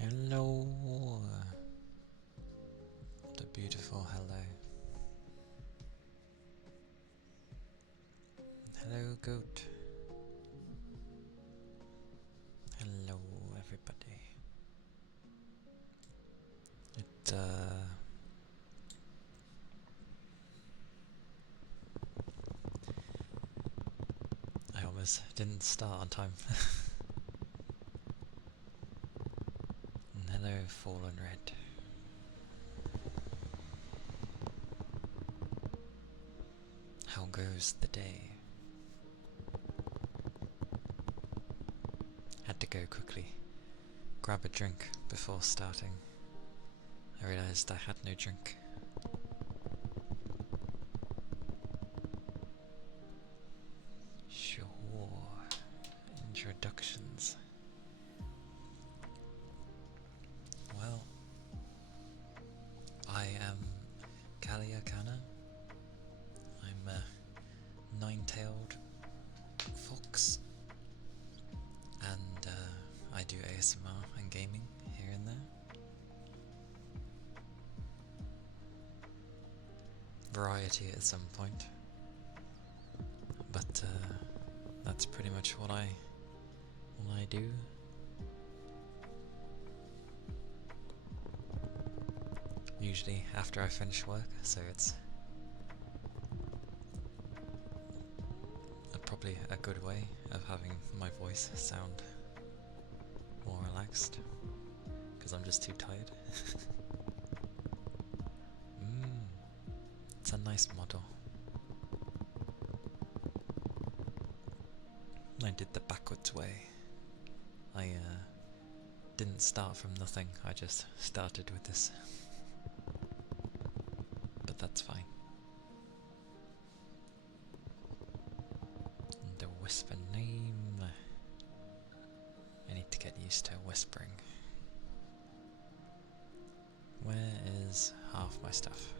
Hello. What a beautiful hello. Hello, goat. Hello, everybody. I almost didn't start on time. And hello, Fallen Red. How goes the day? Had to go quickly, grab a drink before starting. I realised I had no drink. Sure. Introductions. Well, I am Calia, Kana. I'm a nine-tailed fox, and I do ASMR and gaming here and there. Variety at some point, but that's pretty much what I do. Usually after I finish work, so it's probably a good way of having my voice sound more relaxed, because I'm just too tired. It's a nice model. I did the backwards way. I didn't start from nothing, I just started with this. But that's fine. And the whisper name. I need to get used to whispering. Where is half my stuff?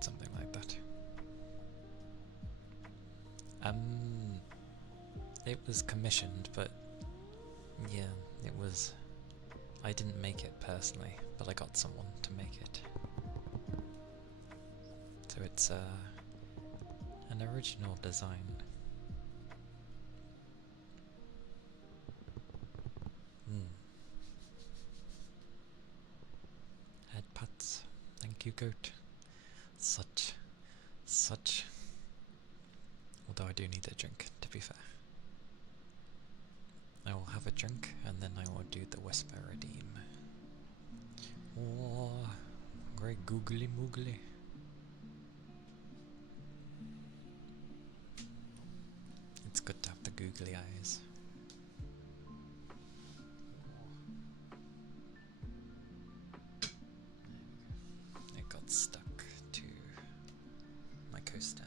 Something like that. It was commissioned, but yeah, it was. I didn't make it personally, but I got someone to make it. So it's an original design. Head pats. Thank you, goat. Such. Although I do need a drink, to be fair. I will have a drink, and then I will do the whisper redeem. Oh, great googly moogly. It's good to have the googly eyes. It got stuck to my coaster.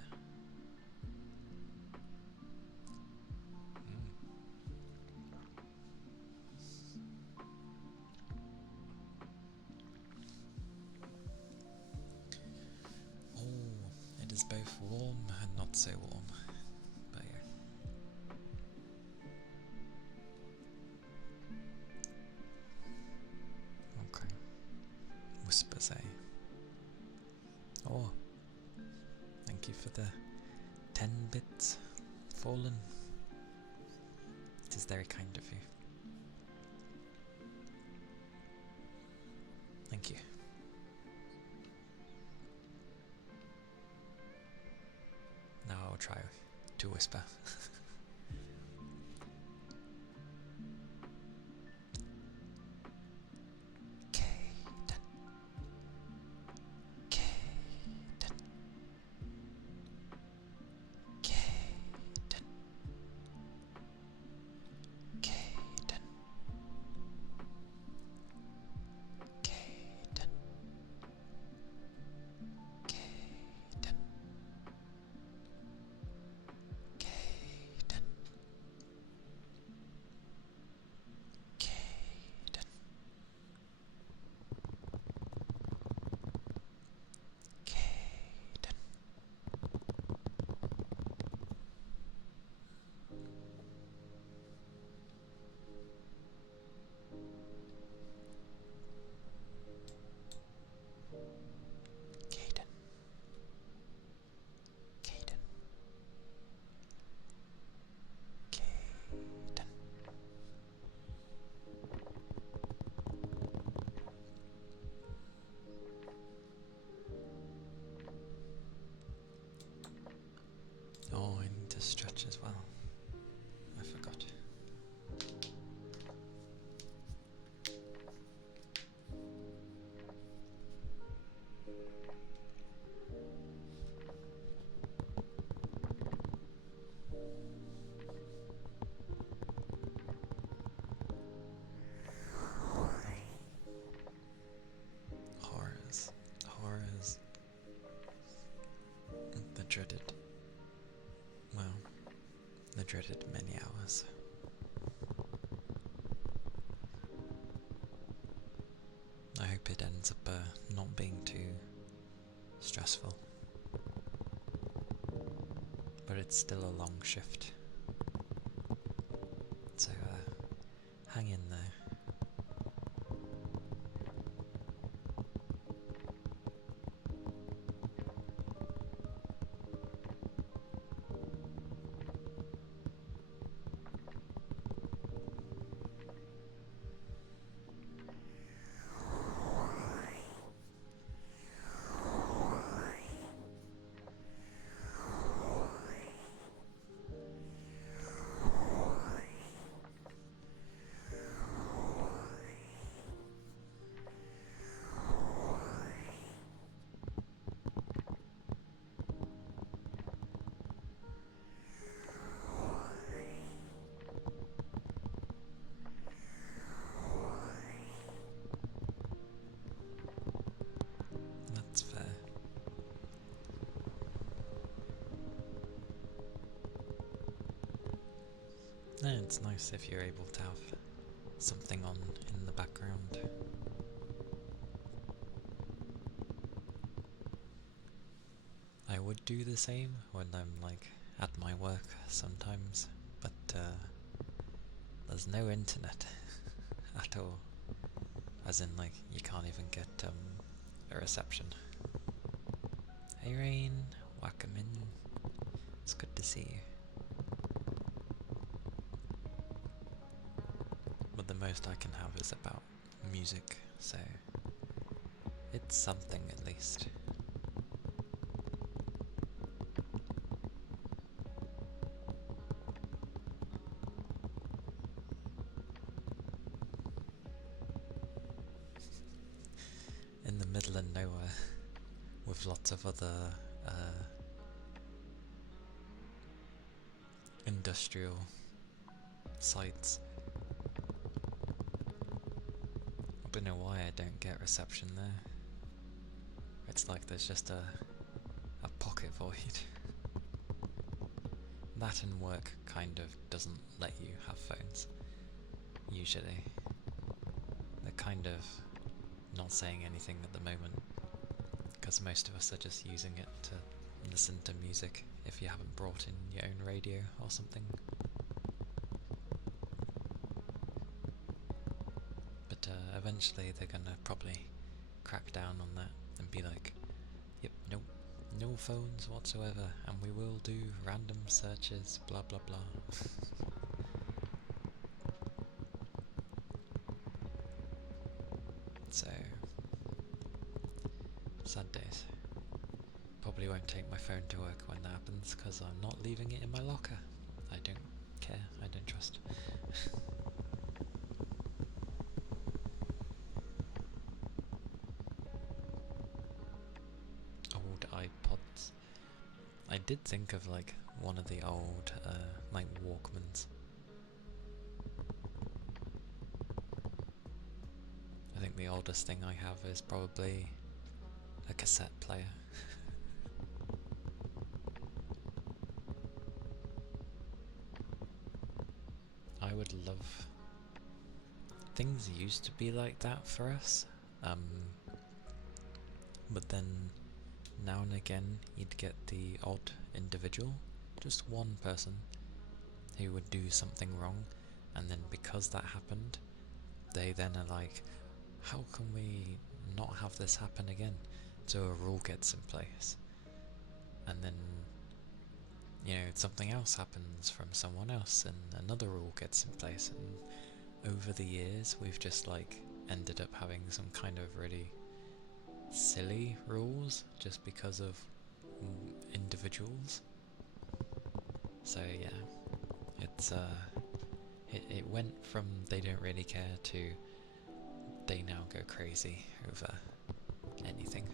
It's so warm. But yeah. Okay. Whispers, eh? Oh, thank you for the 10 bits. Fallen. It is very kind of you. Thank you. Now I'll try to whisper. Oh, I need to stretch as well. I forgot. Horrors. Horrors. The dreaded. Well, the dreaded many hours. I hope it ends up not being too stressful. But it's still a long shift. So hang in there. That's fair. And it's nice if you're able to have something on in the background. I would do the same when I'm like at my work sometimes, but there's no internet at all. As in, like, you can't even get a reception. Hey Rain, welcome in. It's good to see you. But the most I can have is about music, so it's something at least. In the middle of nowhere, with lots of other industrial sites. I don't know why I don't get reception there. It's like there's just a pocket void. That and work kind of doesn't let you have phones, usually. They're kind of not saying anything at the moment, because most of us are just using it to listen to music if you haven't brought in your own radio or something. But eventually they're gonna probably crack down on that and be like, yep, no phones whatsoever, and we will do random searches, blah blah blah. So, sad days. Probably won't take my phone to work when that happens, because I'm not leaving it in my locker. I don't care, I don't trust. Old iPods. I did think of like one of the old like Walkmans. I think the oldest thing I have is probably a cassette player. I would love... Things used to be like that for us, but then now and again you'd get the odd individual, just one person, who would do something wrong, and then because that happened, they then are like, how can we not have this happen again? So a rule gets in place, and then, you know, something else happens from someone else and another rule gets in place, and over the years we've just like ended up having some kind of really silly rules just because of individuals. So yeah, it's it went from they don't really care to they now go crazy over anything.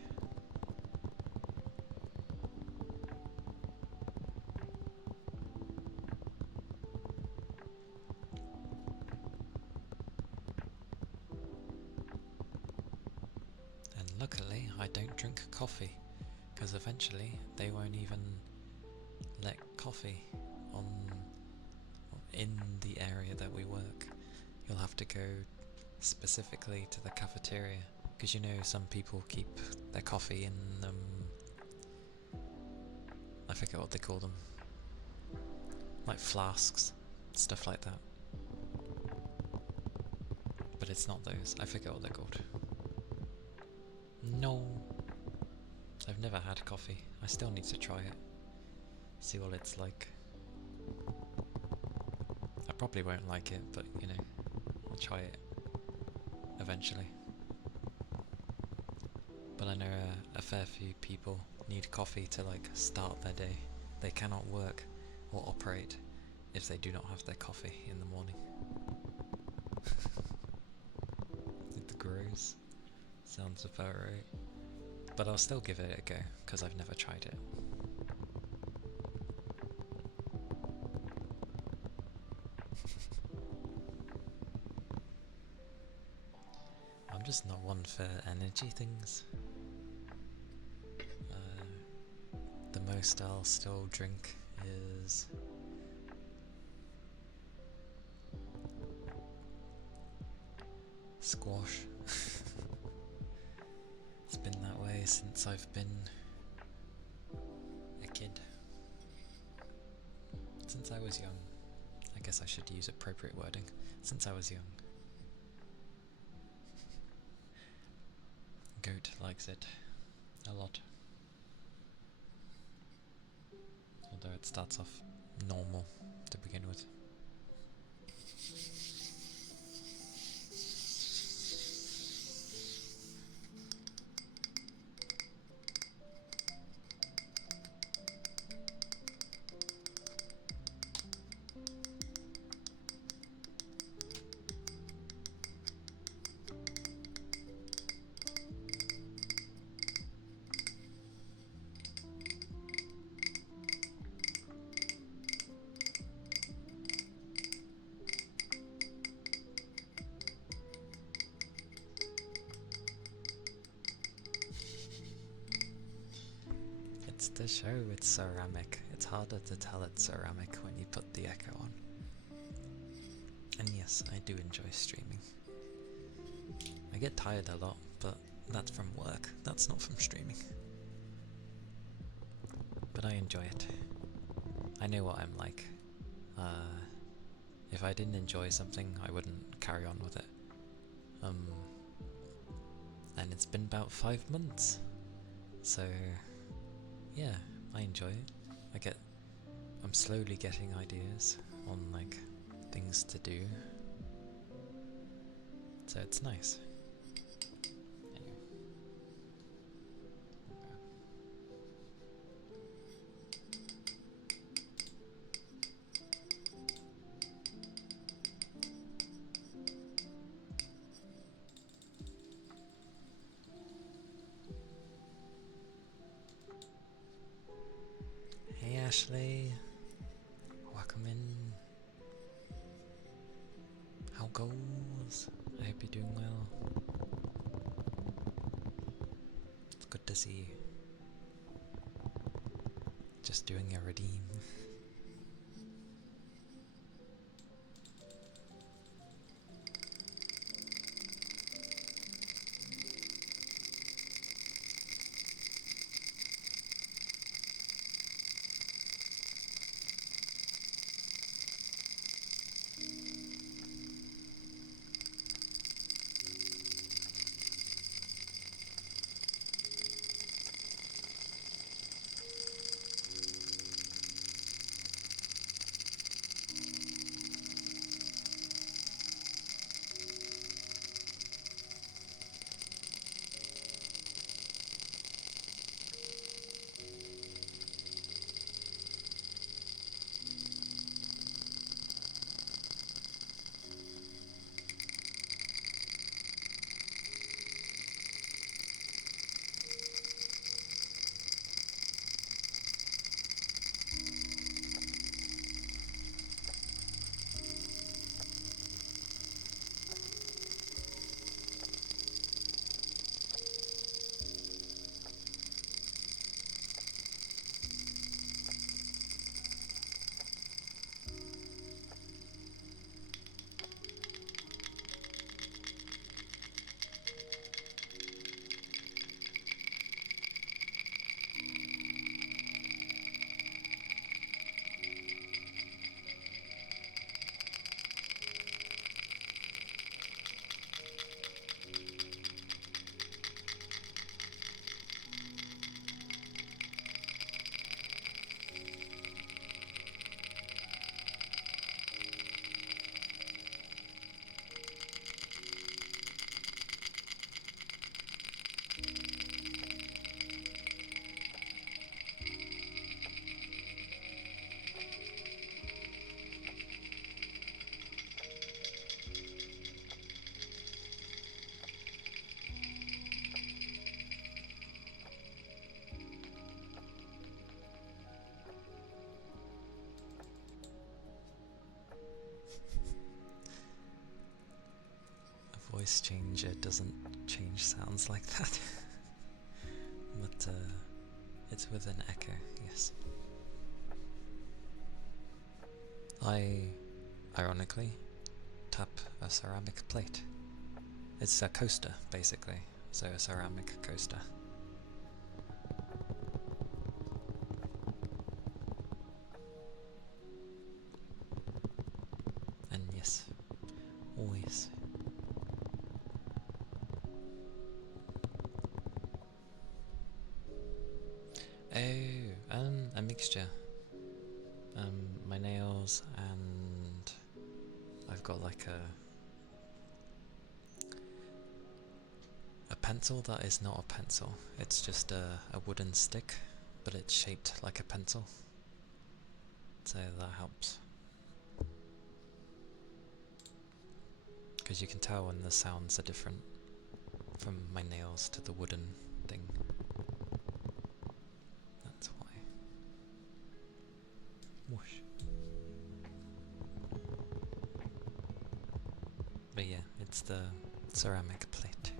And luckily I don't drink coffee, because eventually they won't even let coffee on in the area that we work. You'll have to go specifically to the cafeteria, because you know some people keep their coffee in I forget what they call them, like flasks, stuff like that. But it's not those, I forget what they're called. No, I've never had coffee. I still need to try it, see what it's like. I probably won't like it, but you know, I'll try it eventually. But I know a fair few people need coffee to like start their day. They cannot work or operate if they do not have their coffee in the morning. It grows. Sounds about right. But I'll still give it a go, because I've never tried it. I'm just not one for energy things. The most I'll still drink is squash. It's been that way since I've been a kid. Since I was young. I guess I should use appropriate wording. Since I was young. Goat likes it a lot. Although it starts off normal to begin with. It's the show, it's ceramic. It's harder to tell it's ceramic when you put the echo on. And yes, I do enjoy streaming. I get tired a lot, but that's from work, that's not from streaming. But I enjoy it. I know what I'm like. If I didn't enjoy something, I wouldn't carry on with it. And it's been about 5 months, so yeah, I enjoy it. I'm slowly getting ideas on like things to do, so it's nice. Anyway. Hey Ashley, welcome in. How goes? I hope you're doing well. It's good to see you. Just doing a redeem. Voice changer doesn't change sounds like that. But it's with an echo, yes. I, ironically, tap a ceramic plate. It's a coaster, basically, so a ceramic coaster. And yes, always. Oh, a mixture. My nails, and I've got like a pencil that is not a pencil. It's just a wooden stick, but it's shaped like a pencil. So that helps. Because you can tell when the sounds are different from my nails to the wooden thing. That's why. Whoosh. But yeah, it's the ceramic plate.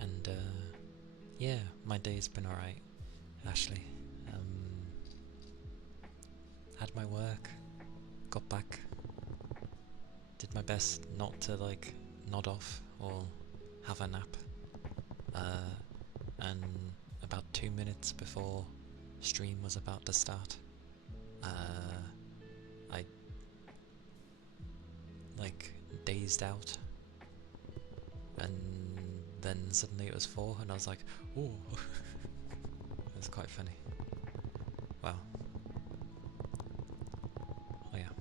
And yeah, my day's been alright, Ashley. Had my work, got back, did my best not to like nod off or have a nap. And about 2 minutes before stream was about to start, I like dazed out, and then suddenly it was 4 and I was like, ooh. It was quite funny. Wow. Oh yeah.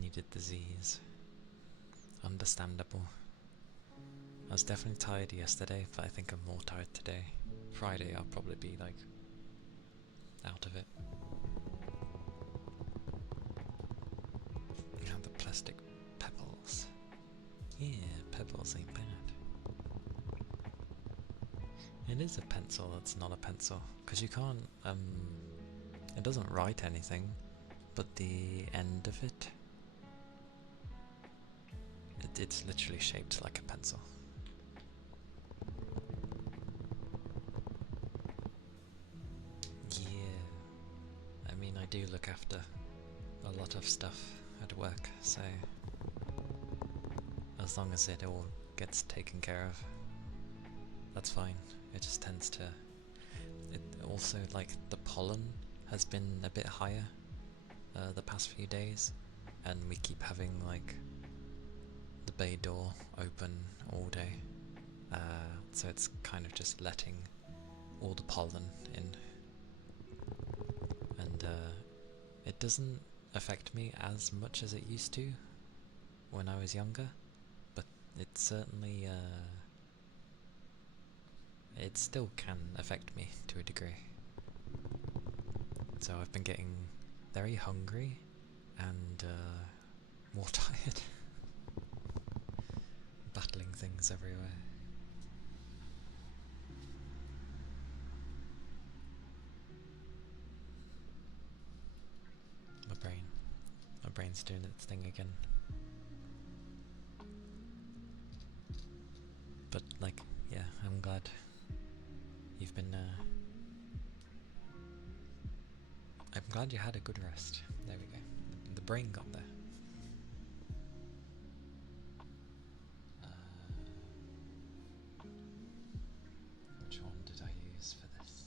Needed the Z's. Understandable. I was definitely tired yesterday, but I think I'm more tired today. Friday I'll probably be like out of it. Yeah, the plastic pebbles. Yeah, pebbles ain't bad. It is a pencil that's not a pencil, because you can't, it doesn't write anything, but the end of it, it's literally shaped like a pencil. Yeah, I mean I do look after a lot of stuff at work, so as long as it all gets taken care of, that's fine. It just tends to, it also, like, the pollen has been a bit higher the past few days, and we keep having like the bay door open all day, so it's kind of just letting all the pollen in, and it doesn't affect me as much as it used to when I was younger, but it certainly it still can affect me to a degree. So I've been getting very hungry and more tired, battling things everywhere. My brain's doing its thing again. But like, yeah, I'm glad you've been, I'm glad you had a good rest. There we go. The brain got there. Which one did I use for this?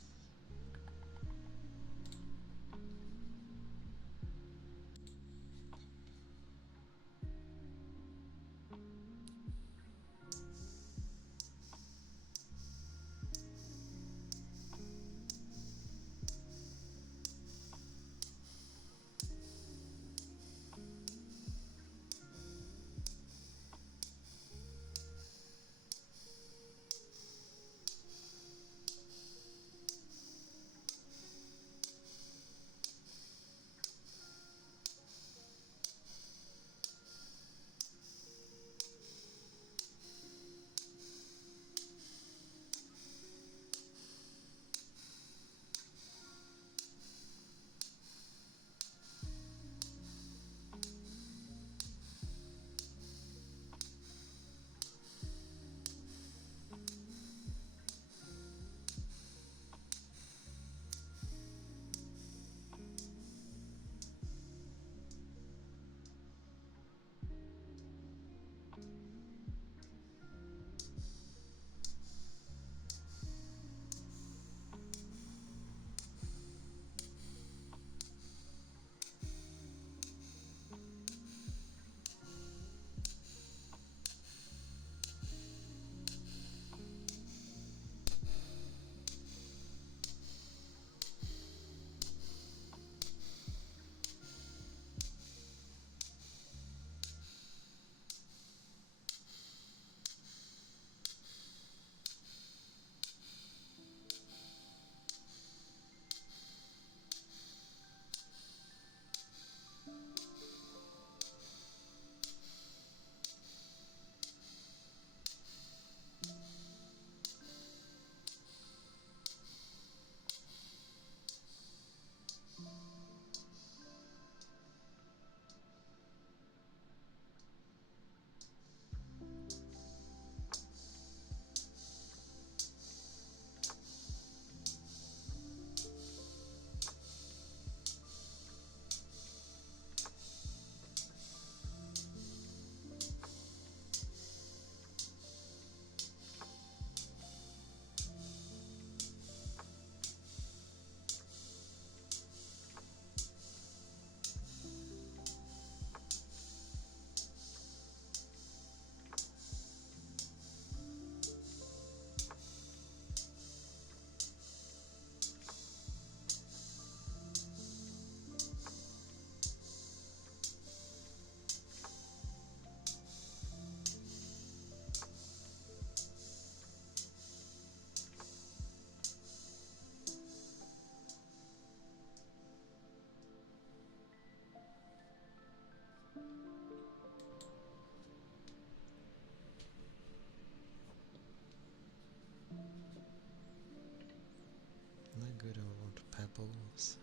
temples.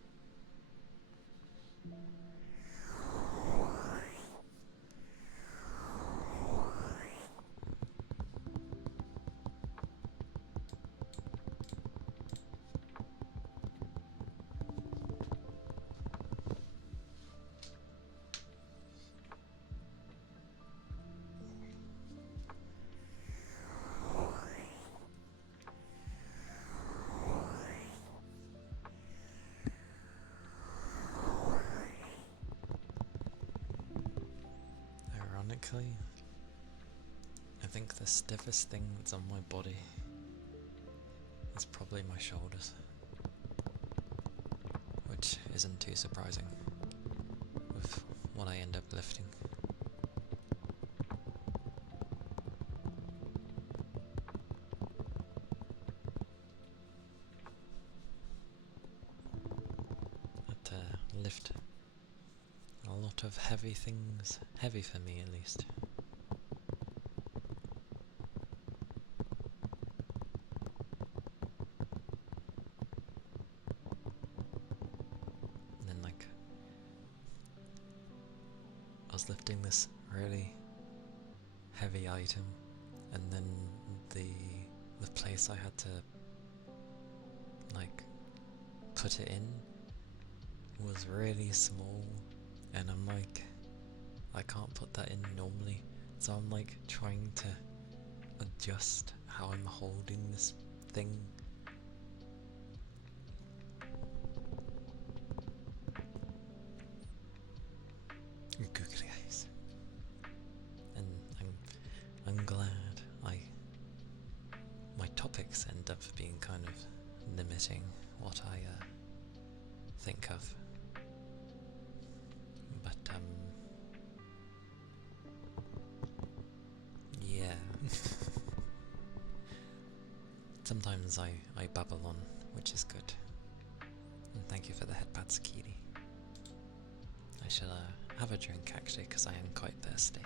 Ironically, I think the stiffest thing that's on my body is probably my shoulders, which isn't too surprising with what I end up lifting. But lift a lot of heavy things, heavy for me at least. And then like, I was lifting this really heavy item, and then the place I had to like put it in was really small, and I'm like, I can't put that in normally, so I'm like trying to adjust how I'm holding this thing. Googly eyes. And I'm glad my topics end up being kind of limiting what I think of. But yeah. Sometimes I babble on, which is good. And thank you for the headpats, Kitty. I shall have a drink actually, because I am quite thirsty.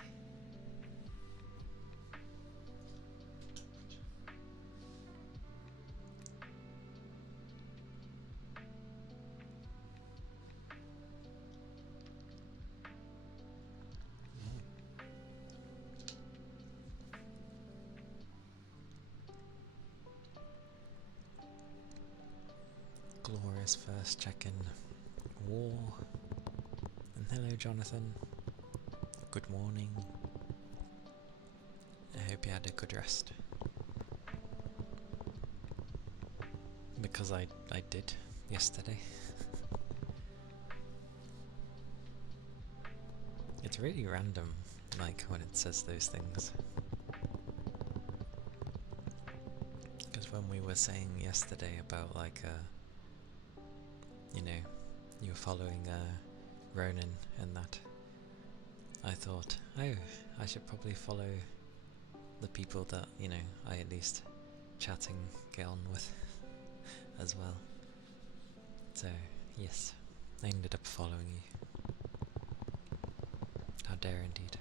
Glorious first check-in. War. And hello, Jonathan. Good morning. I hope you had a good rest. Because I did yesterday. It's really random, like, when it says those things. Because when we were saying yesterday about, like, you know, you were following Ronan and that, I thought, oh, I should probably follow the people that, you know, I at least chatting get on with as well. So, yes, I ended up following you. How dare indeed.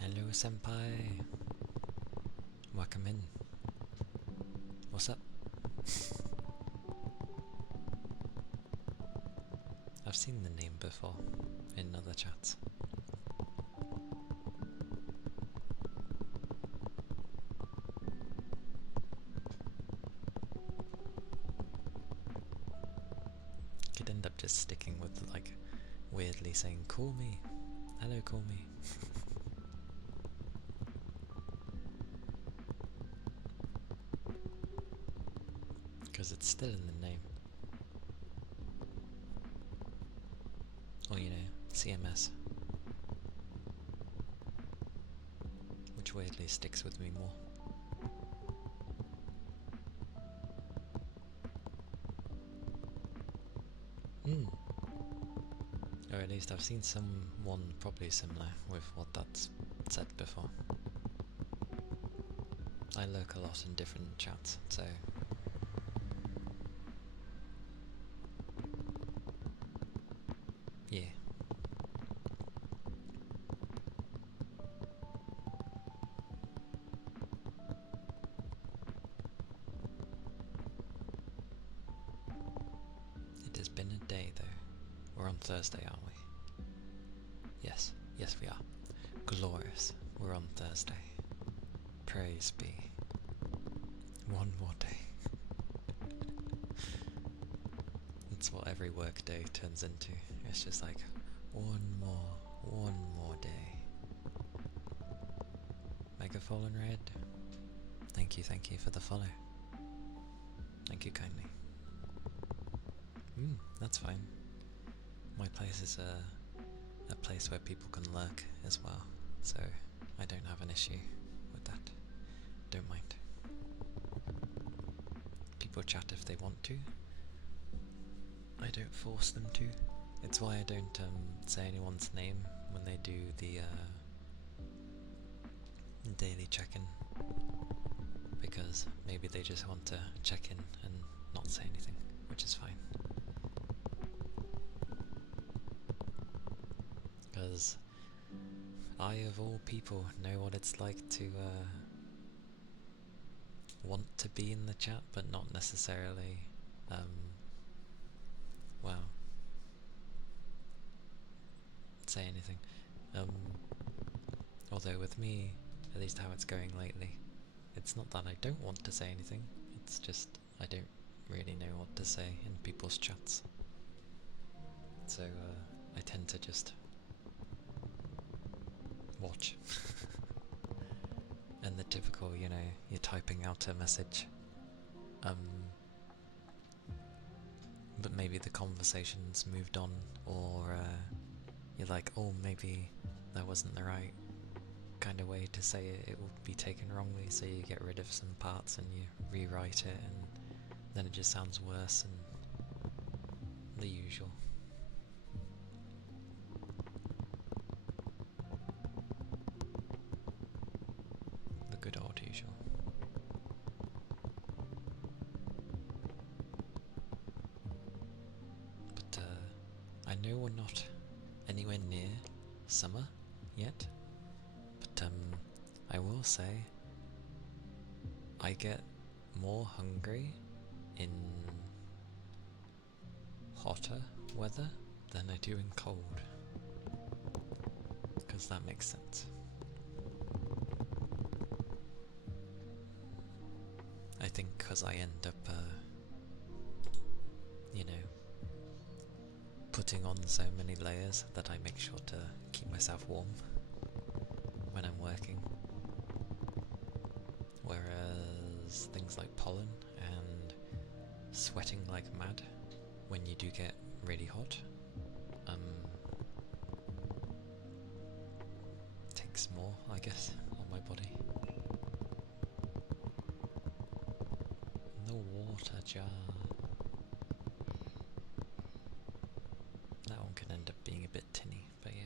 Hello, senpai. Welcome in. What's up? I've seen the name before in other chats. Could end up just sticking with, like, weirdly saying, call me. Hello, call me. Because it's still in the name. Or, you know, CMS. Which weirdly sticks with me more. Or at least I've seen someone probably similar with what that's said before. I lurk a lot in different chats, so... yeah. We're on Thursday, aren't we? Yes, yes we are. Glorious. We're on Thursday. Praise be. One more day. That's what every work day turns into. It's just like, one more day. Mega Fallen Red. Thank you for the follow. Thank you kindly. That's fine. My place is a place where people can lurk as well, so I don't have an issue with that. Don't mind. People chat if they want to. I don't force them to. It's why I don't say anyone's name when they do the daily check-in, because maybe they just want to check in and not say anything, which is fine. Because I, of all people, know what it's like to want to be in the chat, but not necessarily, well, say anything. Although with me, at least how it's going lately, it's not that I don't want to say anything, it's just I don't really know what to say in people's chats. So I tend to just watch. And the typical, you know, you're typing out a message, but maybe the conversation's moved on, or you're like, oh, maybe that wasn't the right kind of way to say it, it will be taken wrongly, so you get rid of some parts and you rewrite it, and then it just sounds worse, and the usual. The good old usual. But I know we're not anywhere near summer yet, but I will say I get more hungry in hotter weather than I do in cold, because that makes sense. I think because I end up, you know, putting on so many layers that I make sure to keep myself warm when I'm working. Whereas things like pollen and sweating like mad when you do get really hot, takes more, I guess, on my body. The water jar. That one can end up being a bit tinny, but yeah.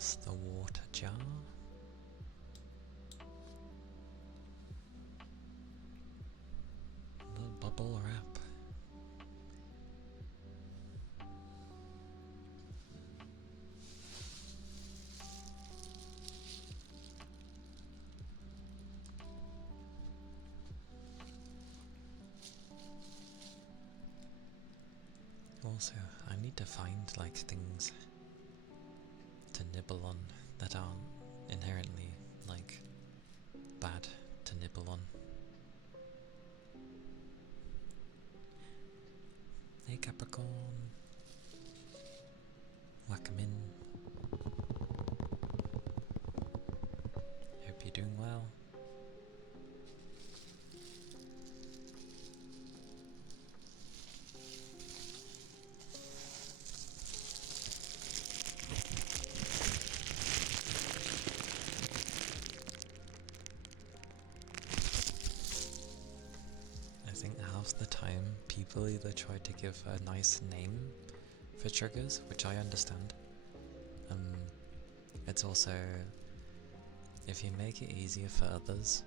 us the water jar. The bubble wrap. Also, I need to find like things to nibble on that aren't inherently like bad to nibble on. Hey Capricorn, whack 'em in. Hope you're doing well. I think half the time people either try to give a nice name for triggers, which I understand. It's also, if you make it easier for others,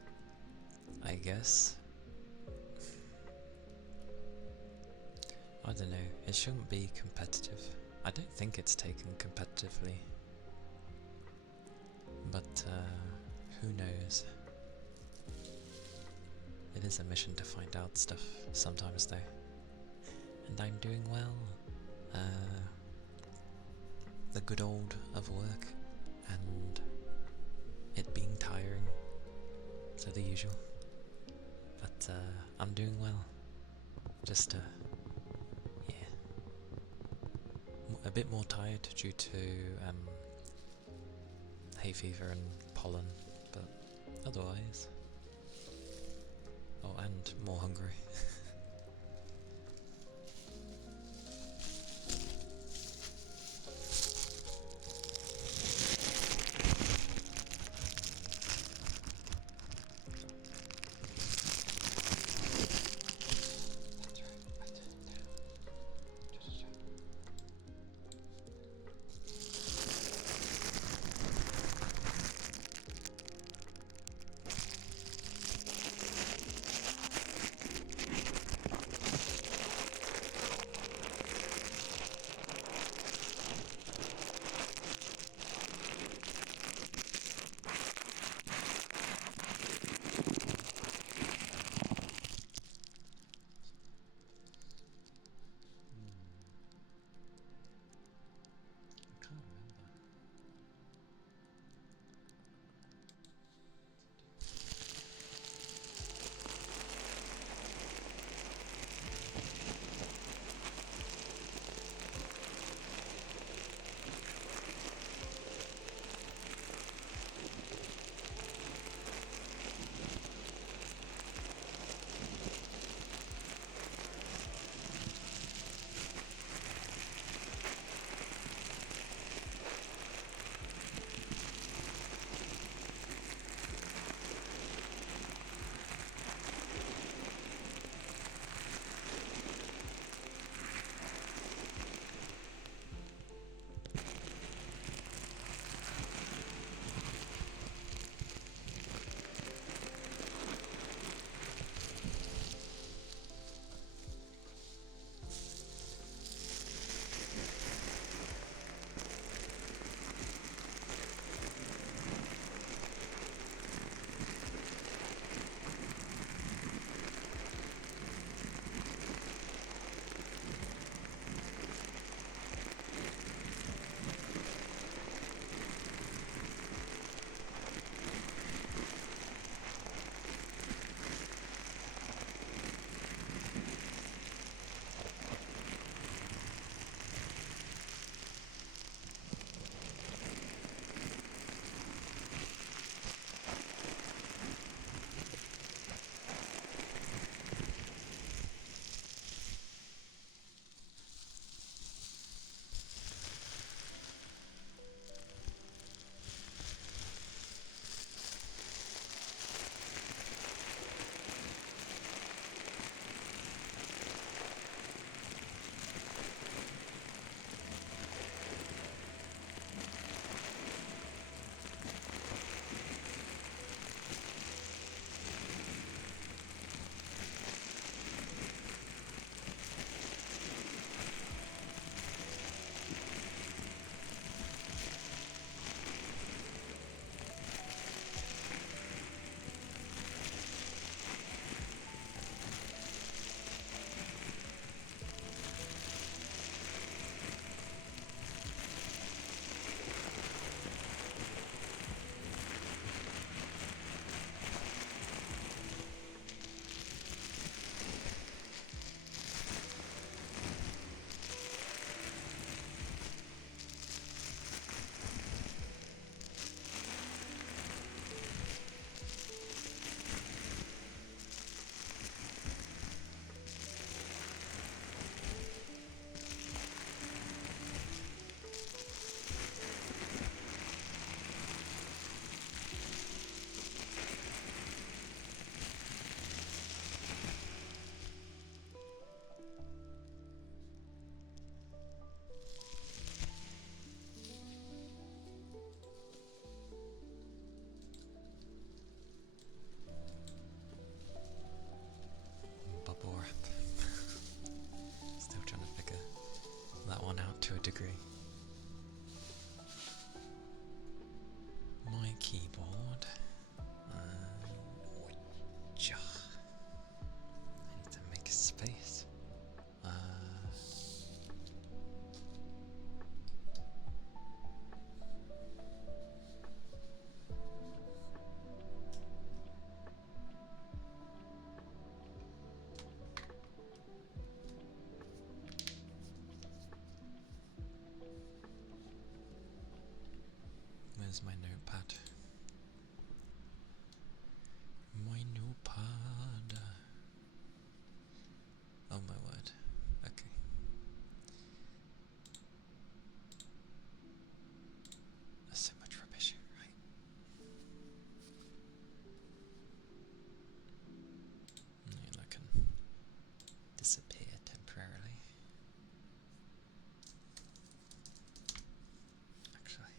I guess, I don't know, it shouldn't be competitive. I don't think it's taken competitively, but who knows. It is a mission to find out stuff sometimes though. And I'm doing well. The good old of work and it being tiring, so the usual. But I'm doing well. Just yeah, a bit more tired due to hay fever and pollen, but otherwise. Oh, and more hungry. keyboard. I need to make space. Where's my notepad? My notepad. Oh my word. Okay. There's so much rubbish, right? And I can disappear temporarily. Actually.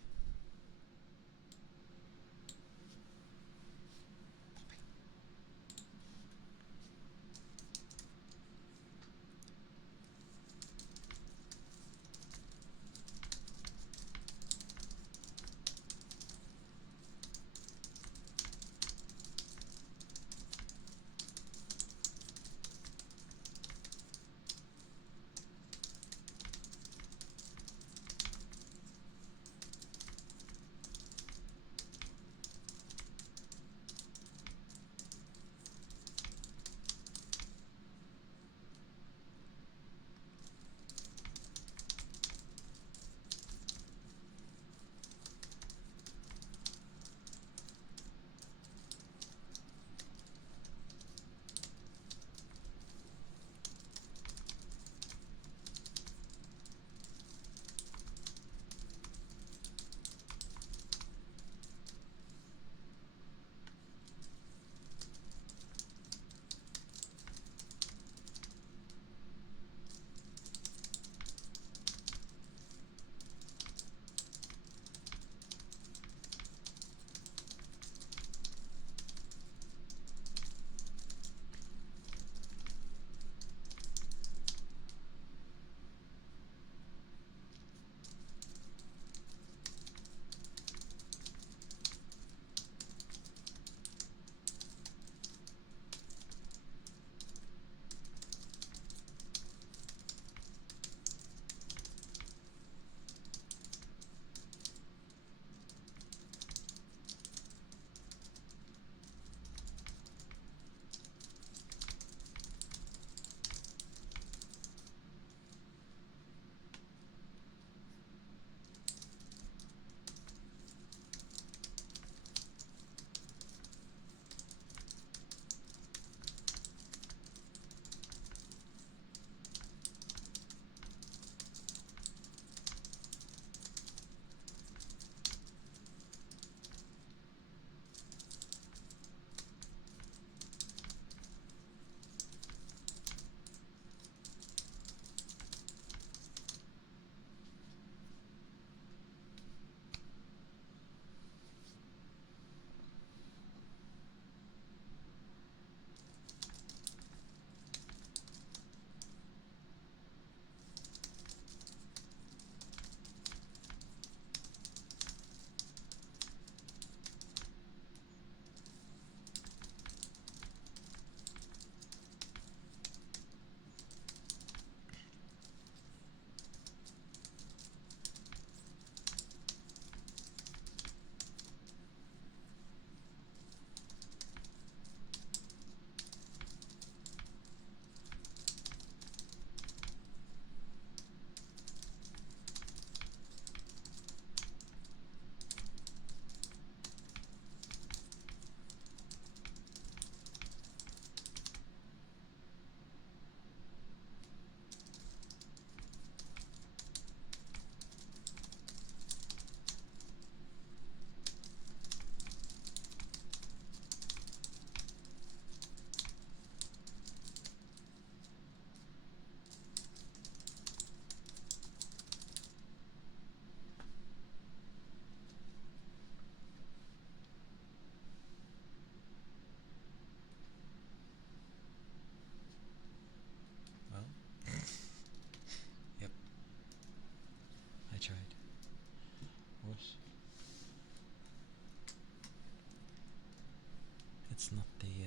It's not the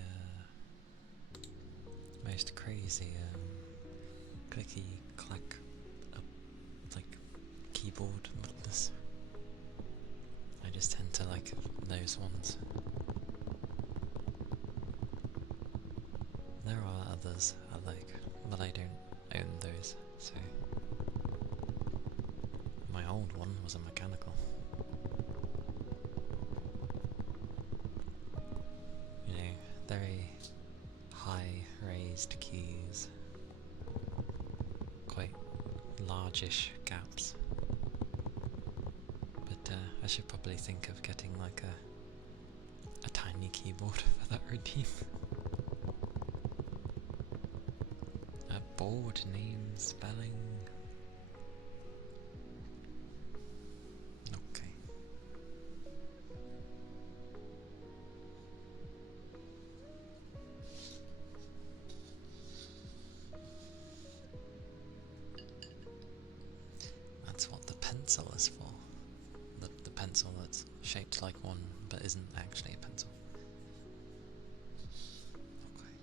most crazy clicky clack like keyboard models. I just tend to like those ones. There are others I like, but I don't own those, so my old one was a mechanical. You know, very high raised keys, quite largish gaps. But I should probably think of getting like a tiny keyboard for that routine. A board name spelling. Okay. That's what the pencil is for. The pencil that's shaped like one but isn't actually a pencil. Okay.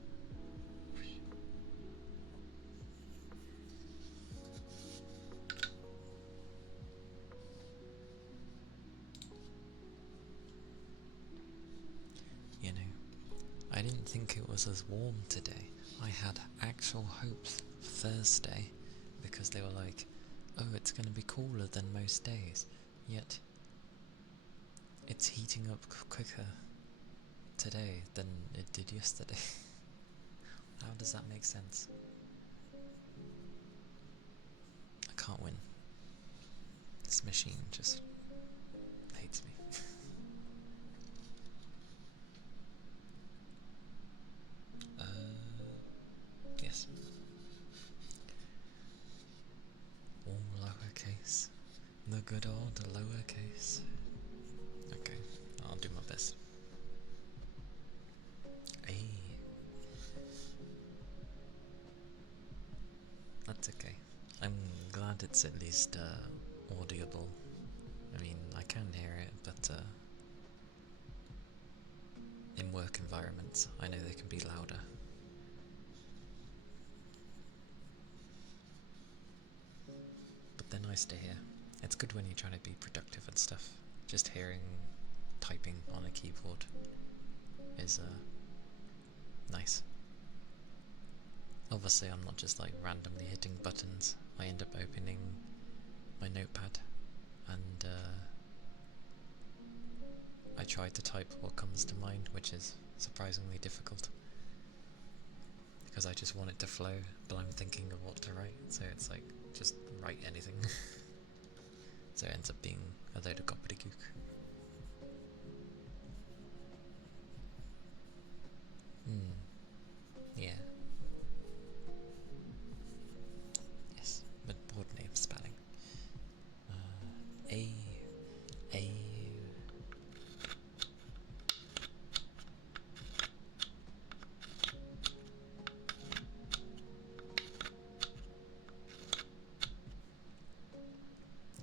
You know, I didn't think it was as warm today. I had actual hopes for Thursday because they were like, oh, it's going to be cooler than most days. Yet, it's heating up quicker today than it did yesterday. How does that make sense? I can't win. This machine just hates me. Yes. All lowercase. The good old lowercase. Okay, I'll do my best. Hey. That's okay. I'm glad it's at least audible. I mean, I can hear it, but in work environments, I know they can be louder. But they're nice to hear. It's good when you're trying to be productive and stuff. Just hearing typing on a keyboard is nice. Obviously, I'm not just like randomly hitting buttons. I end up opening my notepad and I try to type what comes to mind, which is surprisingly difficult because I just want it to flow, but I'm thinking of what to write, so it's like just write anything. So it ends up being a load of gobbledygook. Yeah. Yes, but board name spelling. A.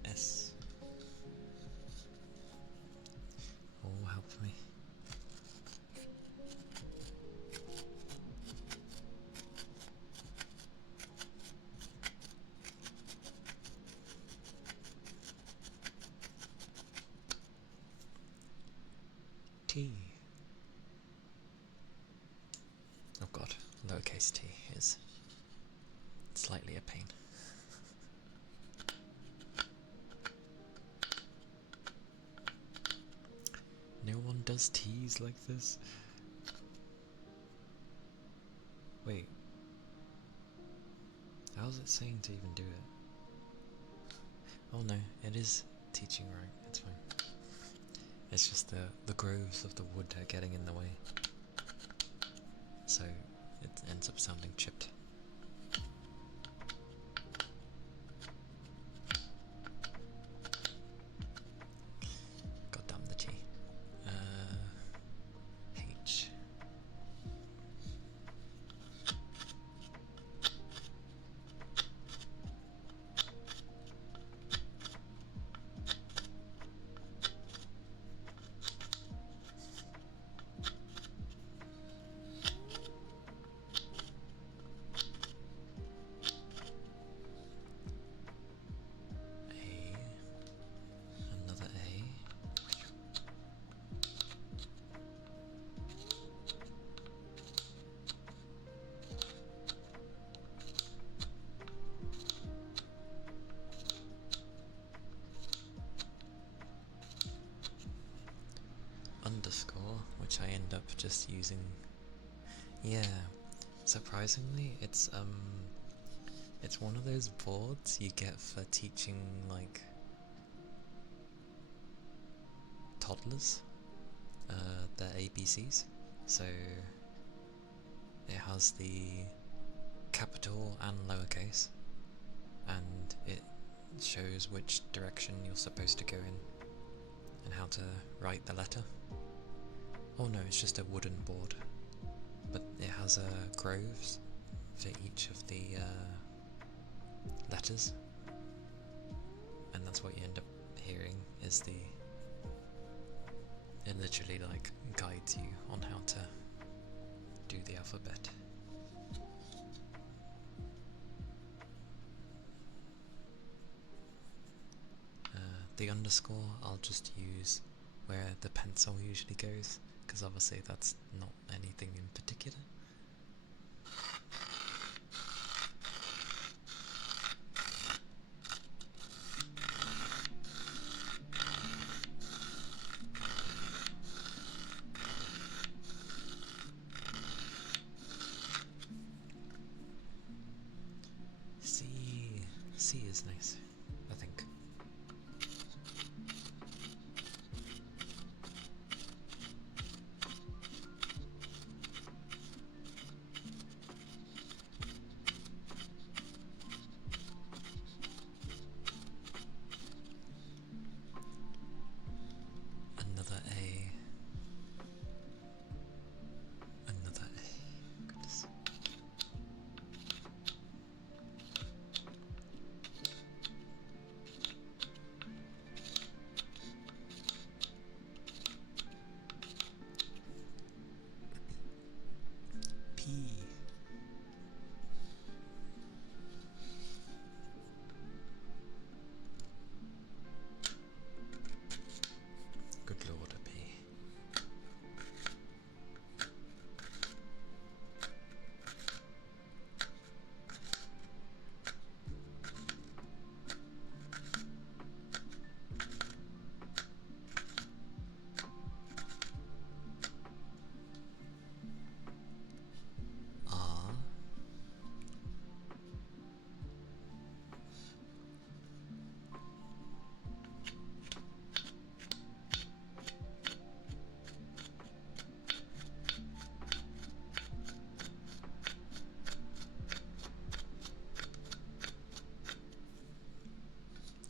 S. Oh, help me. T. Oh god, lowercase t is slightly a pain. No one does T's like this. Wait. How's it saying to even do it? Oh no, it is teaching right, it's fine. It's just the grooves of the wood are getting in the way. So it ends up sounding chipped. Goddamn the T. H. I end up just using. Yeah, surprisingly, it's one of those boards you get for teaching like toddlers their ABCs. So it has the capital and lowercase, and it shows which direction you're supposed to go in and how to write the letter. Oh no, it's just a wooden board, but it has groves for each of the letters, and that's what you end up hearing is it literally like guides you on how to do the alphabet. The underscore I'll just use where the pencil usually goes, because obviously that's not anything in particular. C is nice, I think. Another A. Another A. Goodness. P. Good lord, a P. R.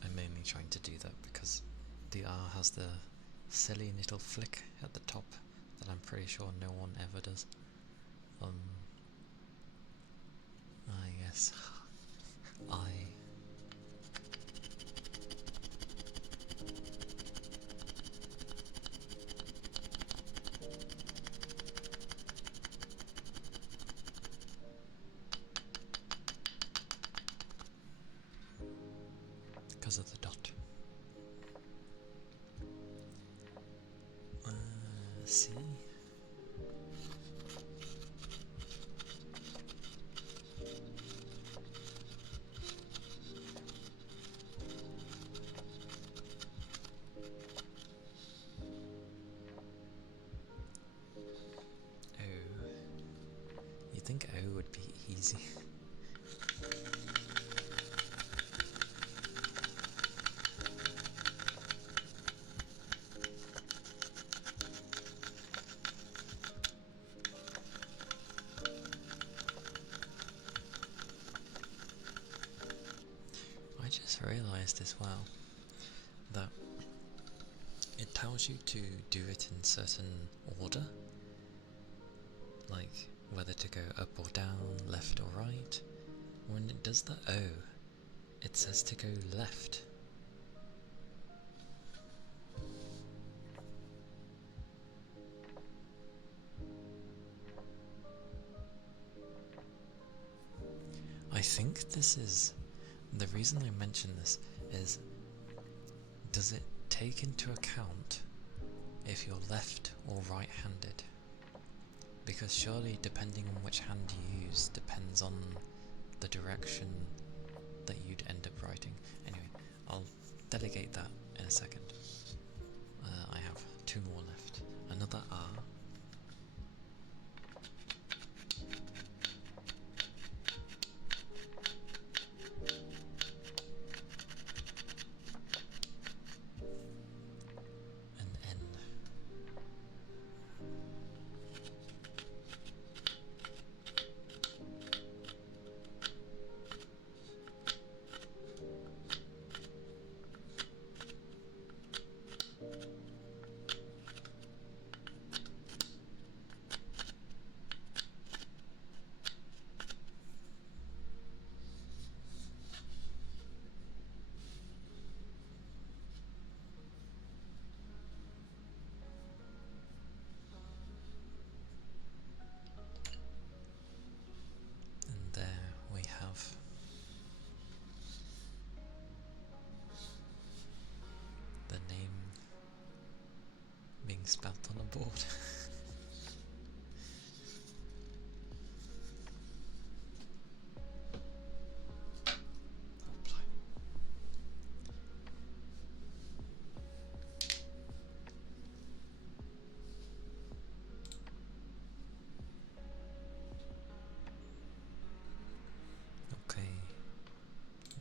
I'm mainly trying to do that because the R has the silly little flick at the top that I'm pretty sure no one ever does. Yes. I. Because of the dot. C. O. You think O would be easy? I just realised as well that it tells you to do it in certain order, like whether to go up or down, left or right. When it does the O, it says to go left. I think this is the reason I mention this is, does it take into account if you're left or right-handed? Because surely depending on which hand you use depends on the direction that you'd end up writing. Anyway, I'll delegate that in a second. I have two more left. Another R. being spelt on a board. Okay,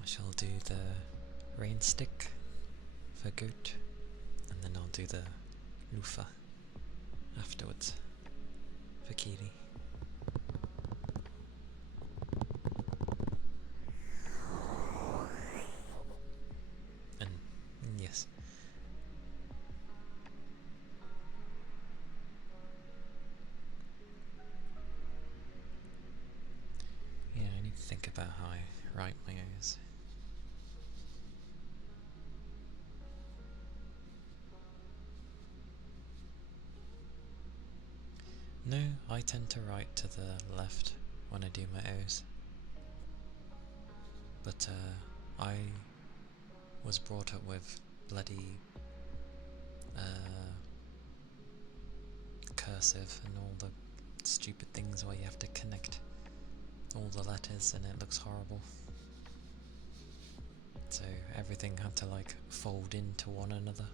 I shall do the rain stick for goat, and then I'll do the loofah afterwards for Kiri. And yes. Yeah, I need to think about how I write my O's. No, I tend to write to the left when I do my O's. But I was brought up with bloody cursive and all the stupid things where you have to connect all the letters and it looks horrible. So everything had to like fold into one another.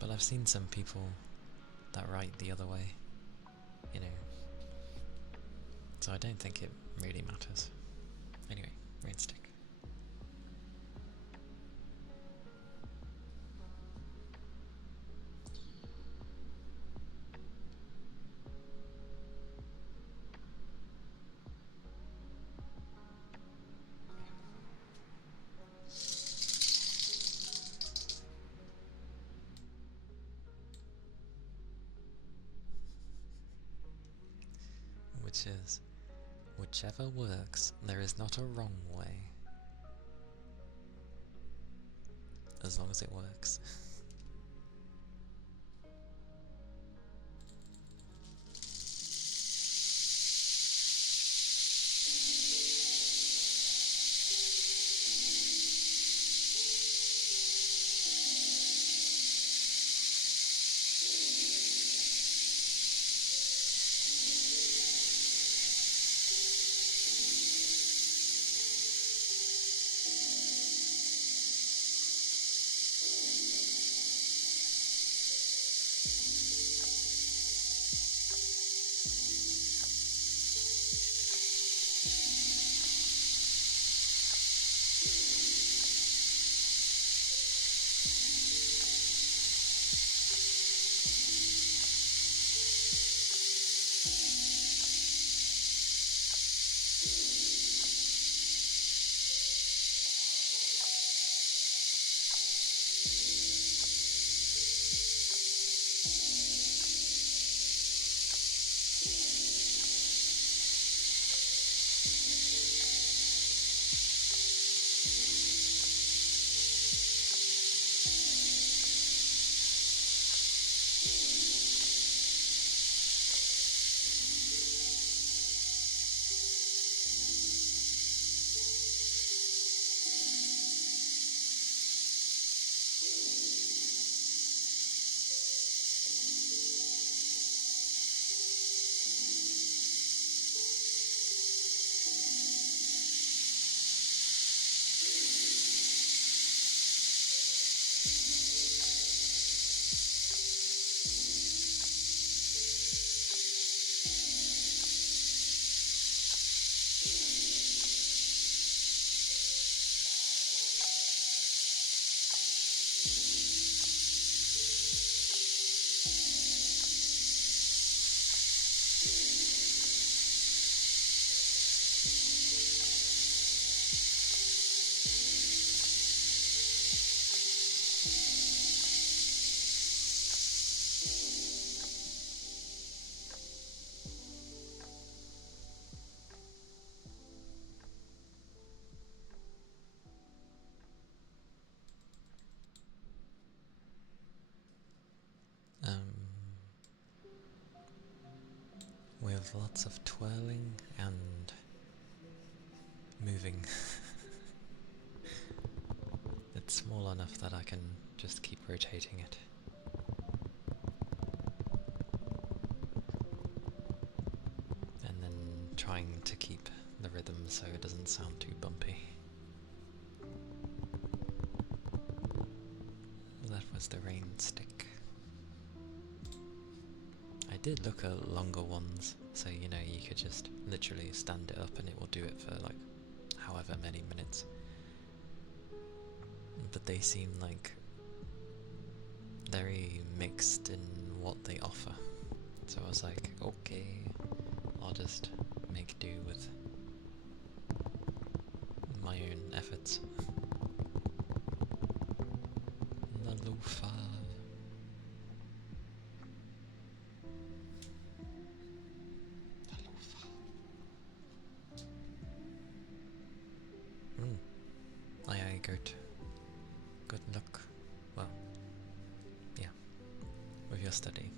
But I've seen some people that write the other way, you know. So I don't think it really matters. Anyway, rain stick. Which is, whichever works, there is not a wrong way. As long as it works. With lots of twirling and moving. it's small enough that I can just keep rotating it. And then trying to keep the rhythm so it doesn't sound too bumpy. That was the rain stick. I did look at longer ones, so you know you could just literally stand it up and it will do it for like however many minutes. But they seem like very mixed in what they offer. So I was like, okay, I'll just make do with my own efforts. La loofah. Aye aye, Gert. Good luck. Well, yeah, with your studying.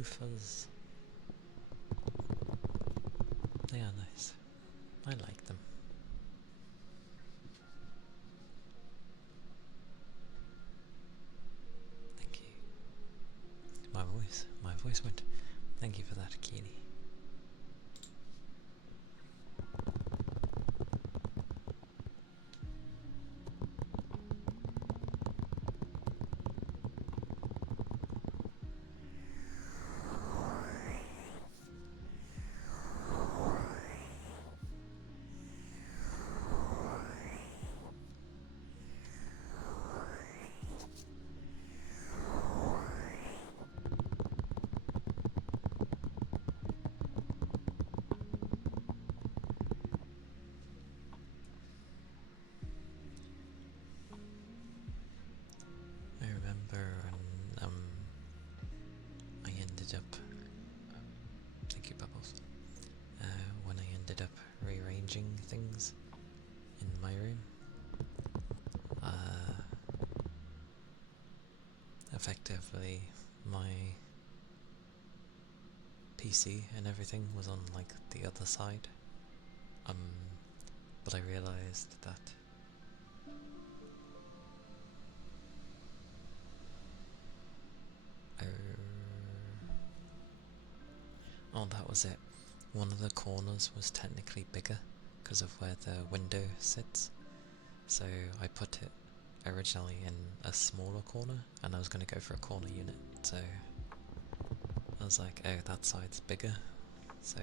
loafers. They are nice. I like them. Thank you. My voice went. Thank you for that, Keely. I remember when I ended up. Thank you, Bubbles. When I ended up rearranging things in my room, effectively my PC and everything was on like the other side. But I realized that oh, that was it. One of the corners was technically bigger because of where the window sits. So I put it originally in a smaller corner, and I was going to go for a corner unit. So I was like, oh, that side's bigger. So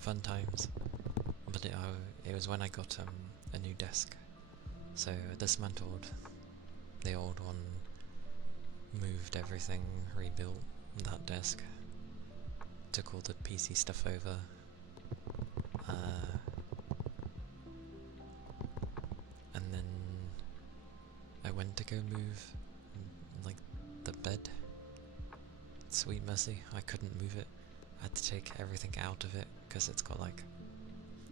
fun times. But it was when I got a new desk. So I dismantled the old one, moved everything, rebuilt that desk, took all the PC stuff over, and then I went to go move like the bed. Sweet mercy, I couldn't move it. I had to take everything out of it because it's got like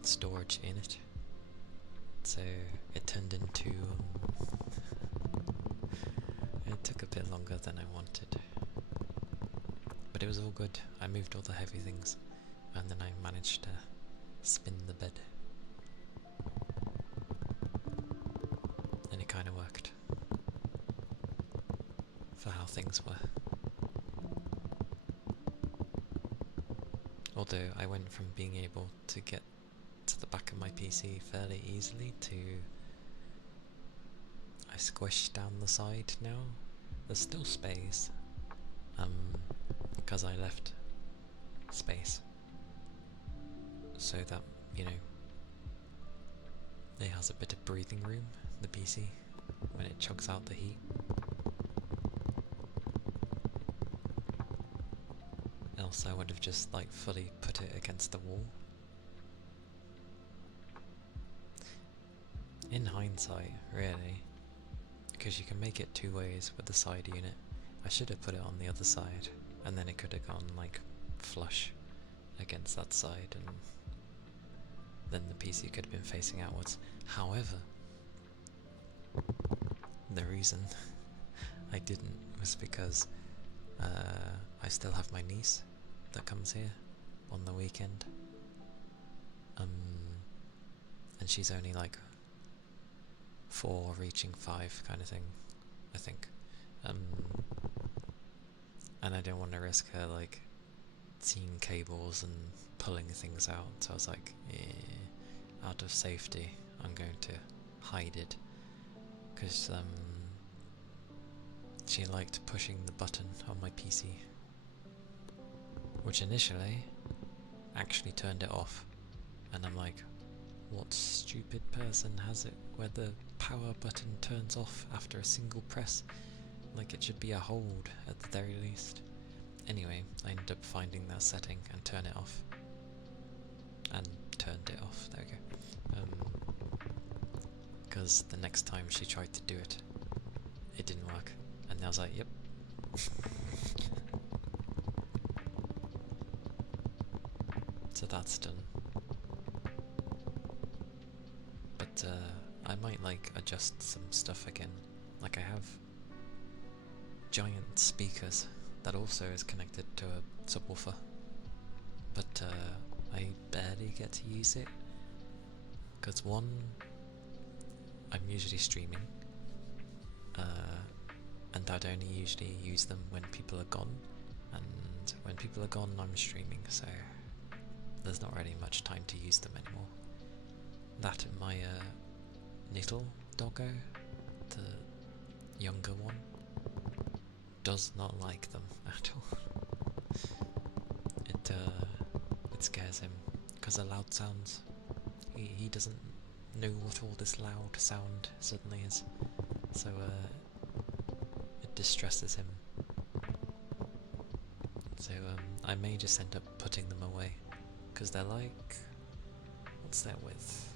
storage in it. So it turned into it took a bit longer than I wanted. But it was all good. I moved all the heavy things, and then I managed to spin the bed. And it kind of worked for how things were. Although I went from being able to get to the back of my PC fairly easily to I squished down the side now. There's still space, because I left space so that, you know, it has a bit of breathing room, the PC, when it chugs out the heat. Else I would have just like fully put it against the wall. In hindsight, really, because you can make it two ways with the side unit. I should have put it on the other side, and then it could have gone like flush against that side, and then the PC could have been facing outwards. However, the reason I didn't was because I still have my niece that comes here on the weekend, and she's only like 4 reaching 5 kind of thing, I think, and I didn't want to risk her like seeing cables and pulling things out, so I was like, out of safety I'm going to hide it, because she liked pushing the button on my PC, which initially actually turned it off, and I'm like, what stupid person has it where the power button turns off after a single press? Like, it should be a hold at the very least. Anyway, I ended up finding that setting and turned it off. And turned it off, there we go. Because the next time she tried to do it, it didn't work. And I was like, yep. So that's done. But I might like adjust some stuff again. Like I have giant speakers that also is connected to a subwoofer, but I barely get to use it because one, I'm usually streaming, and I'd only usually use them when people are gone, and when people are gone I'm streaming, so there's not really much time to use them anymore. That and my little doggo, the younger one, does not like them at all. It scares him because of loud sounds. He doesn't know what all this loud sound suddenly is, so it distresses him. So I may just end up putting them away because they're like, what's their width?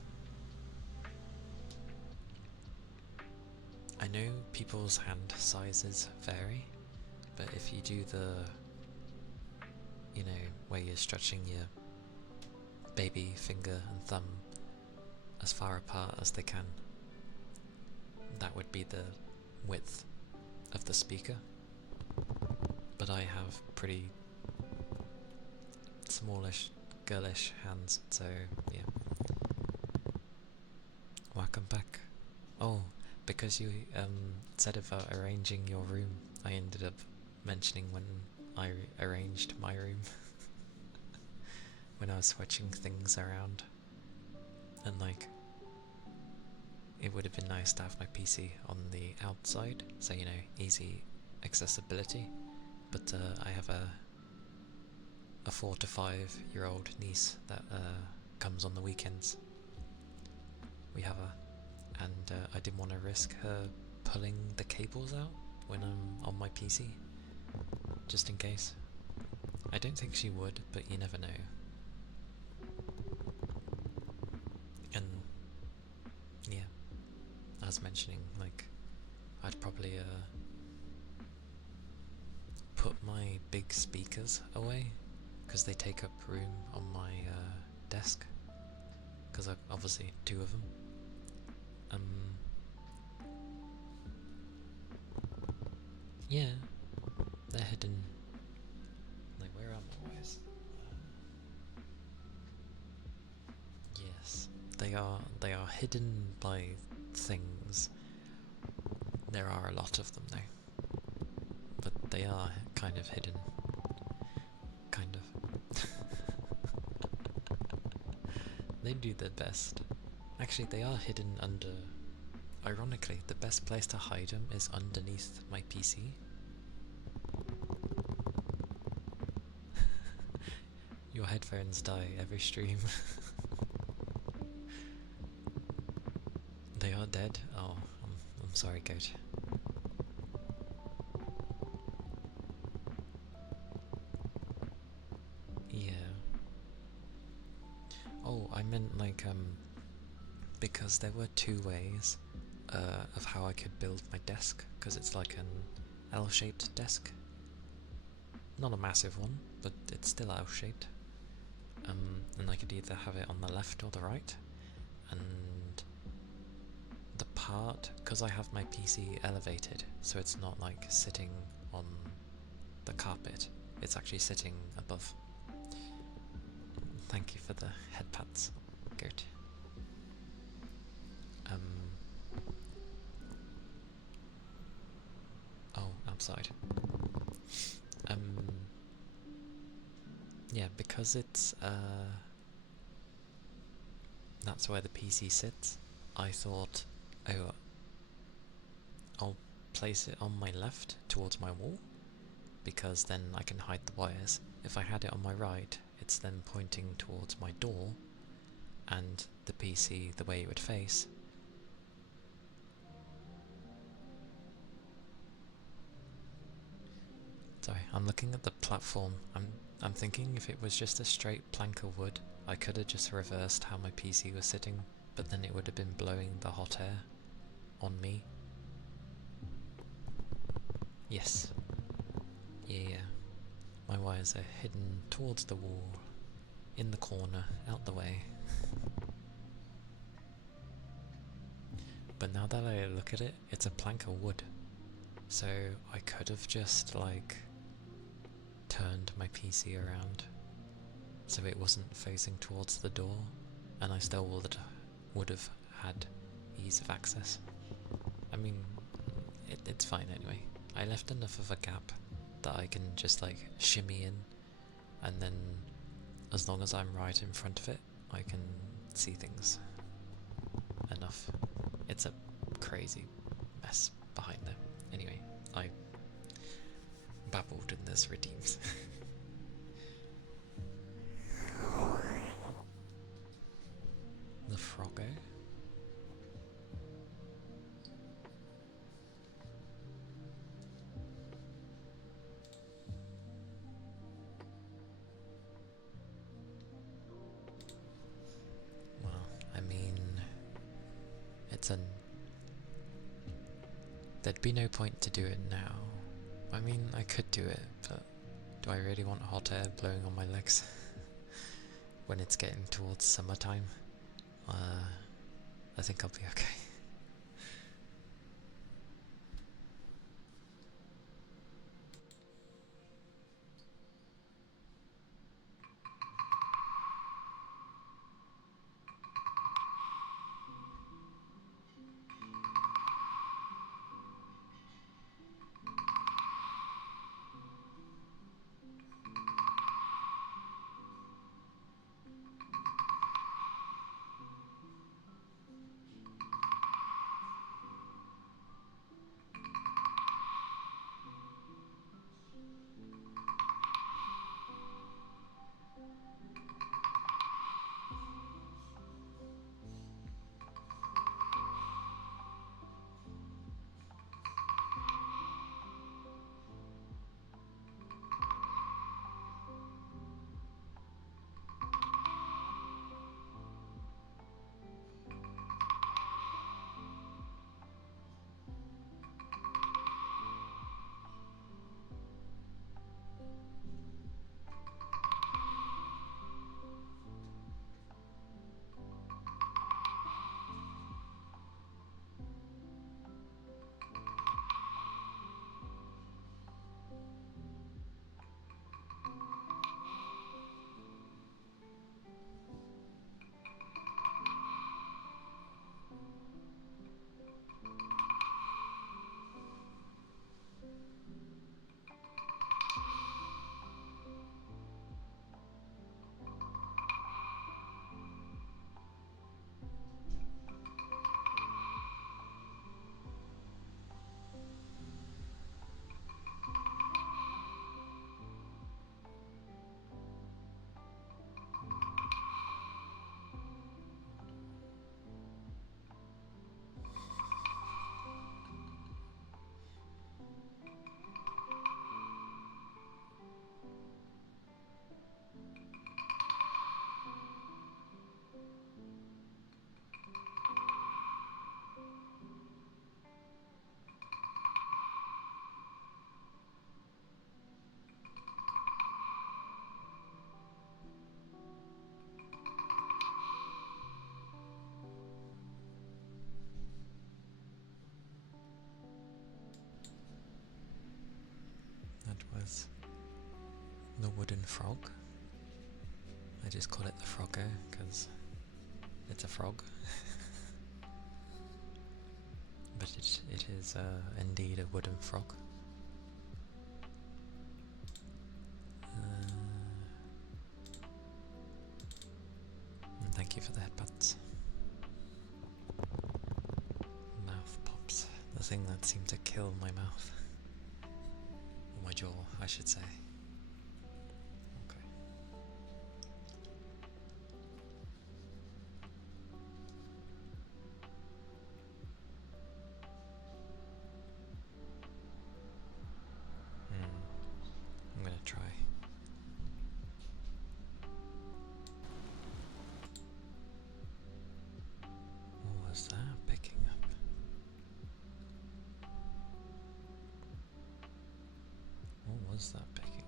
I know people's hand sizes vary, but if you do the, where you're stretching your baby finger and thumb as far apart as they can, that would be the width of the speaker. But I have pretty smallish, girlish hands, so yeah. Welcome back. Oh, because you said about arranging your room, I ended up mentioning when I arranged my room. When I was switching things around. And like, it would have been nice to have my PC on the outside, so easy accessibility. But I have a 4 to 5 year old niece that comes on the weekends. We have her, and I didn't want to risk her pulling the cables out when I'm on my PC, just in case. I don't think she would, but you never know. And yeah, I was mentioning, like, I'd probably put my big speakers away because they take up room on my desk, because I've obviously 2 of them. Yeah, they're hidden. Like, where are my wires? Yes, they are hidden by things. There are a lot of them though, but they are kind of hidden. Kind of. They do their best. Actually, they are hidden under... Ironically, the best place to hide them is underneath my PC. Your headphones die every stream. They are dead? Oh, I'm sorry, Goat. Yeah. Oh, I meant like, because there were 2 ways of how I could build my desk, because it's like an L-shaped desk. Not a massive one, but it's still L-shaped. And I could either have it on the left or the right, and the part, because I have my PC elevated, so it's not like sitting on the carpet, it's actually sitting above. Thank you for the head pats, Gert. Oh, outside. Yeah, because it's that's where the PC sits, I thought, oh, I'll place it on my left towards my wall, because then I can hide the wires. If I had it on my right, it's then pointing towards my door, and the PC, the way it would face. Sorry, I'm looking at the platform. I'm thinking if it was just a straight plank of wood, I could have just reversed how my PC was sitting, but then it would have been blowing the hot air on me. Yes. Yeah. My wires are hidden towards the wall, in the corner, out the way. But now that I look at it, it's a plank of wood. So I could have just like turned my PC around so it wasn't facing towards the door, and I still would have had ease of access. I mean, it's fine anyway. I left enough of a gap that I can just like shimmy in, and then as long as I'm right in front of it, I can see things enough. It's a crazy mess behind there. Anyway, I babbled and this redeems. The Froggo. Well, I mean, there'd be no point to do it now. I mean, I could do it, but do I really want hot air blowing on my legs when it's getting towards summertime? I think I'll be okay. That was the wooden frog. I just call it the Froggo because it's a frog. But it is indeed a wooden frog. And thank you for the headbuds. Mouth pops. The thing that seemed to kill my mouth. Or my jaw, I should say. Okay. I'm gonna try. What was that picking up? What was that picking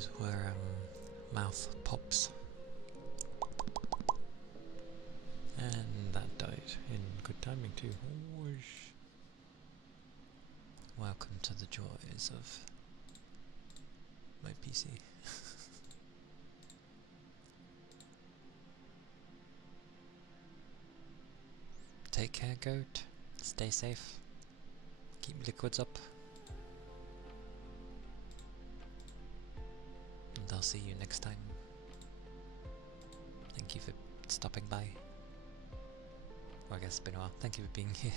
noise where mouth pops. And that died in good timing too. Whoosh. Welcome to the joys of my PC. Take care, goat. Stay safe. Keep liquids up. And I'll see you next time. Thank you for stopping by. Or I guess it's been a while. Thank you for being here.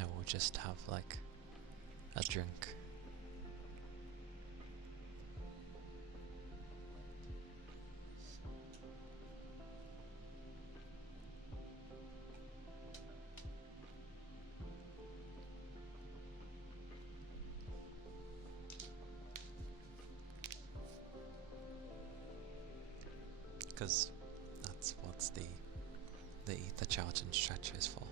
I will just have like a drink. Because that's what the charge and stretch is for.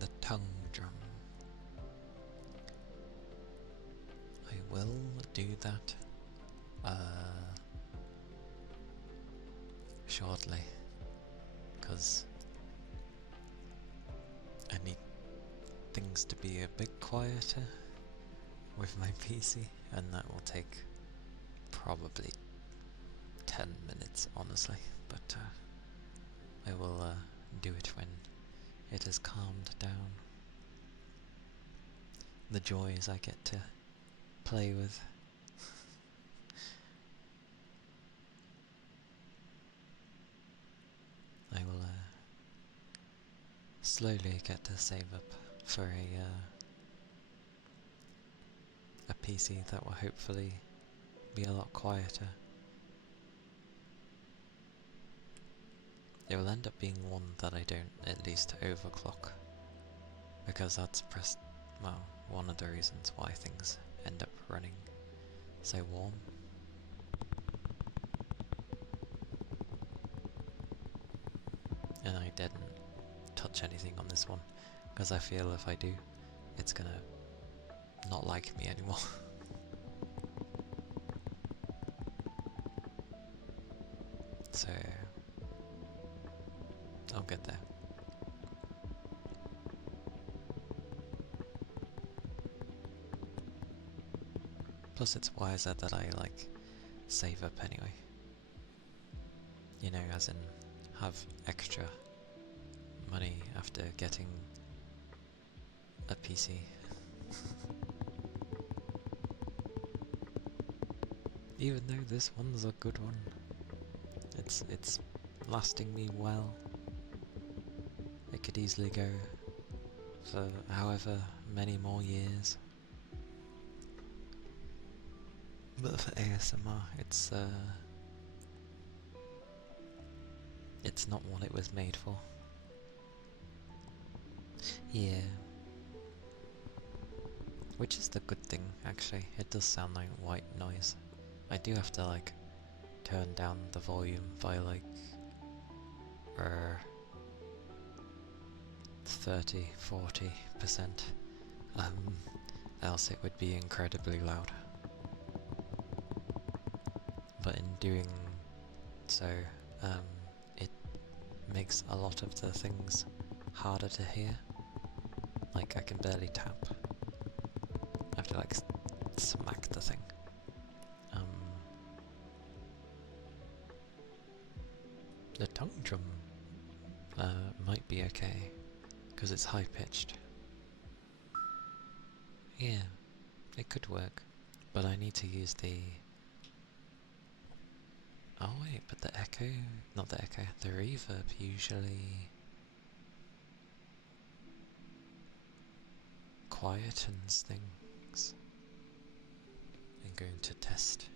The tongue drum. I will do that shortly, because I need things to be a bit quieter with my PC, and that will take probably 10 minutes, honestly, but I will do it when it has calmed down. The joys I get to play with. I will slowly get to save up for a PC that will hopefully be a lot quieter. It will end up being one that I don't at least overclock, because that's well, one of the reasons why things end up running so warm. And I didn't touch anything on this one, because I feel if I do, it's gonna not like me anymore. So I'll get there. Plus it's wiser that I like save up anyway. You know, as in have extra money after getting a PC. Even though this one's a good one. It's lasting me well. It could easily go for however many more years. But for ASMR, it's not what it was made for. Yeah. Which is the good thing, actually. It does sound like white noise. I do have to like turn down the volume by like 30–40%, else it would be incredibly loud. But in doing so, it makes a lot of the things harder to hear. Like I can barely tap. I have to like smack the thing. The tongue drum might be okay, because it's high pitched. Yeah, it could work, but I need to use the... Oh wait, but the echo, not the echo, the reverb usually quietens things. I'm going to test.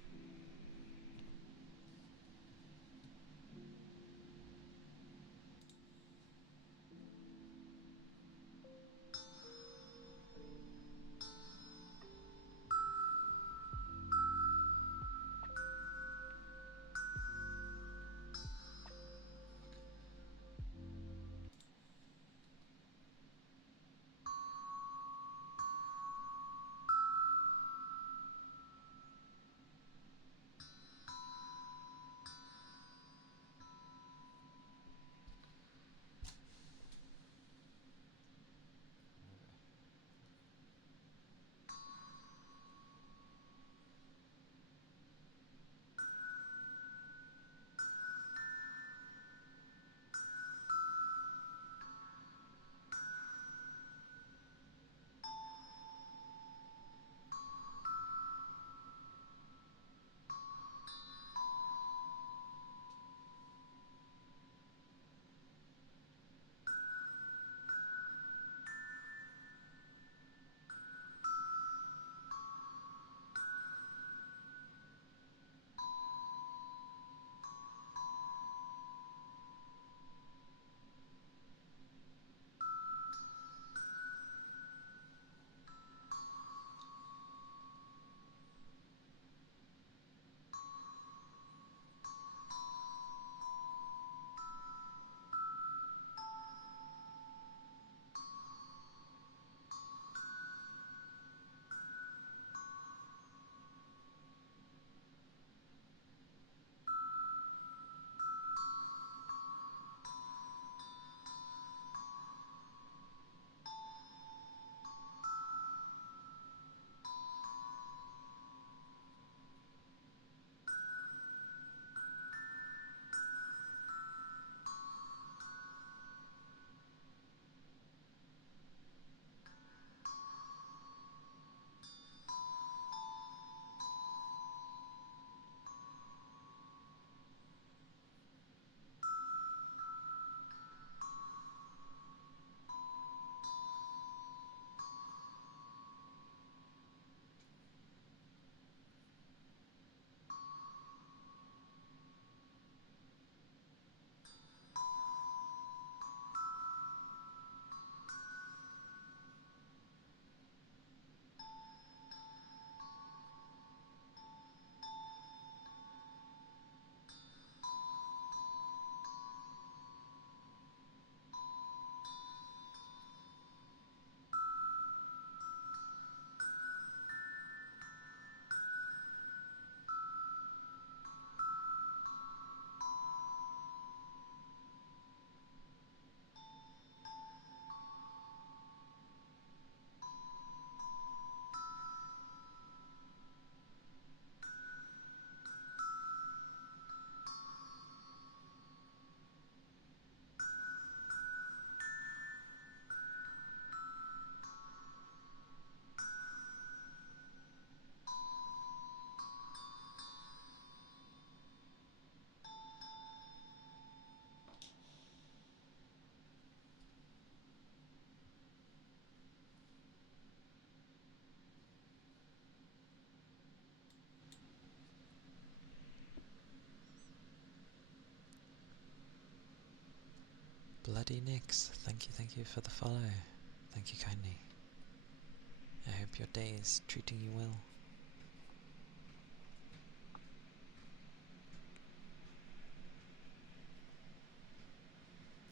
Bloody Nix, thank you for the follow. Thank you kindly. I hope your day is treating you well.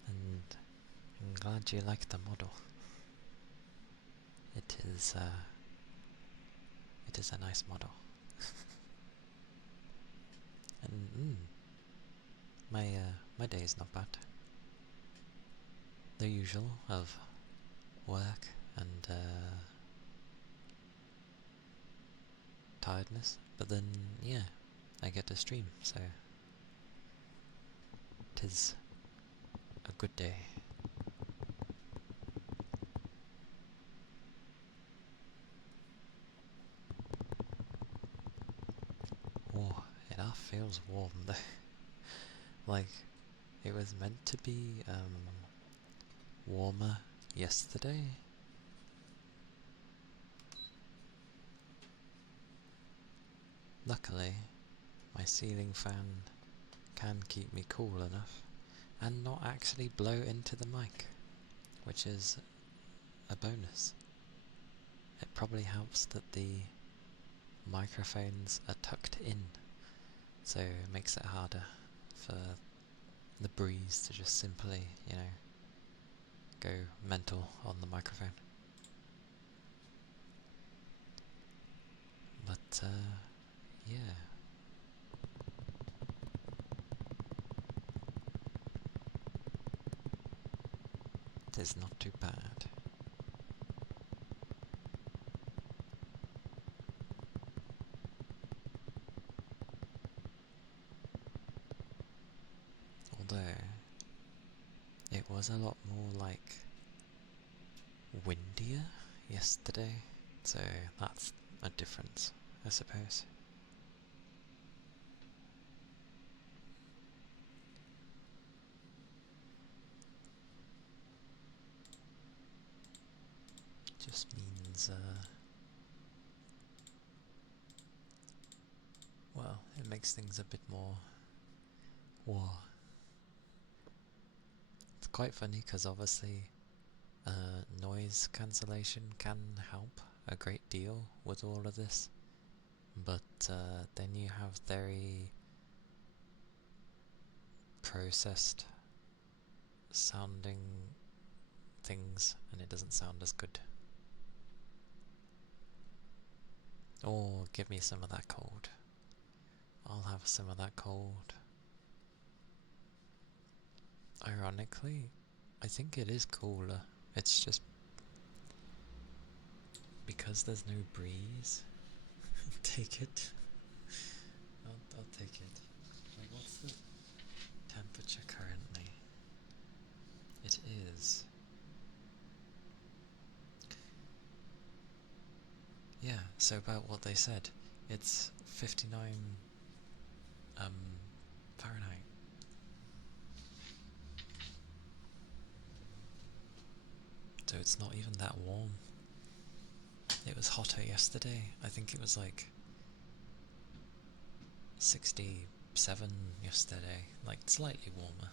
And I'm glad you like the model. It is a nice model. And my day is not bad. The usual of work and tiredness, but then yeah, I get to stream, so it is a good day. Oh, it all feels warm though. Like, it was meant to be warmer yesterday. Luckily, my ceiling fan can keep me cool enough and not actually blow into the mic, which is a bonus. It probably helps that the microphones are tucked in, so it makes it harder for the breeze to just simply, go mental on the microphone. But, yeah. It is not too bad. Although, it was a lot more like windier yesterday, so that's a difference, I suppose. Just means, well, it makes things a bit more, whoa. It's quite funny because obviously noise cancellation can help a great deal with all of this, but then you have very processed sounding things and it doesn't sound as good. Oh, give me some of that cold. I'll have some of that cold. Ironically, I think it is cooler. It's just because there's no breeze. Take it. I'll take it. Like, what's the temperature currently? It is. Yeah, so about what they said. It's 59 Fahrenheit. So it's not even that warm. It was hotter yesterday. I think it was like 67 yesterday, like slightly warmer.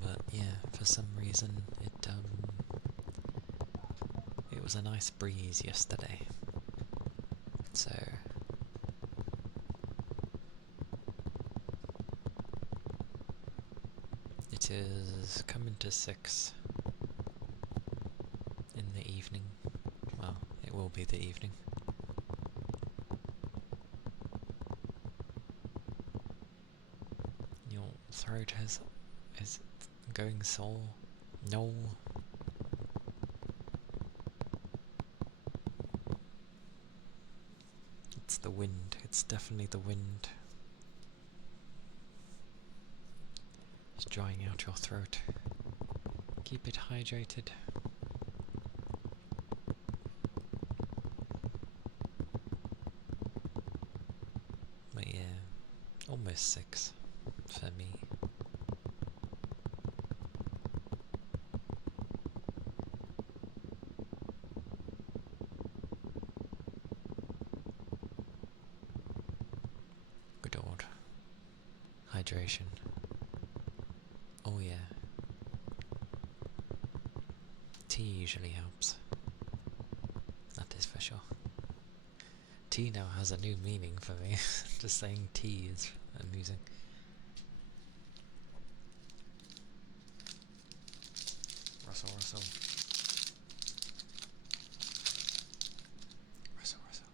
But yeah, for some reason it was a nice breeze yesterday. So it is coming to 6 in the evening. Well, it will be the evening. Your throat is going sore? No. It's the wind. It's definitely the wind. It's drying out your throat. Keep it hydrated. But yeah, almost 6 for me. hydration. Oh yeah. Tea usually helps. That is for sure. Tea now has a new meaning for me. Just saying tea is amusing. Russell, Russell. Russell, Russell.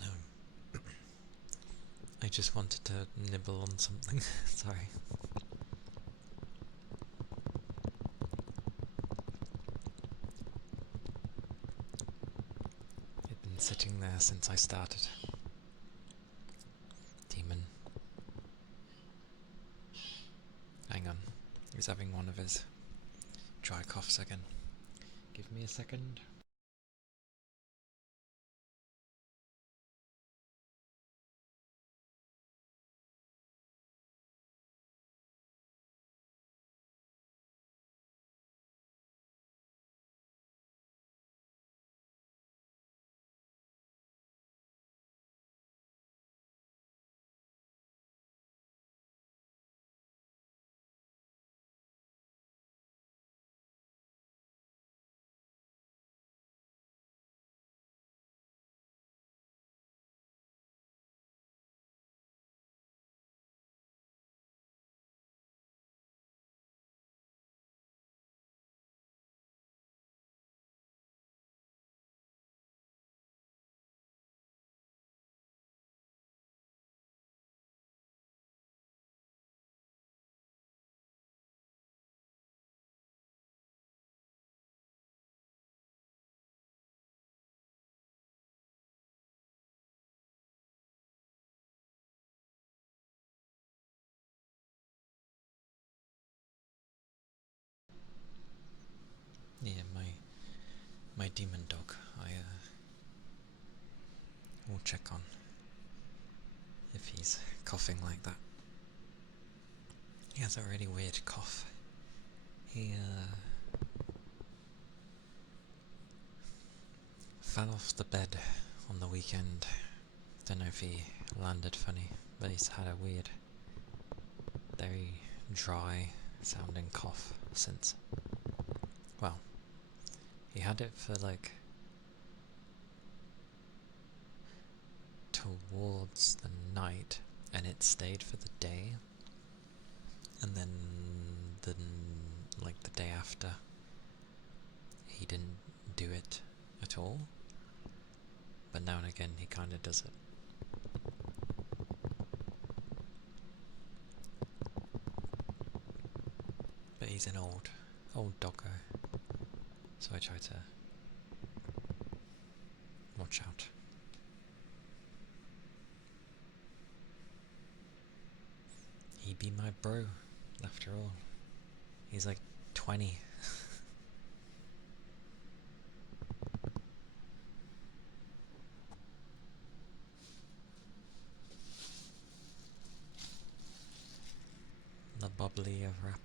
No. I just wanted to nibble on something. Sorry. It'd been sitting there since I started. Demon. Hang on. He's having one of his dry coughs again. Give me a second. Yeah, my demon dog. I will check on if he's coughing like that. He has a really weird cough. He fell off the bed on the weekend. Don't know if he landed funny, but he's had a weird, very dry sounding cough since. Well, he had it for like towards the night, and it stayed for the day, and then like the day after he didn't do it at all, but now and again he kind of does it. But he's an old doggo, so I try to watch out. He be my bro, after all. He's like 20. The bubbly of rap.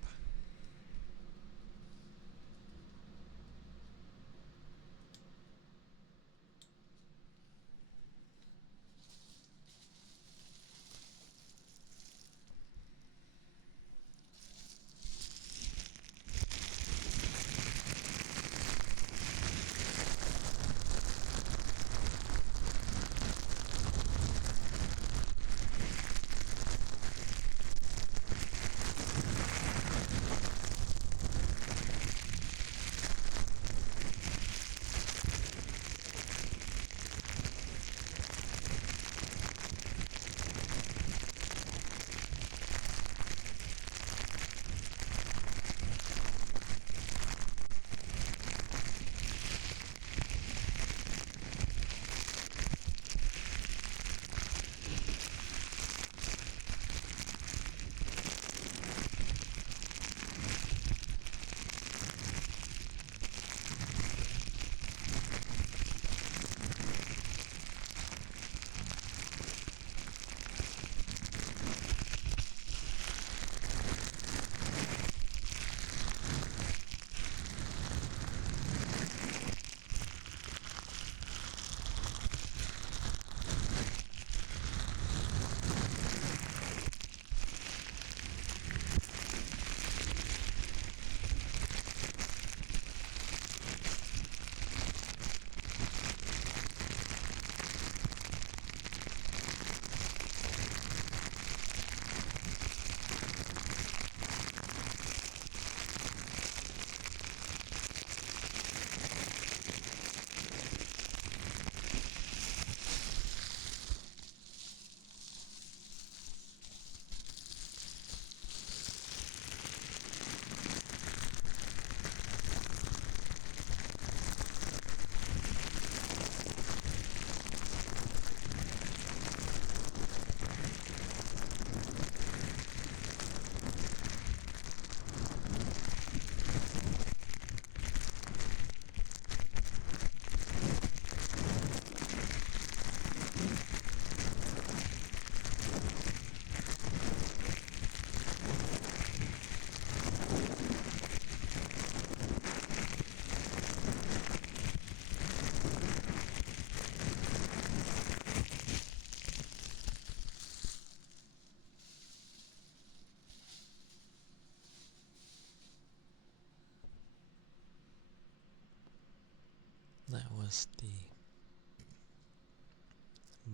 was the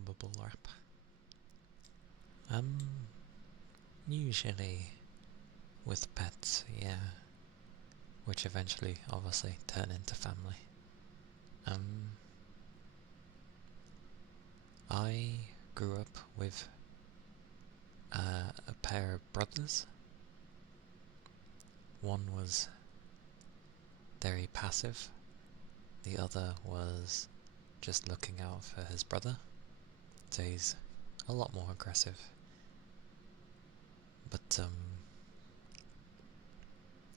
bubble wrap. Usually with pets, yeah, which eventually obviously turn into family. I grew up with a pair of brothers. One was very passive, the other was just looking out for his brother, so he's a lot more aggressive. But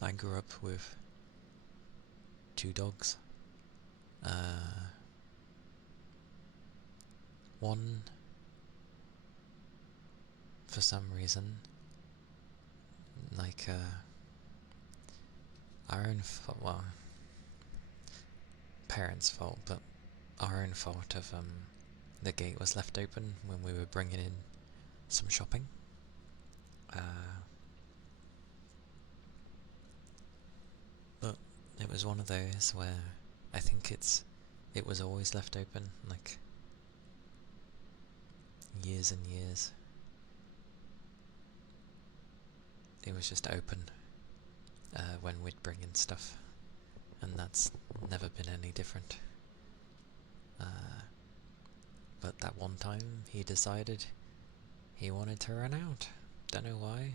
I grew up with two dogs. One, for some reason, like our own fault, well, parents' fault, but our own fault of the gate was left open when we were bringing in some shopping. But it was one of those where I think it was always left open, like years and years. It was just open when we'd bring in stuff, and that's never been any different. But that one time he decided he wanted to run out. Don't know why.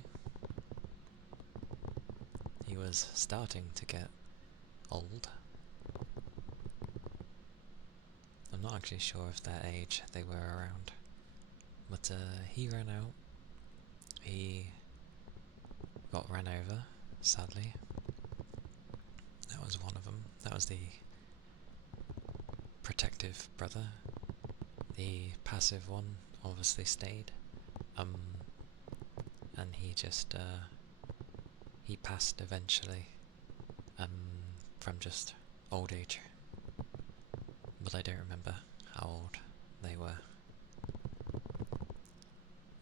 He was starting to get old. I'm not actually sure of their age they were around. But he ran out. He got ran over, sadly. That was one of them. That was the protective brother. The passive one obviously stayed. And he just, he passed eventually, from just old age. But I don't remember how old they were.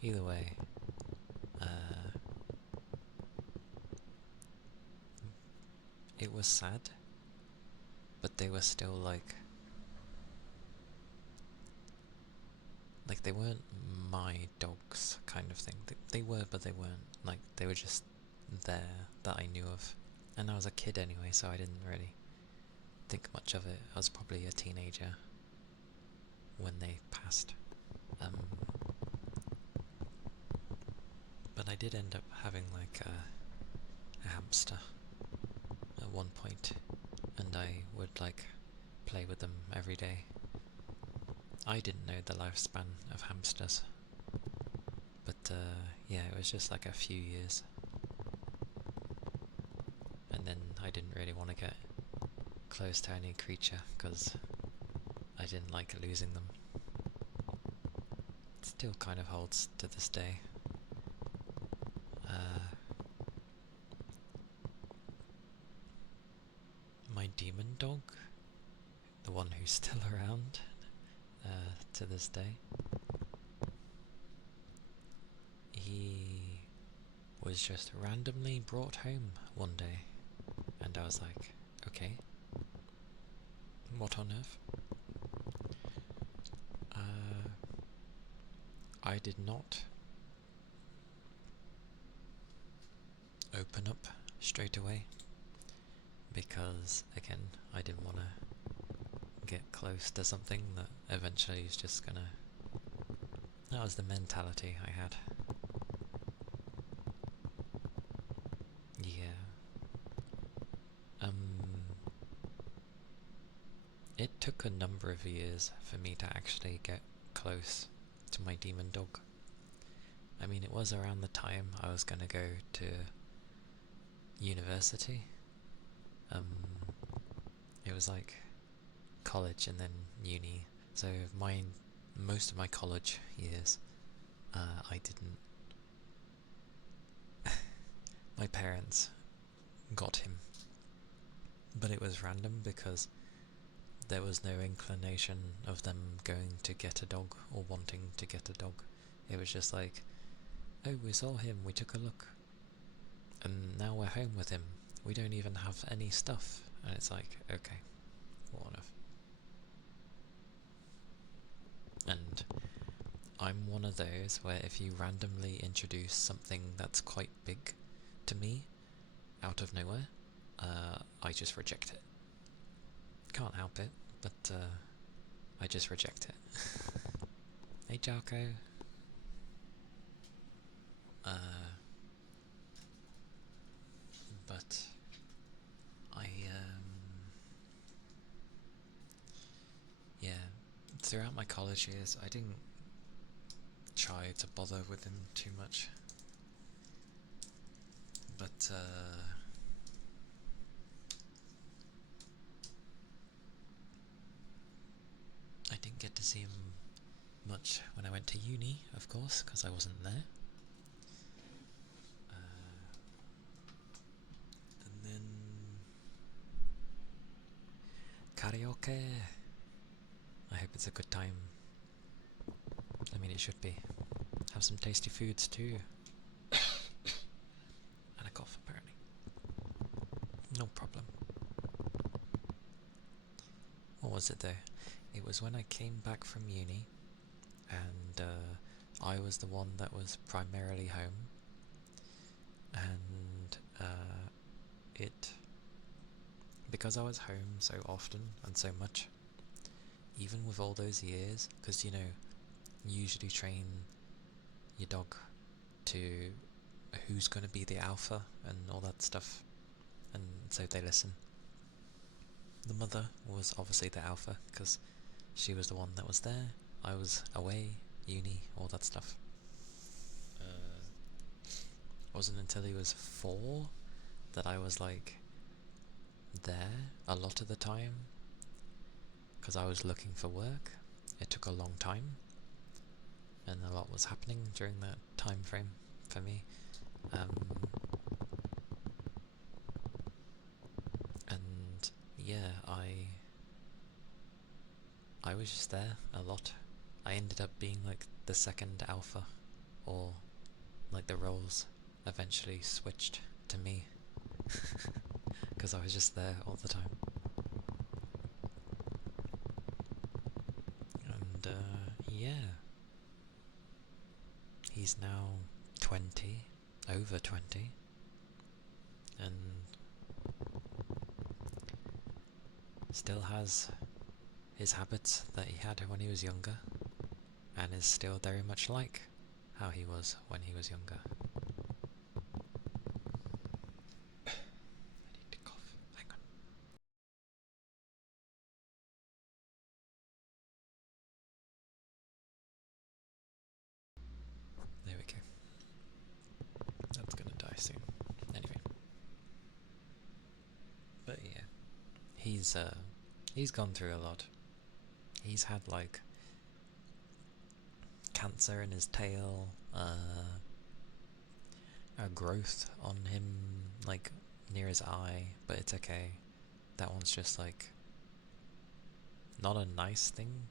Either way, it was sad, but they were still like they weren't my dogs kind of thing. They were, but they weren't. Like, they were just there that I knew of. And I was a kid anyway, so I didn't really think much of it. I was probably a teenager when they passed. But I did end up having like a hamster at one point, and I would like play with them every day. I didn't know the lifespan of hamsters, but yeah, it was just like a few years, and then I didn't really want to get close to any creature because I didn't like losing them. It still kind of holds to this day. My demon dog, the one who's still around to this day, he was just randomly brought home one day, and I was like, okay, what on earth? I did not open up straight away because, again, I didn't want to get close to something that eventually is just gonna... That was the mentality I had. Yeah. It took a number of years for me to actually get close to my demon dog. I mean, it was around the time I was gonna go to university. It was like college and then uni. So most of my college years, I didn't... My parents got him. But it was random because there was no inclination of them going to get a dog or wanting to get a dog. It was just like, oh, we saw him, we took a look, and now we're home with him. We don't even have any stuff. And it's like, okay, what on earth? I'm one of those where if you randomly introduce something that's quite big to me out of nowhere, I just reject it. Can't help it, but I just reject it. Hey Jarko. But I yeah, throughout my college years I didn't try to bother with him too much. But I didn't get to see him much when I went to uni, of course, because I wasn't there. And then karaoke. I hope it's a good time. I mean, it should be. Have some tasty foods too. And a cough, apparently. No problem. What was it though? It was when I came back from uni, and I was the one that was primarily home, and because I was home so often and so much, even with all those years, because you know, you usually train your dog to who's going to be the alpha and all that stuff, and so they listen. The mother was obviously the alpha because she was the one that was there. I was away, uni, all that stuff. It wasn't until he was 4 that I was like there a lot of the time, because I was looking for work. It took a long time, and a lot was happening during that time frame for me. And yeah, I was just there a lot. I ended up being like the second alpha, or like the roles eventually switched to me because I was just there all the time. And yeah, he's now 20, over 20, and still has his habits that he had when he was younger, and is still very much like how he was when he was younger. I need to cough. Hang on. There we go. That's gonna die soon. Anyway. But yeah. He's gone through a lot. He's had like cancer in his tail, a growth on him like near his eye, but it's okay. That one's just like not a nice thing,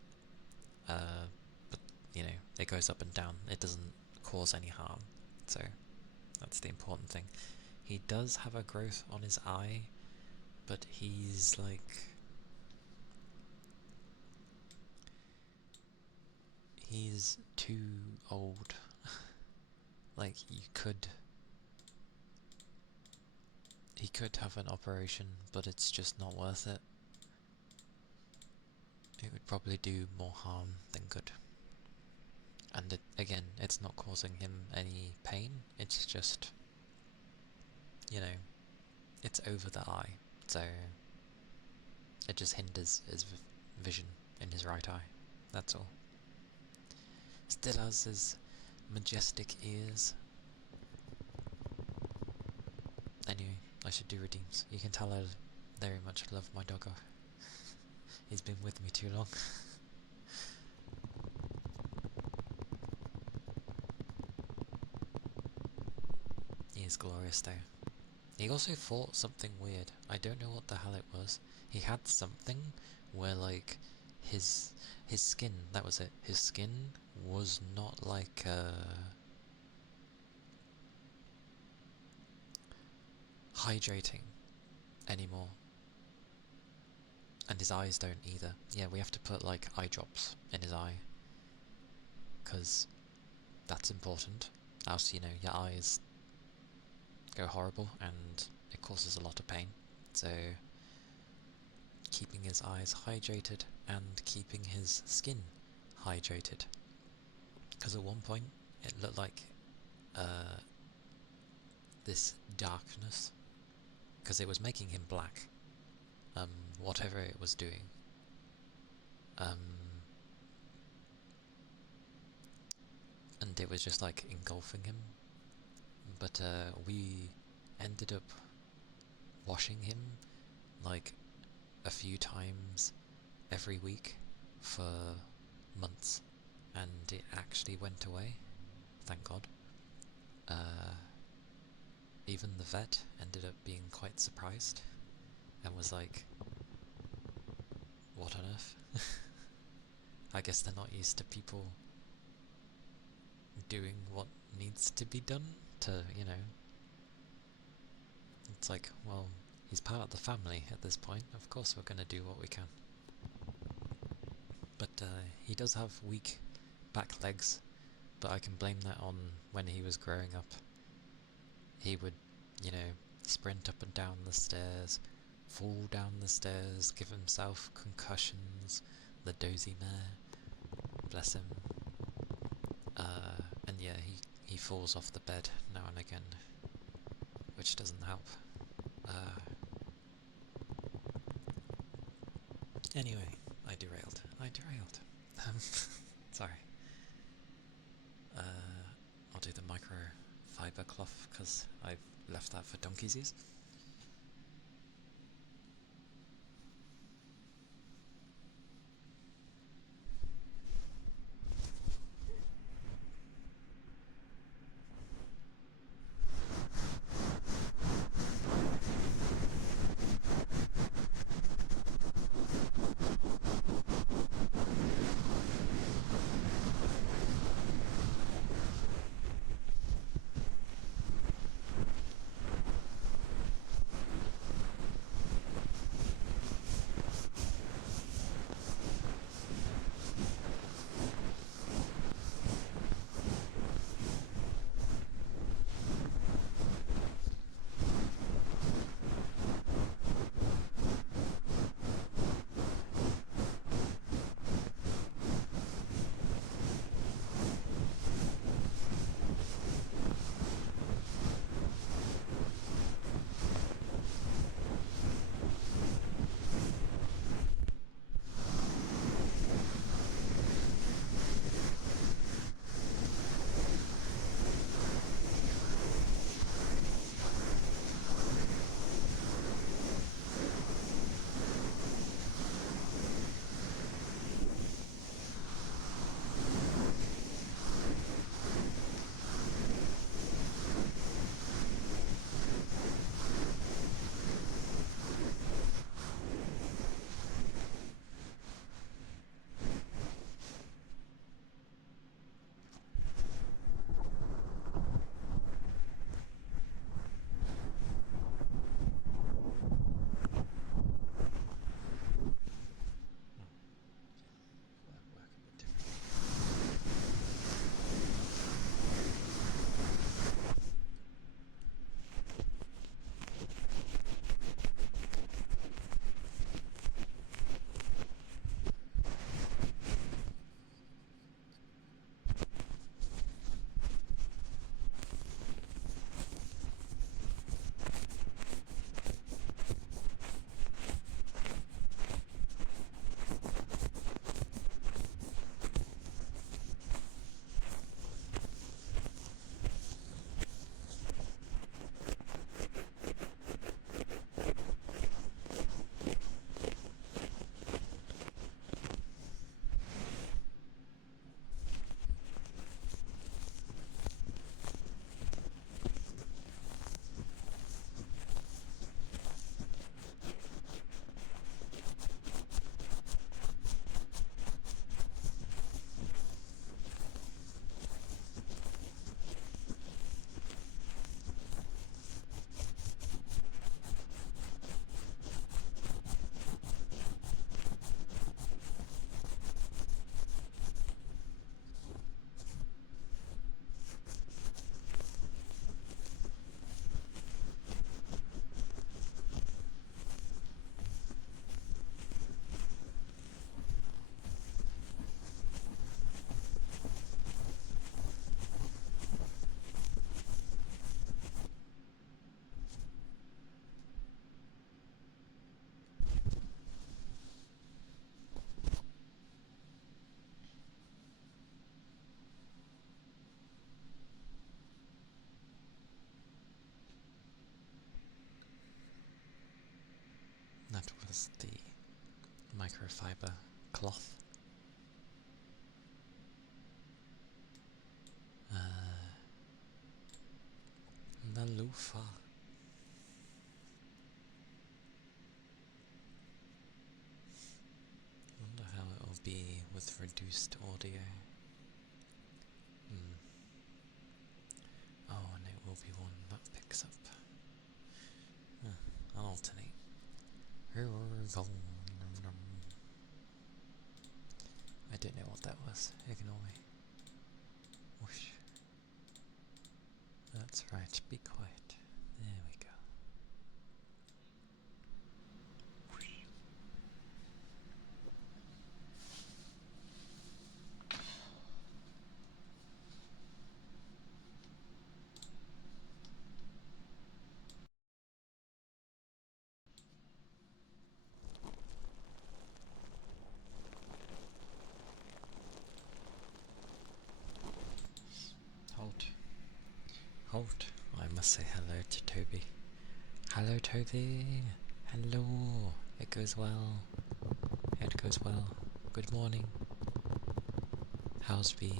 but you know, it goes up and down. It doesn't cause any harm, so that's the important thing. He does have a growth on his eye, but he's too old. Like he could have an operation, but it's just not worth it. It would probably do more harm than good. And again, it's not causing him any pain, it's just, you know, it's over the eye, so it just hinders his vision in his right eye, that's all. Still has his majestic ears. Anyway, I should do redeems. You can tell I very much love my doggo. He's been with me too long. He is glorious though. He also fought something weird. I don't know what the hell it was. He had something where like his skin, that was it. His skin was not like hydrating anymore. And his eyes don't either. Yeah, we have to put like eye drops in his eye. because that's important. Else, you know, your eyes go horrible and it causes a lot of pain. So, keeping his eyes hydrated and keeping his skin hydrated. Because at one point, it looked like this darkness, because it was making him black, whatever it was doing. And it was just like engulfing him. But we ended up washing him like a few times every week for months, and it actually went away, thank God. Even the vet ended up being quite surprised and was like, what on earth? I guess they're not used to people doing what needs to be done to, you know. It's like, well, he's part of the family at this point, of course we're going to do what we can. But he does have weak back legs, but I can blame that on when he was growing up. He would, you know, sprint up and down the stairs, fall down the stairs, give himself concussions, the dozy mare, bless him. And yeah, he falls off the bed now and again, which doesn't help. Anyway, I derailed. Sorry. I'll do the microfiber cloth because I've left that for donkey's ears. is the microfiber cloth. The loofah. Wonder how it will be with reduced audio. Oh, and it will be one that picks up. I'll alternate. I don't know what that was. Ignore me. Whoosh. That's right. Be quiet. There we go. Whoosh. Hold. I must say hello to Toby. Hello, Toby. Hello. It goes well. It goes well. Good morning. How's the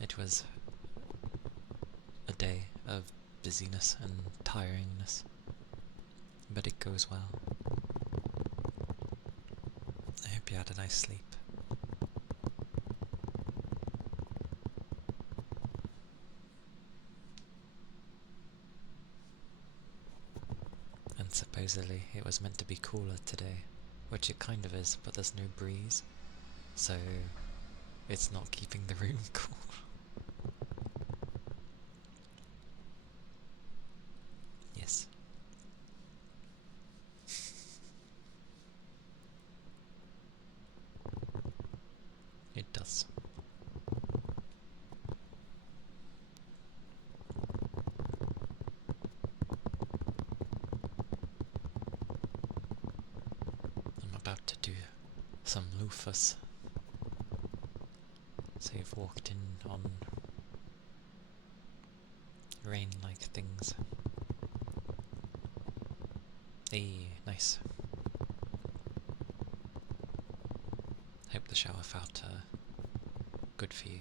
it was a day of busyness and tiringness, but it goes well. I hope you had a nice sleep. And supposedly it was meant to be cooler today, which it kind of is, but there's no breeze, so it's not keeping the room cool. Yes. It does. I'm about to do some loofahs. So you've walked in on rain-like things. Hey, nice. Hope the shower felt good for you.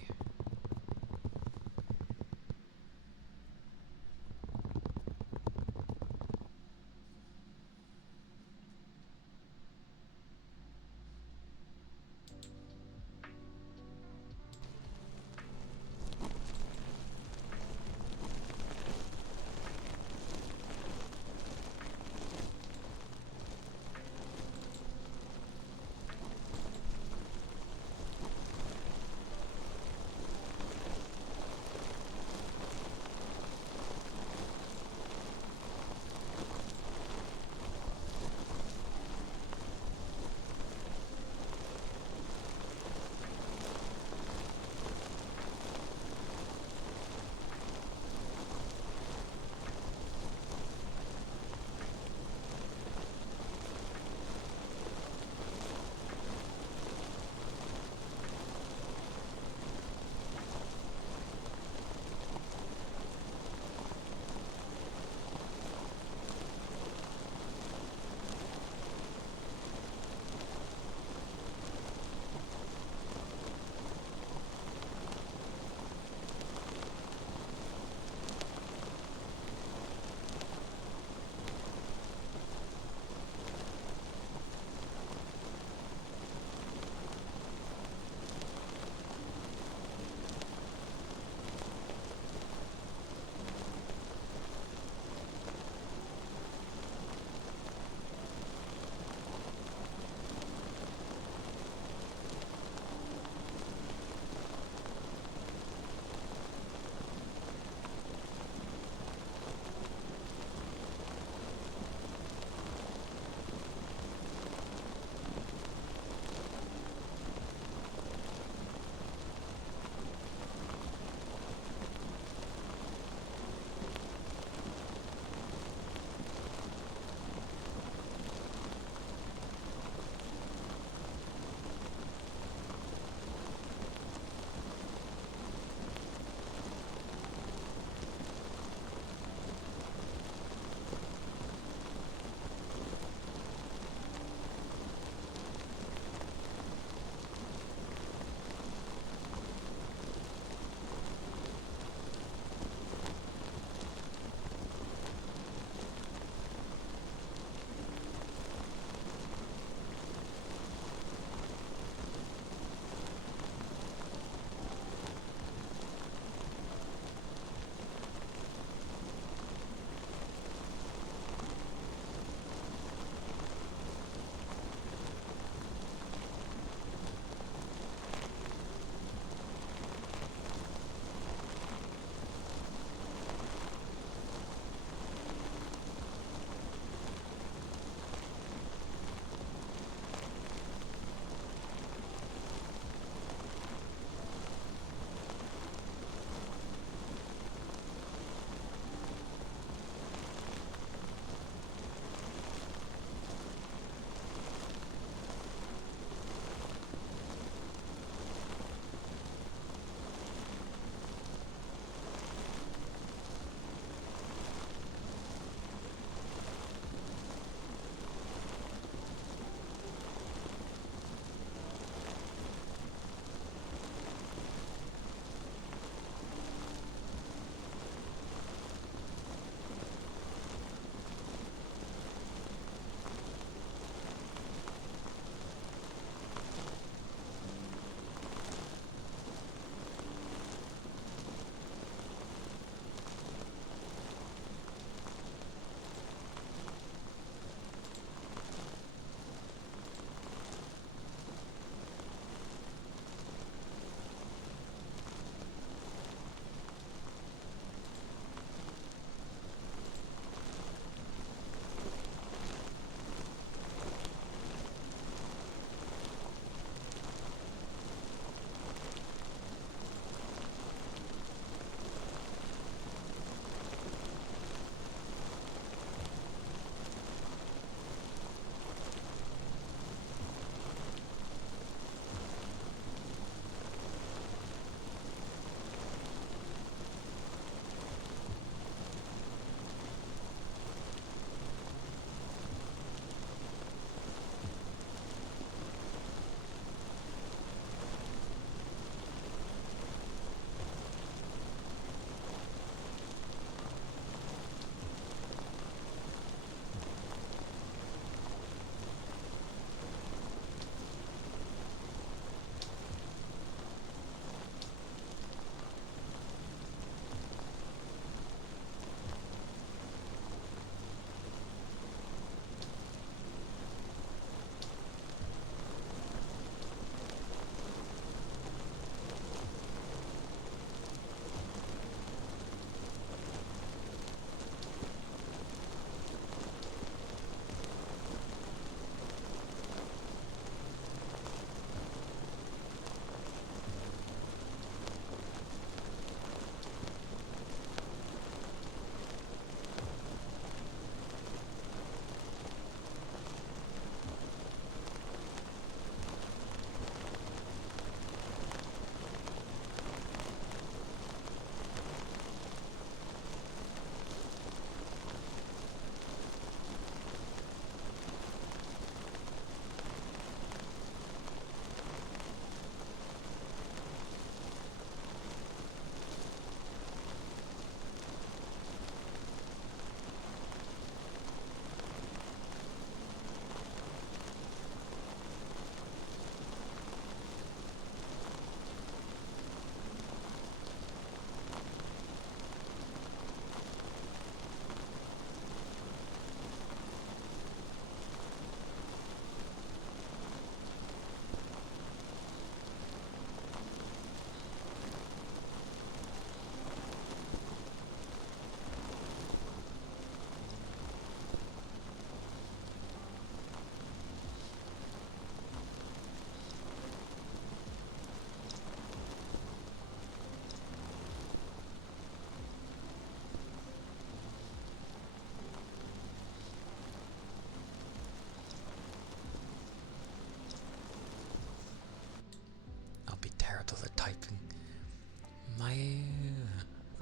Mayu,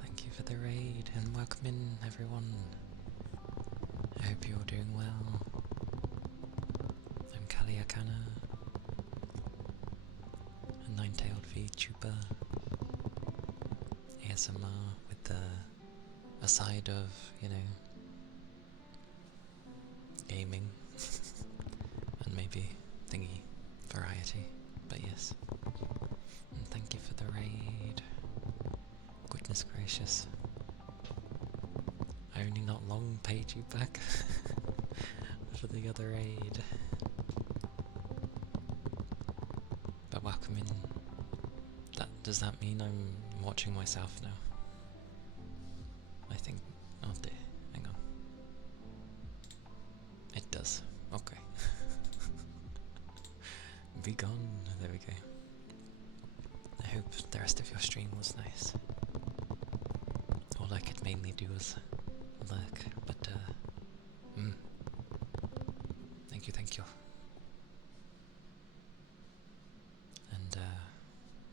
thank you for the raid and welcome in everyone. I hope you're doing well. I'm Calia, Kana, a nine-tailed VTuber, ASMR with a side of, you know, gaming and maybe thingy variety, but yes. And thank you for the raid. Goodness gracious. I only not long paid you back for the other raid. But welcome in. Does that mean I'm watching myself now? I think. Oh dear, hang on. It does. Okay. Be gone. There we go. I hope the rest of your stream was nice. All I could mainly do was lurk, but thank you. And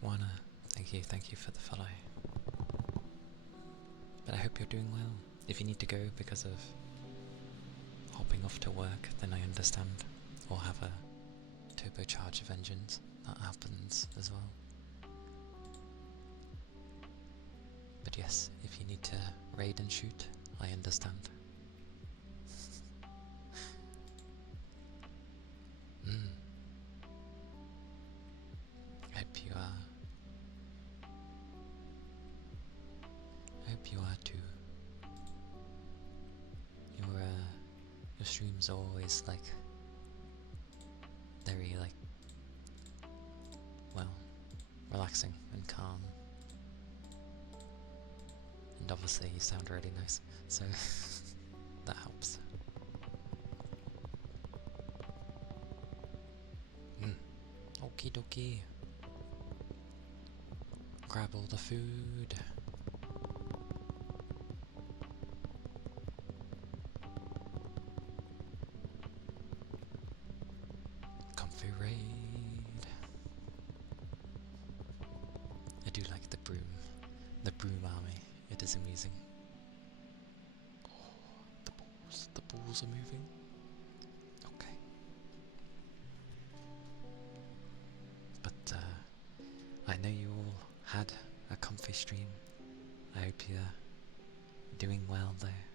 Wana, thank you for the follow. But I hope you're doing well. If you need to go because of hopping off to work, then I understand. Or have a turbocharge of engines, that happens as well. But yes, if you need to raid and shoot, I understand. Hope you are too. Your streams are always like very relaxing and calm. And obviously you sound really nice, so that helps. Okie dokie. Grab all the food. Comfy raid. I do like the broom army. It is amusing. Oh, the balls are moving. Okay. But I know you all had a comfy stream. I hope you're doing well there.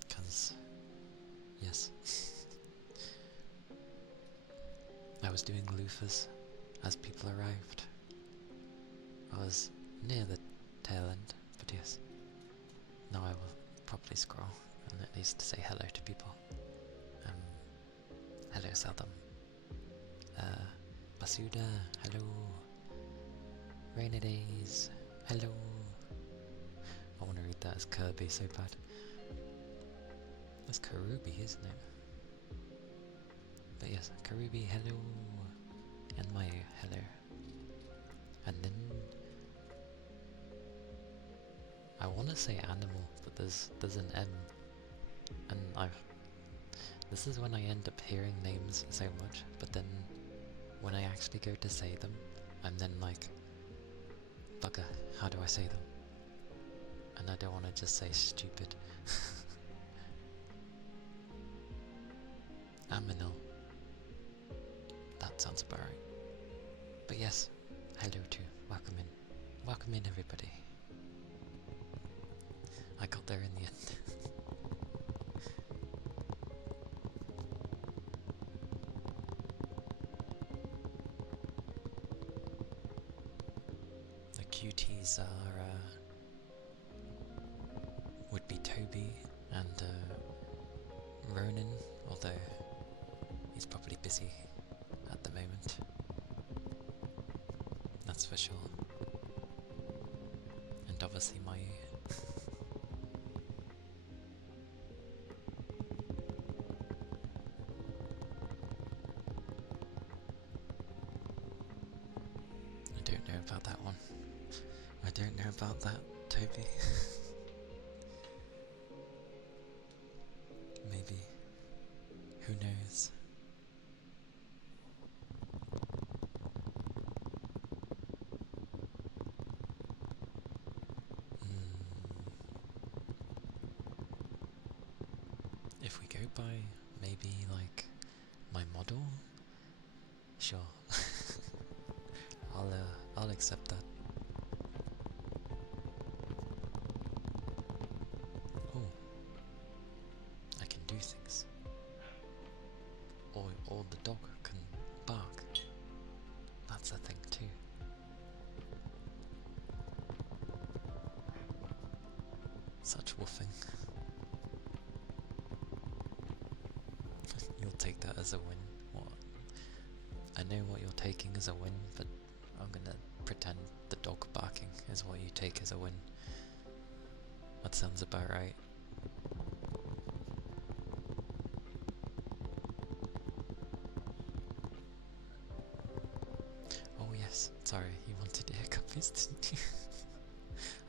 Because, yes. I was doing loofahs as people arrived. I was near the tail end, but yes. Now I will probably scroll and at least say hello to people. Hello Southam. Basuda, hello. Rainy Days, hello. I want to read that as Kirby so bad. That's Karubi, isn't it? But yes, Karubi, hello. And Mayu, hello. And then I want to say animal, but there's an M, and this is when I end up hearing names so much, but then when I actually go to say them, I'm then like, bugger, how do I say them? And I don't want to just say stupid. Aminal. That sounds about right. But yes, hello too. Welcome in. Welcome in everybody. I got there in the end. The cuties are would be Toby and Ronan, although he's probably busy at the moment. That's for sure. And obviously Mayu. I don't know about that one. I don't know about that, Toby. Maybe. Who knows? buy maybe like my model? Sure. I'll accept that. Oh, I can do things. Or the dog can bark. That's a thing too. Such woofing. You'll take that as a win. What? I know what you're taking as a win, but I'm gonna pretend the dog barking is what you take as a win. That sounds about right. Oh yes, sorry, you wanted ear cuppies, didn't you?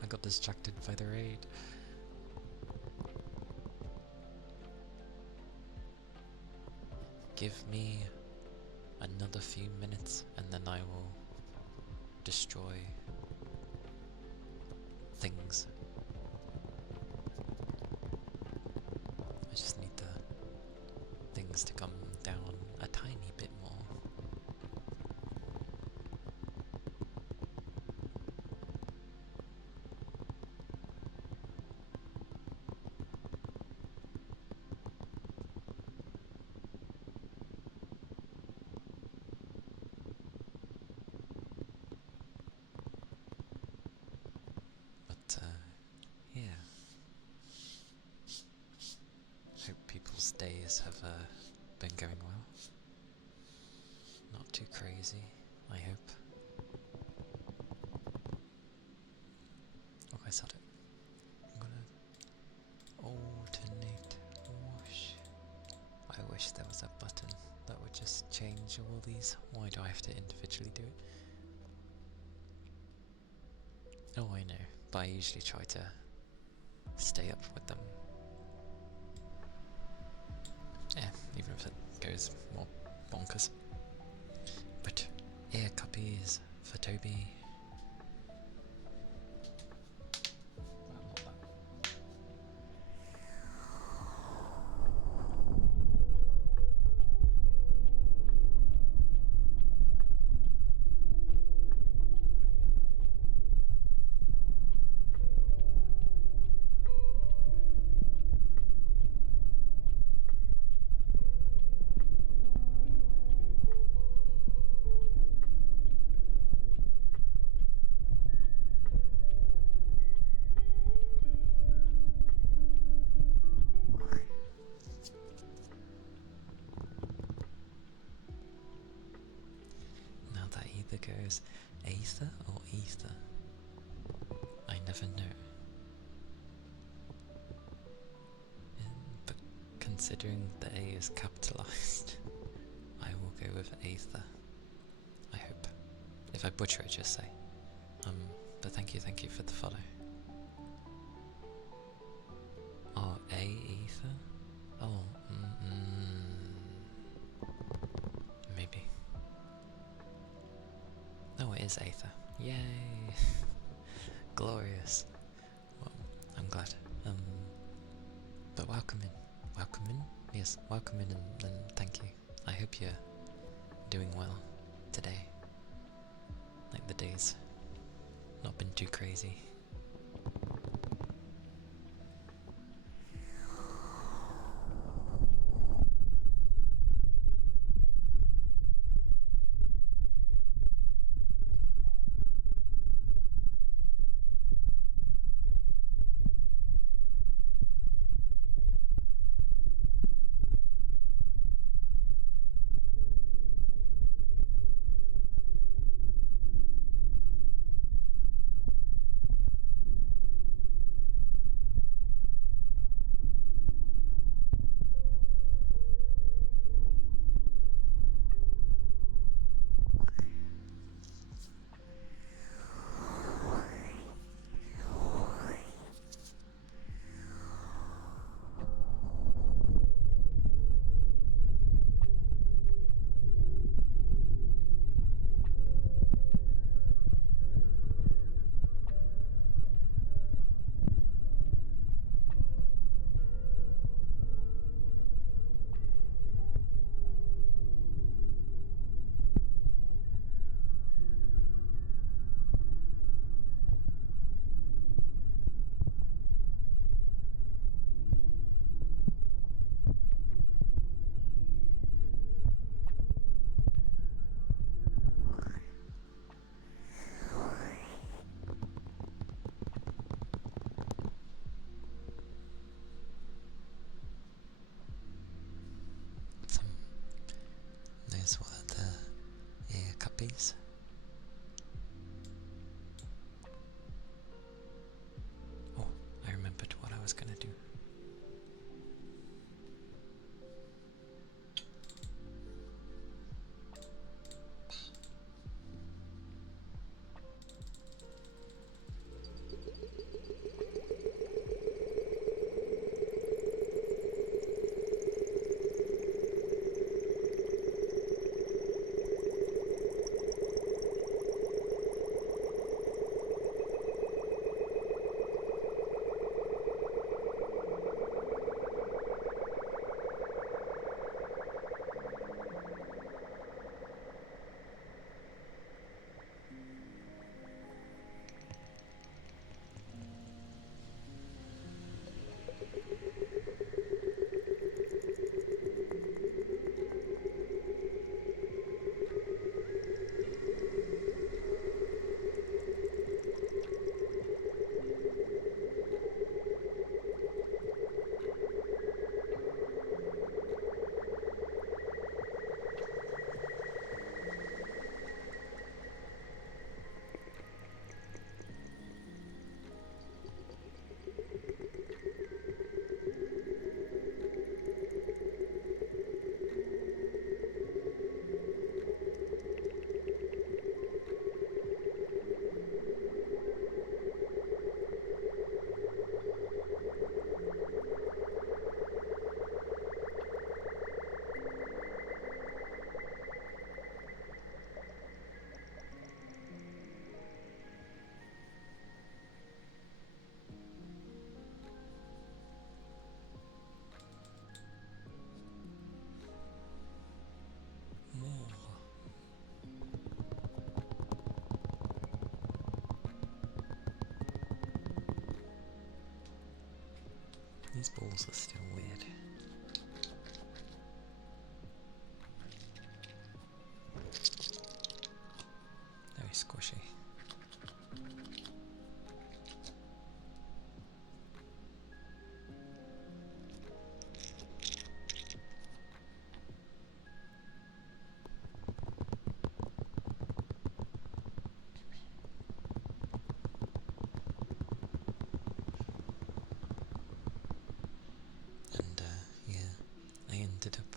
I got distracted by the raid. Give me another few minutes and then I will destroy things. I just need the things to come down a tiny bit more. But yeah. Hope people's days have been going well. Not too crazy, I hope. Oh, I said it. I'm gonna alternate wash. I wish there was a button that would just change all these. Why do I have to individually do it? Oh, I know, but I usually try to stay up with them. Yeah, even if it goes more bonkers. But ear cuppies for Toby. Well, not that. Now that either goes Aether or Ether. I never know. But considering the A is capitalized, I will go with Aether. I hope. If I butcher it, just say. But thank you for the follow. Oh, A Ether? Oh, maybe. Oh, it is Aether. Yay! Glorious. Well, I'm glad. But welcome in. Welcome in? Yes, welcome in and thank you. I hope you're doing well today. Like the day's not been too crazy. hobbies? Oh, I remembered what I was gonna do. More. These balls are still weird. Very squishy. And yeah, I ended up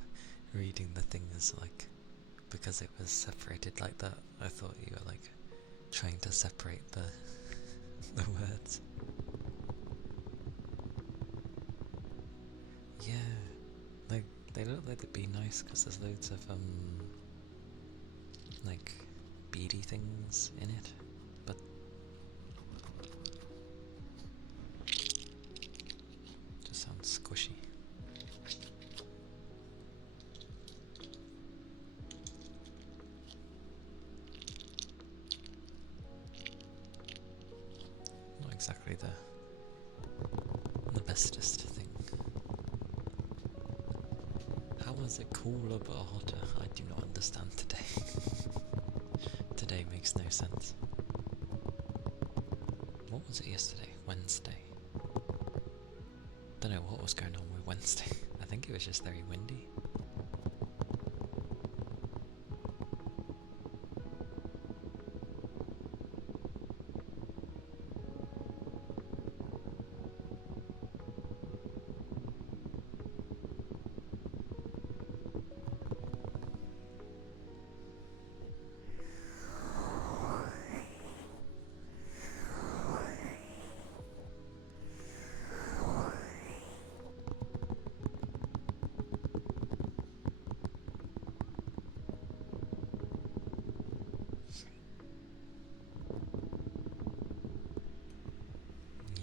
reading the thing as like, because it was separated like that, I thought you were like trying to separate the the words. Yeah, like they look like they'd be nice because there's loads of like beady things in it, but just sounds squishy. Not exactly the bestest thing. How is it cooler but hotter? I do not understand today. Today makes no sense. What was it yesterday? Wednesday. Don't know what was going on with Wednesday. I think it was just very windy.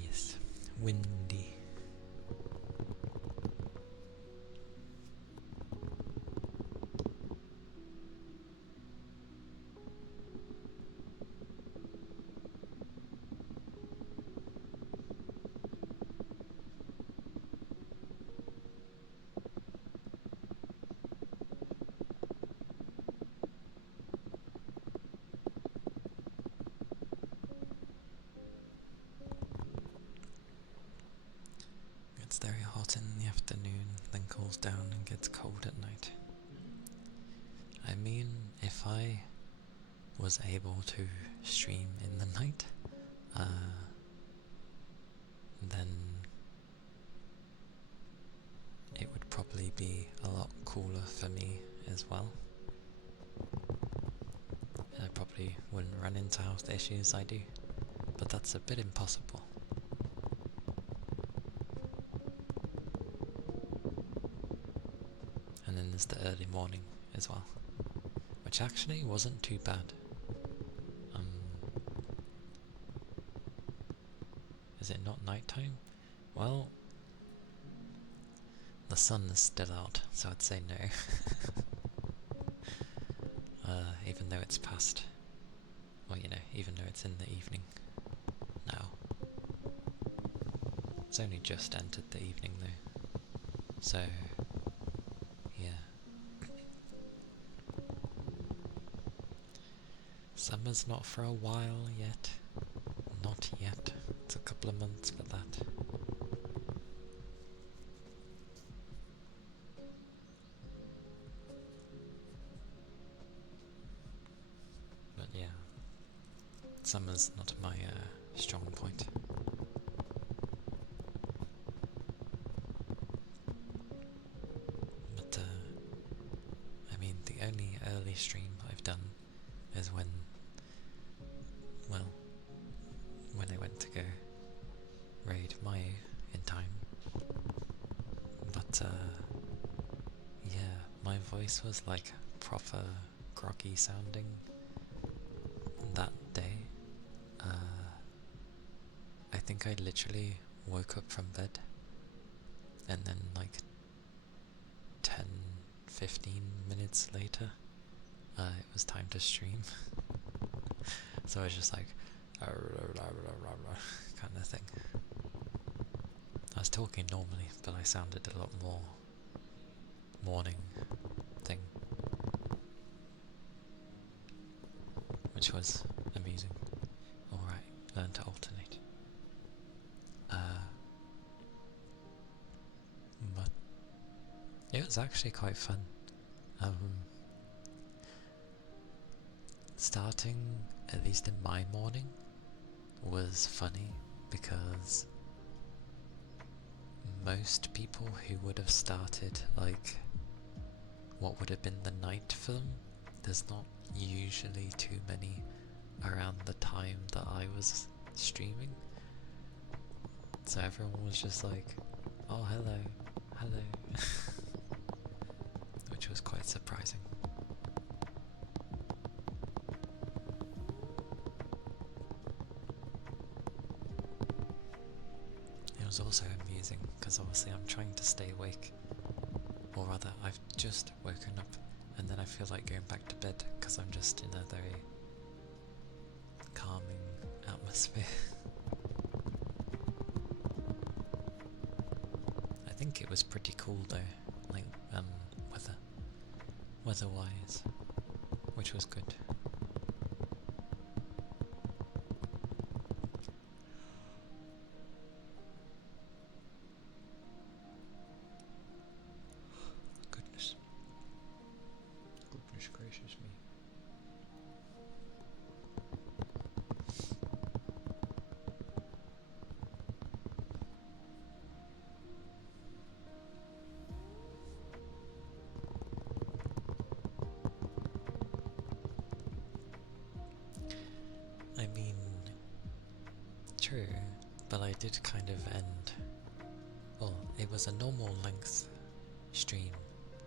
Yes, windy. It's very hot in the afternoon, then cools down and gets cold at night. I mean, if I was able to stream in the night, then it would probably be a lot cooler for me as well. I probably wouldn't run into health issues I do, but that's a bit impossible. And then there's the early morning as well, which actually wasn't too bad. Is it not nighttime? Well, the sun is still out, so I'd say no. Even though it's past, well, you know, even though it's in the evening now. It's only just entered the evening though, so yeah. Summer's not for a while yet. Not yet. It's a couple of months for that. But yeah, summer's not my strong point. But I mean, the only early stream I've done is when I went to go raid Mayu in time. But yeah, my voice was like proper groggy sounding that day. I think I literally woke up from bed and then like 10-15 minutes later it was time to stream. So I was just like kind of thing. I was talking normally, but I sounded a lot more morning thing, which was amusing. Alright, learn to alternate. But it was actually quite fun. Starting, at least in my morning, was funny because most people who would have started like what would have been the night for them, there's not usually too many around the time that I was streaming. So everyone was just like, oh hello, hello. Which was quite surprising. It was also amusing because obviously I'm trying to stay awake, or rather I've just woken up and then I feel like going back to bed because I'm just in a very calming atmosphere. I think it was pretty cool though, like weather-wise, which was good. Goodness gracious me. I mean, true, but I did kind of end. Well, it was a normal length stream,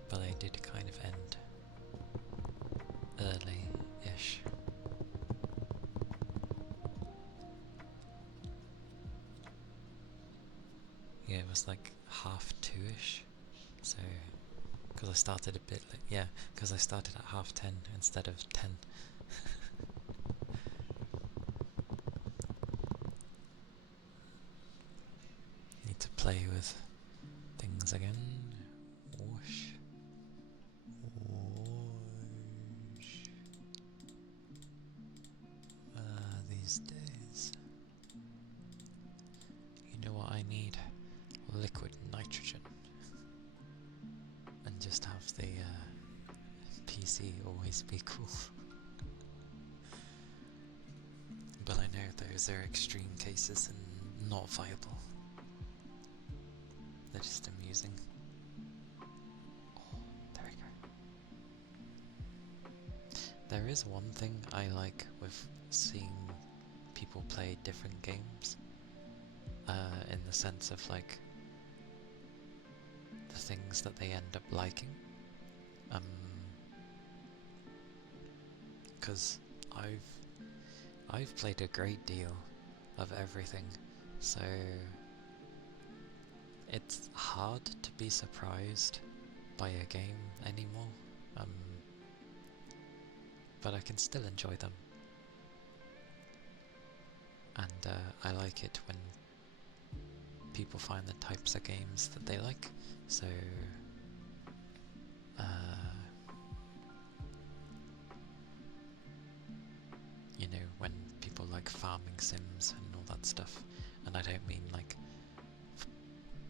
but I did kind of end early-ish. Yeah, it was like 2:30-ish, so, because I started a bit late, yeah, because I started at 10:30 instead of 10. Need to play with things again. Whoosh. Whoosh. These days. You know what I need? Liquid nitrogen. And just have the PC always be cool. But I know those are extreme cases and not viable. They're just amusing. Oh, there we go. There is one thing I like with seeing people play different games, in the sense of like the things that they end up liking. Because I've played a great deal of everything, so it's hard to be surprised by a game anymore. But I can still enjoy them, and I like it when people find the types of games that they like. So you know, when people like farming sims and all that stuff, and I don't mean like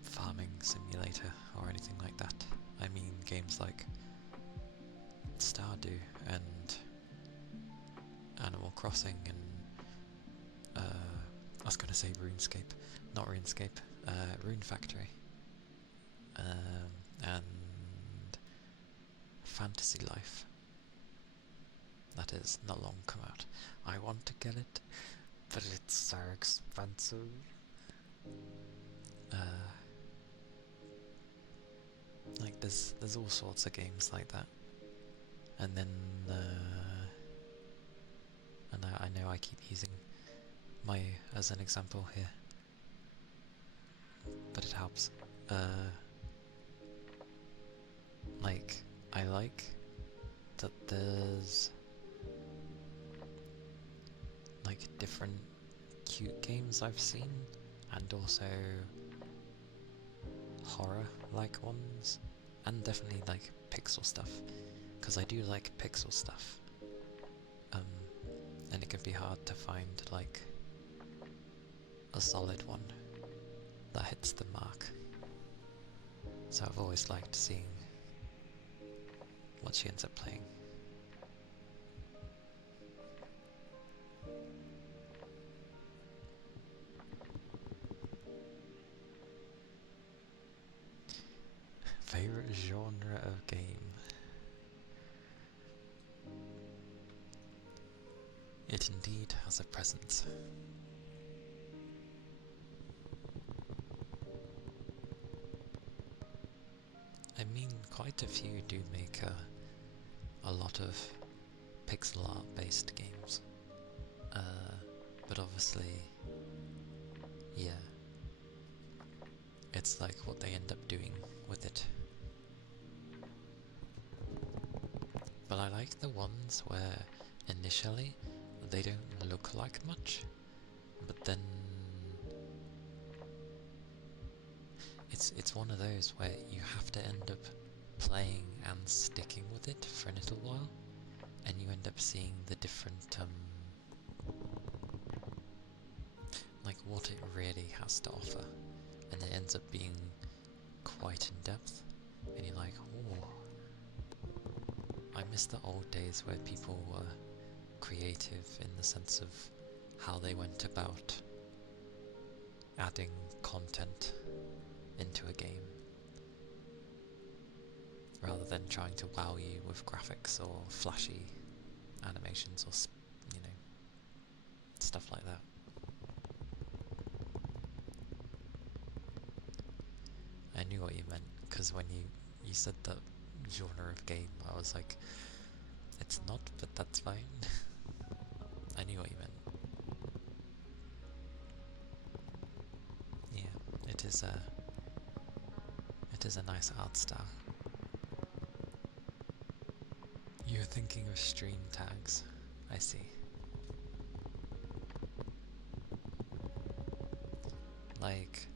farming simulator or anything like that. I mean games like Stardew and Animal Crossing and I was gonna say RuneScape, not RuneScape, Rune Factory, and Fantasy Life. That is not long come out. I want to get it, but it's so expensive. Like there's all sorts of games like that, and then and I know I keep using my as an example here, but it helps. Like I like that there's like different cute games I've seen, and also horror-like ones, and definitely like pixel stuff, because I do like pixel stuff, and it can be hard to find like a solid one that hits the mark. So I've always liked seeing what she ends up playing. Favorite genre of game? It indeed has a presence. I mean, quite a few do make a lot of pixel art based games, but obviously, yeah, it's like what they end up doing with it. But I like the ones where initially they don't look like much, but then it's one of those where you have to end up playing and sticking with it for a little while, and you end up seeing the different like what it really has to offer, and it ends up being quite in depth, and you're like, oh, I miss the old days where people were creative in the sense of how they went about adding content into a game, rather than trying to wow you with graphics or flashy animations or, you know, stuff like that. I knew what you meant, because when you said that genre of game, I was like, it's not, but that's fine. I knew what you meant. Yeah, it is a nice art style. You're thinking of stream tags, I see. Like,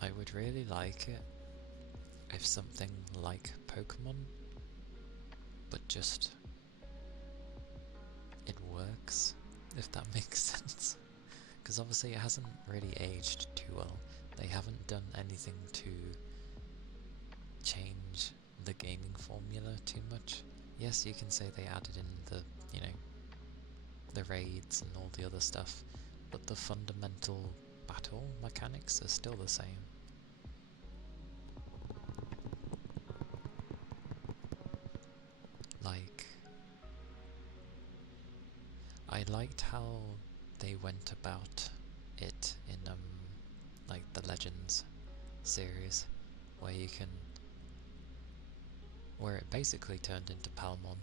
I would really like it if something like Pokemon, but just it works, if that makes sense. Because obviously it hasn't really aged too well. They haven't done anything to change the gaming formula too much. Yes, you can say they added in the, you know, the raids and all the other stuff, but the fundamental battle mechanics are still the same. Like, I liked how they went about it in like the Legends series, where it basically turned into Palmon.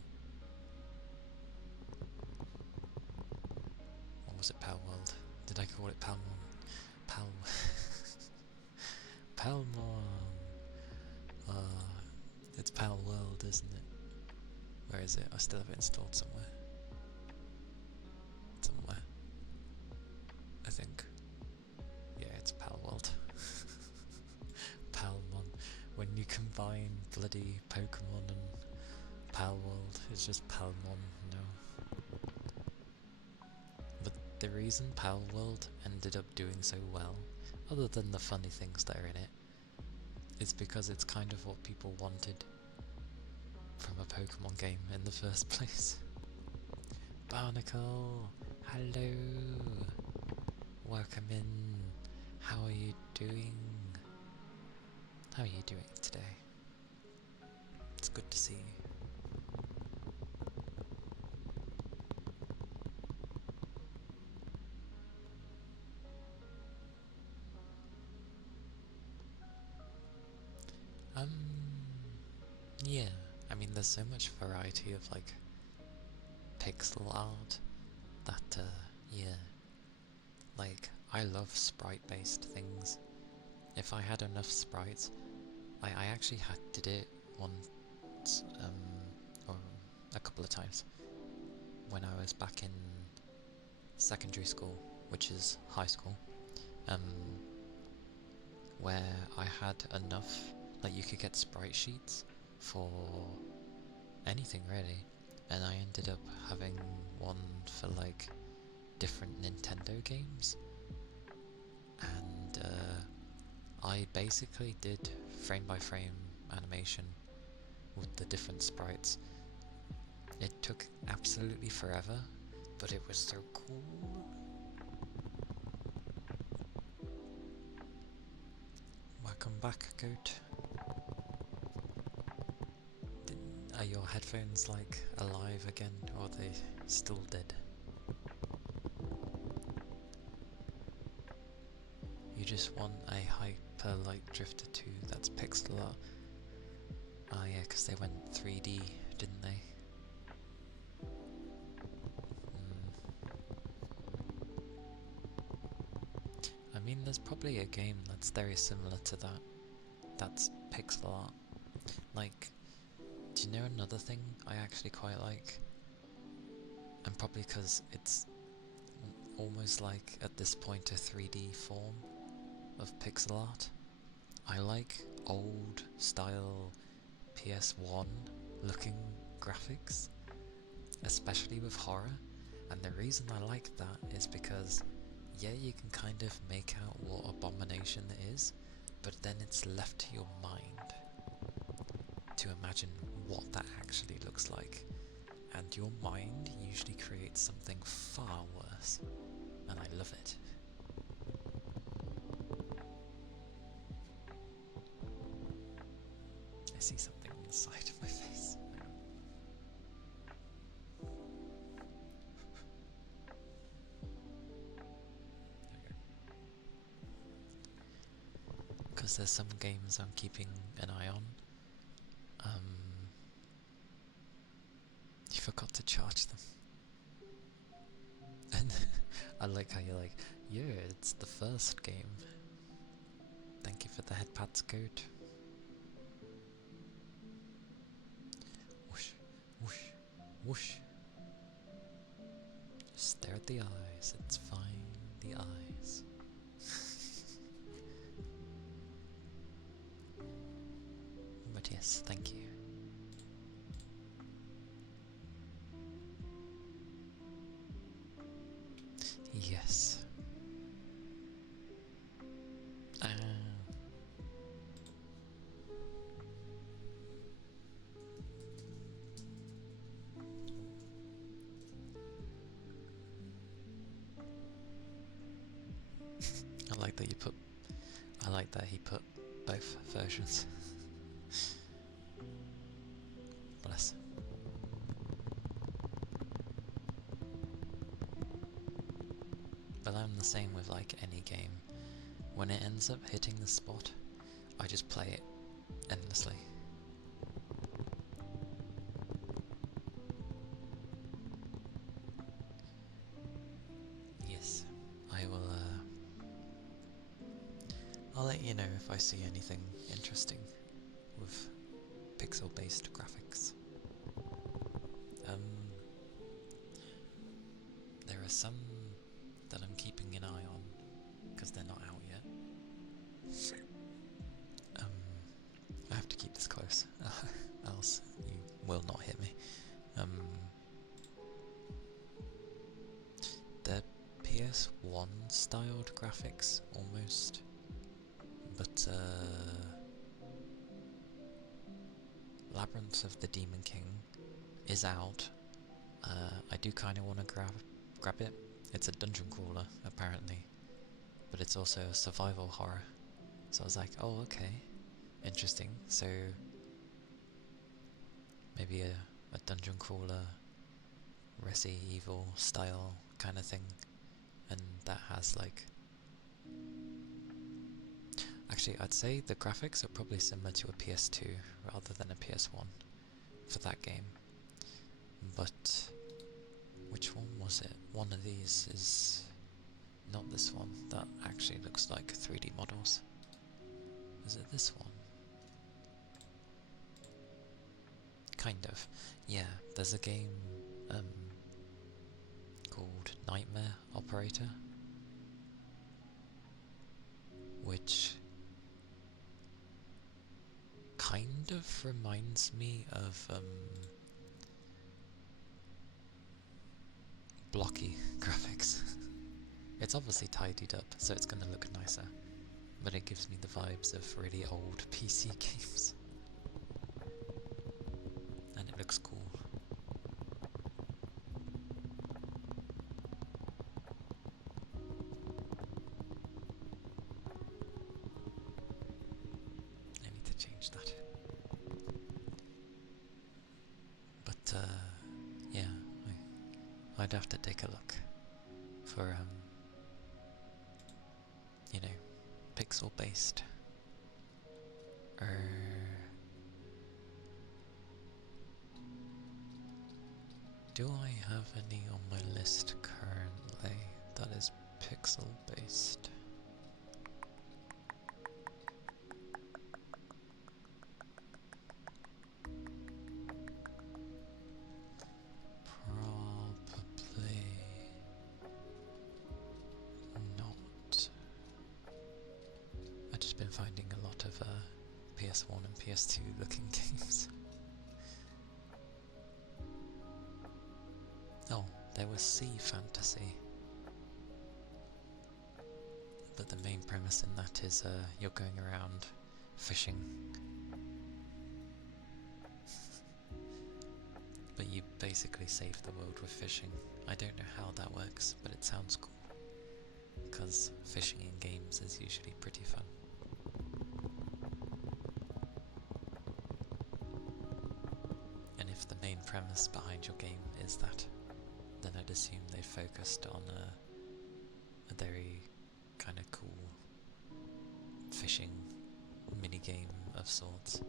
Or was it Palworld? Did I call it Palmon? Palmon! It's Palworld, isn't it? Where is it? I still have it installed somewhere. Somewhere. I think. Yeah, it's Palworld. Palmon. When you combine bloody Pokemon and Palworld, it's just Palmon, But the reason Palworld ended up doing so well, other than the funny things that are in it, is because it's kind of what people wanted from a Pokemon game in the first place. Barnacle! Hello! Welcome in! How are you doing? How are you doing today? It's good to see you. Yeah, I mean there's so much variety of like pixel art that, yeah, like I love sprite-based things. If I had enough sprites, I actually did it once, or a couple of times, when I was back in secondary school, which is high school, where I had enough, like you could get sprite sheets for anything really, and I ended up having one for like different Nintendo games, and I basically did frame by frame animation with the different sprites. It took absolutely forever, but it was so cool. Welcome back, Goat. Are your headphones like alive again, or are they still dead? You just want a Hyper Light Drifter 2 that's pixel art. Oh yeah, because they went 3D, didn't they? I mean, there's probably a game that's very similar to that, that's pixel art. Like, do you know another thing I actually quite like? And probably because it's almost like, at this point, a 3D form of pixel art. I like old style PS1 looking graphics, especially with horror, and the reason I like that is because, yeah, you can kind of make out what abomination it is, but then it's left to your mind to imagine what that actually looks like, and your mind usually creates something far worse, and I love it. I see something on the side of my face. Because there's some games I'm keeping an eye on. You forgot to charge them. And I like how you're like, yeah, it's the first game. Thank you for the headpads, Code. Whoosh, whoosh, whoosh. Just stare at the eyes, it's fine, the eyes. But yes, thank you. Yes. I like that he put both versions. Bless. But I'm the same with like any game. When it ends up hitting the spot, I just play it endlessly. Yes, I will I'll let you know if I see anything interesting with pixel-based graphics. There are some that I'm keeping an eye on, because they're not out yet. I have to keep this close, else you will not hit me. They're PS1 styled graphics, almost, but Labyrinth of the Demon King is out. I do kind of want to grab it. It's a dungeon crawler, apparently, but it's also a survival horror. So I was like, oh, okay, interesting. So maybe a dungeon crawler, Resident Evil style kind of thing, and that has like... Actually, I'd say the graphics are probably similar to a PS2 rather than a PS1 for that game. But which one was it? One of these is not this one. That actually looks like 3D models. Is it this one? Kind of. Yeah, there's a game called Nightmare Operator, which kind of reminds me of blocky graphics. It's obviously tidied up, so it's gonna look nicer, but it gives me the vibes of really old PC games. And it looks cool. I need to change that. But yeah, I'd have to take a look for you know, pixel based. Do I have any on my list currently that is pixel based? Probably not. I've just been finding a lot of PS1 and PS2 looking games. Oh, there was Sea Fantasy. But the main premise in that is you're going around fishing. But you basically save the world with fishing. I don't know how that works, but it sounds cool. Because fishing in games is usually pretty fun. And if the main premise behind your game is that, then I'd assume they focused on a very kind of cool fishing minigame of sorts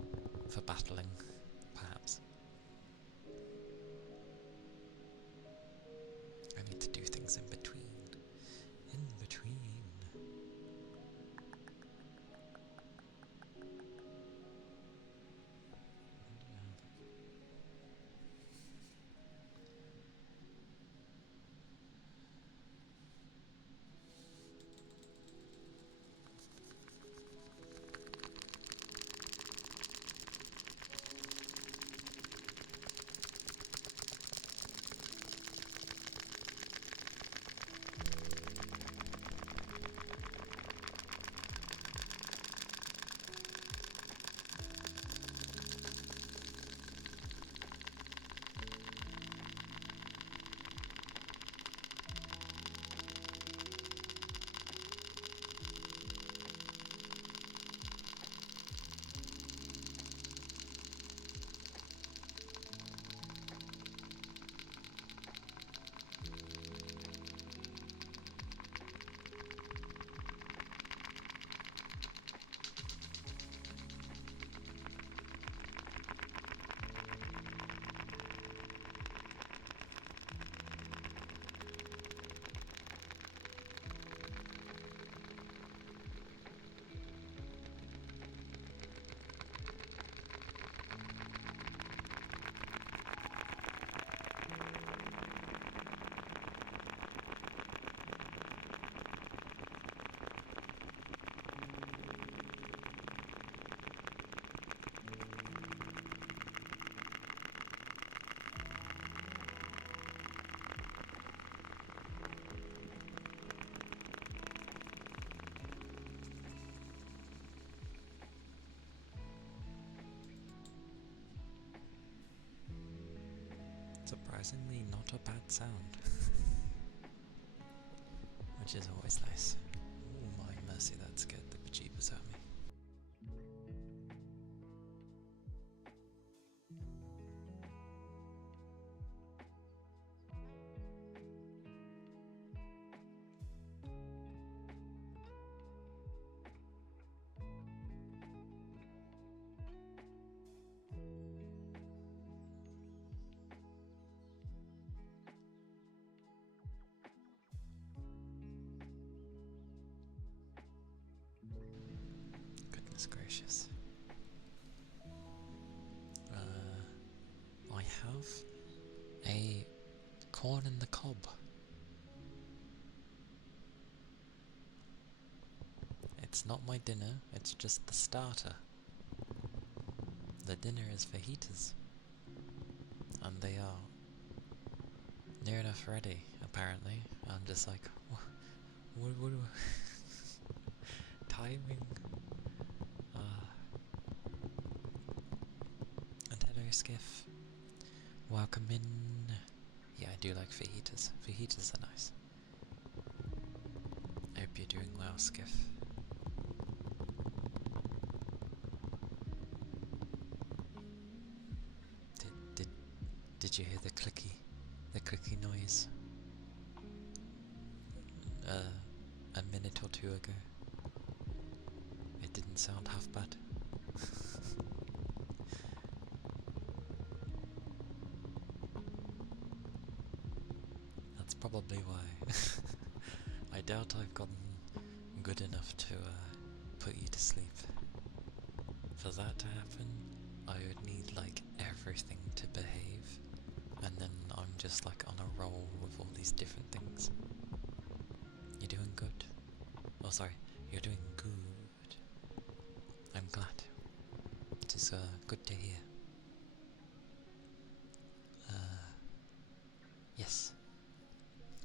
for battling, perhaps. I need to do things in between. In between. surprisingly not a bad sound. Which is always nice. Oh my mercy, that scared the bejeebus out of me. Goodness gracious. I have a corn in the cob. It's not my dinner, it's just the starter. The dinner is fajitas. And they are near enough ready, apparently. I'm just like, what timing. And hello, Skiff. Welcome in. Yeah, I do like fajitas. Fajitas are nice. I hope you're doing well, Skiff. Did you hear the clicky noise? A minute or two ago. It didn't sound half bad. That's probably why. I doubt I've gotten good enough to put you to sleep. For that to happen, I would need like everything to behave, and then I'm just like on a roll with all these different things. You're doing good? Oh sorry, you're doing good. I'm glad. It is good to hear. Yes.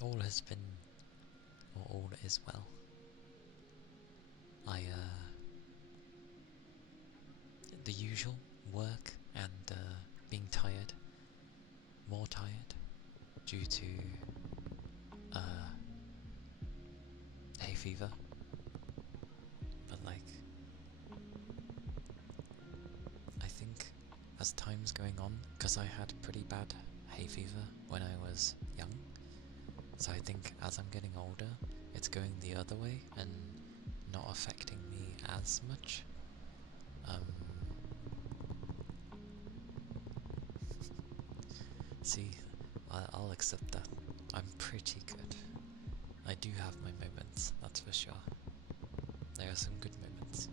All has been, or all is well. The usual, work and being tired, more tired, due to hay fever, but like, I think as time's going on, because I had pretty bad hay fever when I was young, so I think as I'm getting older, it's going the other way and not affecting me as much. See, I'll accept that. I'm pretty good. I do have my moments, that's for sure. There are some good moments.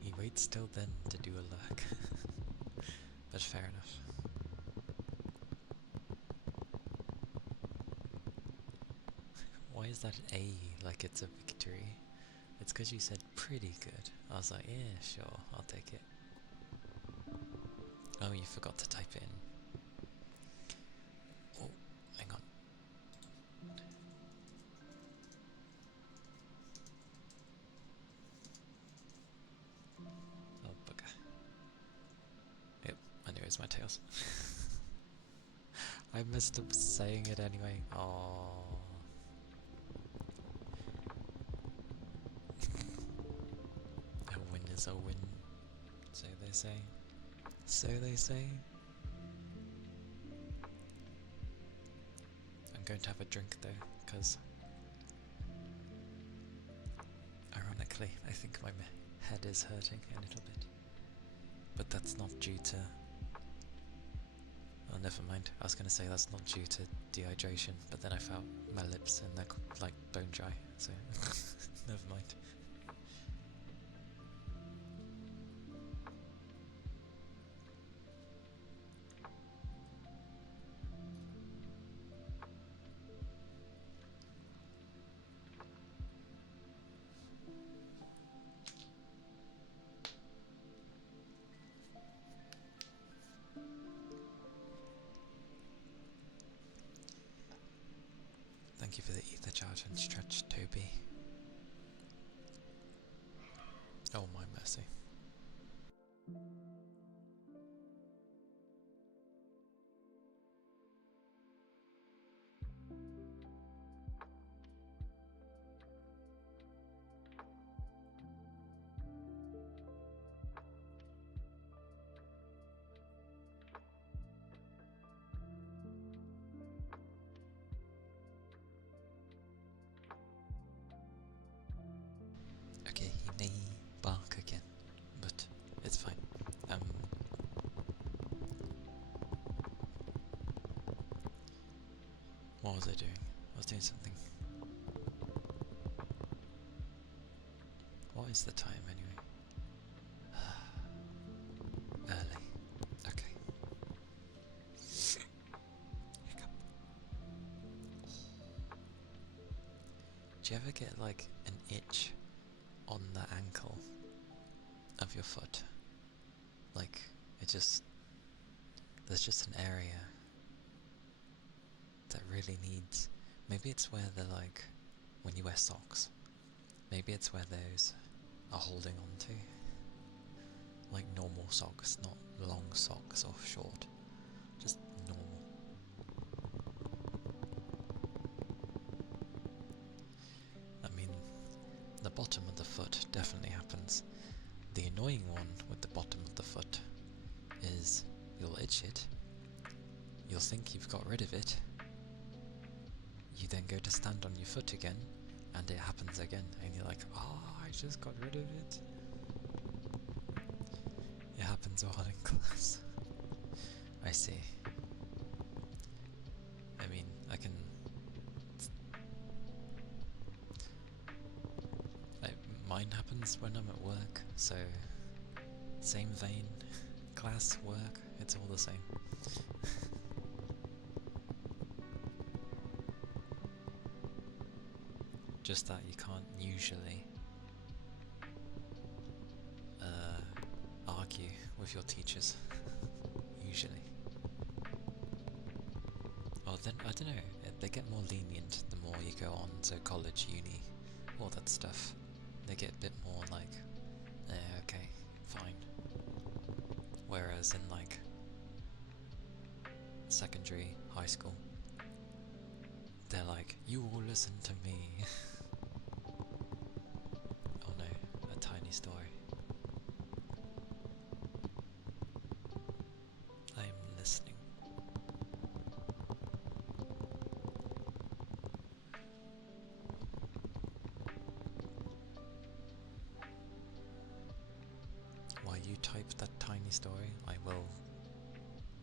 He waits till then to do a lurk. But fair enough. Why is that A like it's a victory? It's because you said pretty good. I was like, yeah, sure, I'll take it. Oh, you forgot to type it in. Oh, hang on. Oh, bugger. Yep, I knew it was my tails. I messed up saying it anyway. Oh. A win is a win. So they say. So they say. I'm going to have a drink though, because ironically, I think my head is hurting a little bit. But that's not due to... Oh, never mind. I was going to say that's not due to dehydration, but then I felt my lips and they're like bone dry, so never mind. Thank you for the ether charge and stretch, Toby. Oh my mercy. What was I doing? I was doing something. What is the time anyway? Early. Okay. Hiccup. Do you ever get like an itch on the ankle of your foot? Like, there's just an area that really needs, maybe it's where they're like, when you wear socks, maybe it's where those are holding on to. Like normal socks, not long socks or short, just normal. I mean, the bottom of the foot definitely happens. The annoying one with the bottom of the foot is you'll itch it, you'll think you've got rid of it, you then go to stand on your foot again, and it happens again, and you're like, oh, I just got rid of it. It happens while in class. I see. I mean, mine happens when I'm at work, so same vein. Class, work, it's all the same. Just that you can't usually argue with your teachers. Usually. Or then, I don't know, they get more lenient the more you go on, so college, uni, all that stuff. They get a bit more like, okay, fine. Whereas in like secondary, high school, they're like, you all listen to me. Oh no, a tiny story. I'm listening. While you type that tiny story, I will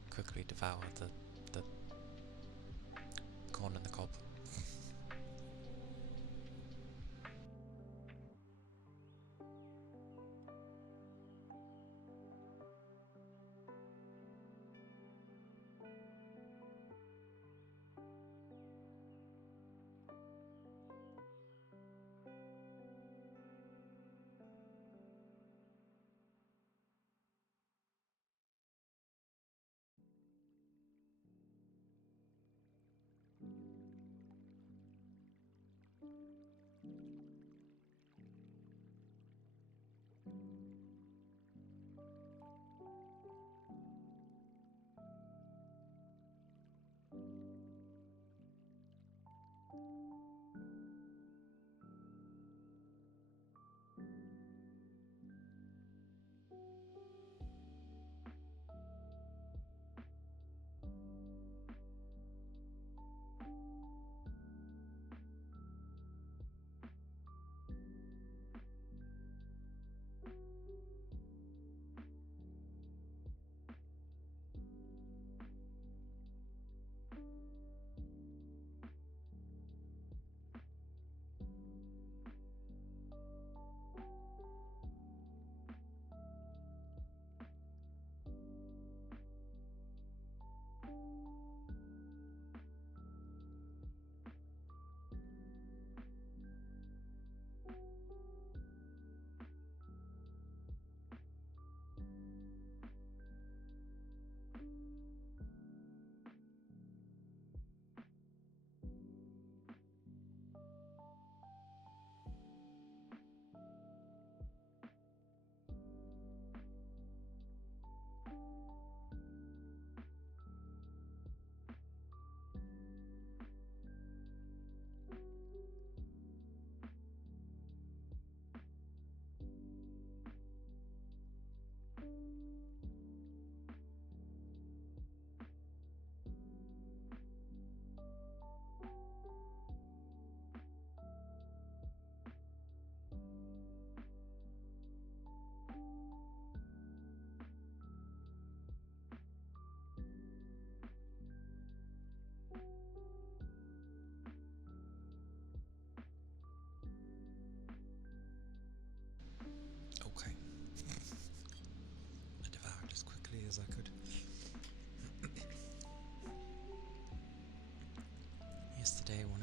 quickly devour the corn on the cob.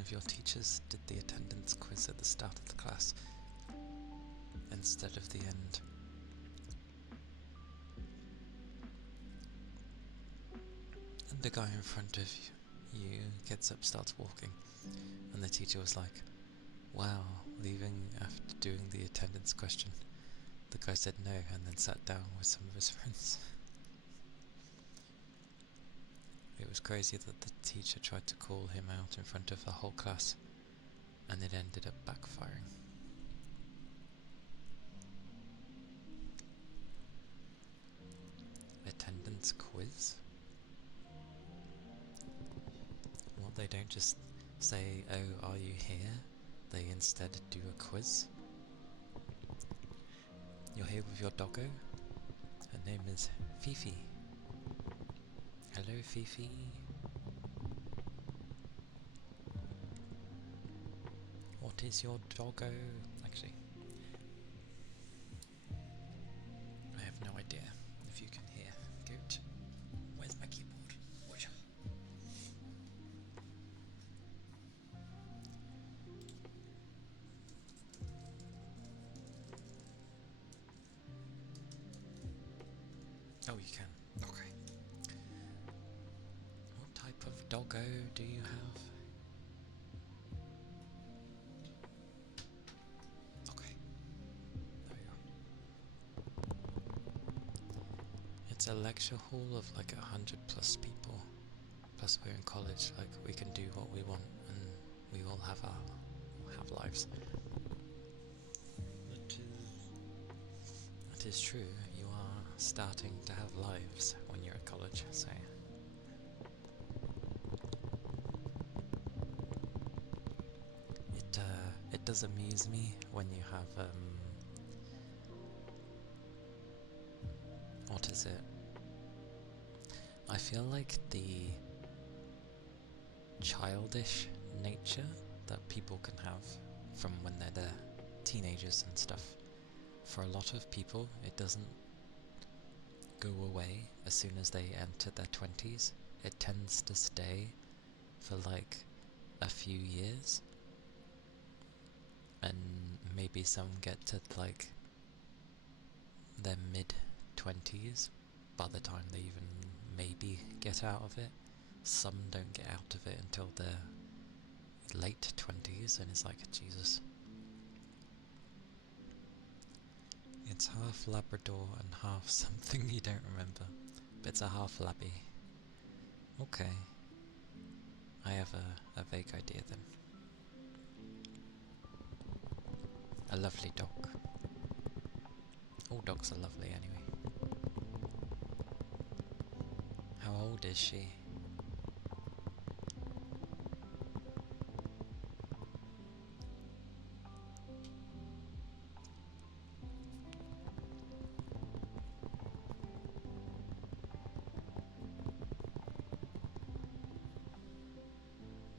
of your teachers did the attendance quiz at the start of the class instead of the end. And the guy in front of you gets up, starts walking, and the teacher was like, "Wow, leaving after doing the attendance question?" The guy said no, and then sat down with some of his friends. It was crazy that the teacher tried to call him out in front of the whole class, and it ended up backfiring. Attendance quiz? Well, they don't just say, "Oh, are you here?" They instead do a quiz. You're here with your doggo? Her name is Fifi. Hello, Fifi. What is your doggo? Actually, I have no idea if you can hear. Goat. Where's my keyboard? Oh, you can. Okay. What type of doggo do you have? Okay. There we go. It's a lecture hall of like 100+ people. Plus we're in college, like we can do what we want and we all have lives. That is true, you are starting to have lives when you're at college, so it does amuse me when you have what is it? I feel like the childish nature that people can have from when they're teenagers and stuff, for a lot of people it doesn't go away as soon as they enter their 20s. It tends to stay for like a few years, and maybe some get to like their mid-20s by the time they even maybe get out of it. Some don't get out of it until their late 20s, and it's like, Jesus. It's half Labrador and half something you don't remember, but it's a half labby. Okay. I have a vague idea then. A lovely dog. All dogs are lovely anyway. How old is she?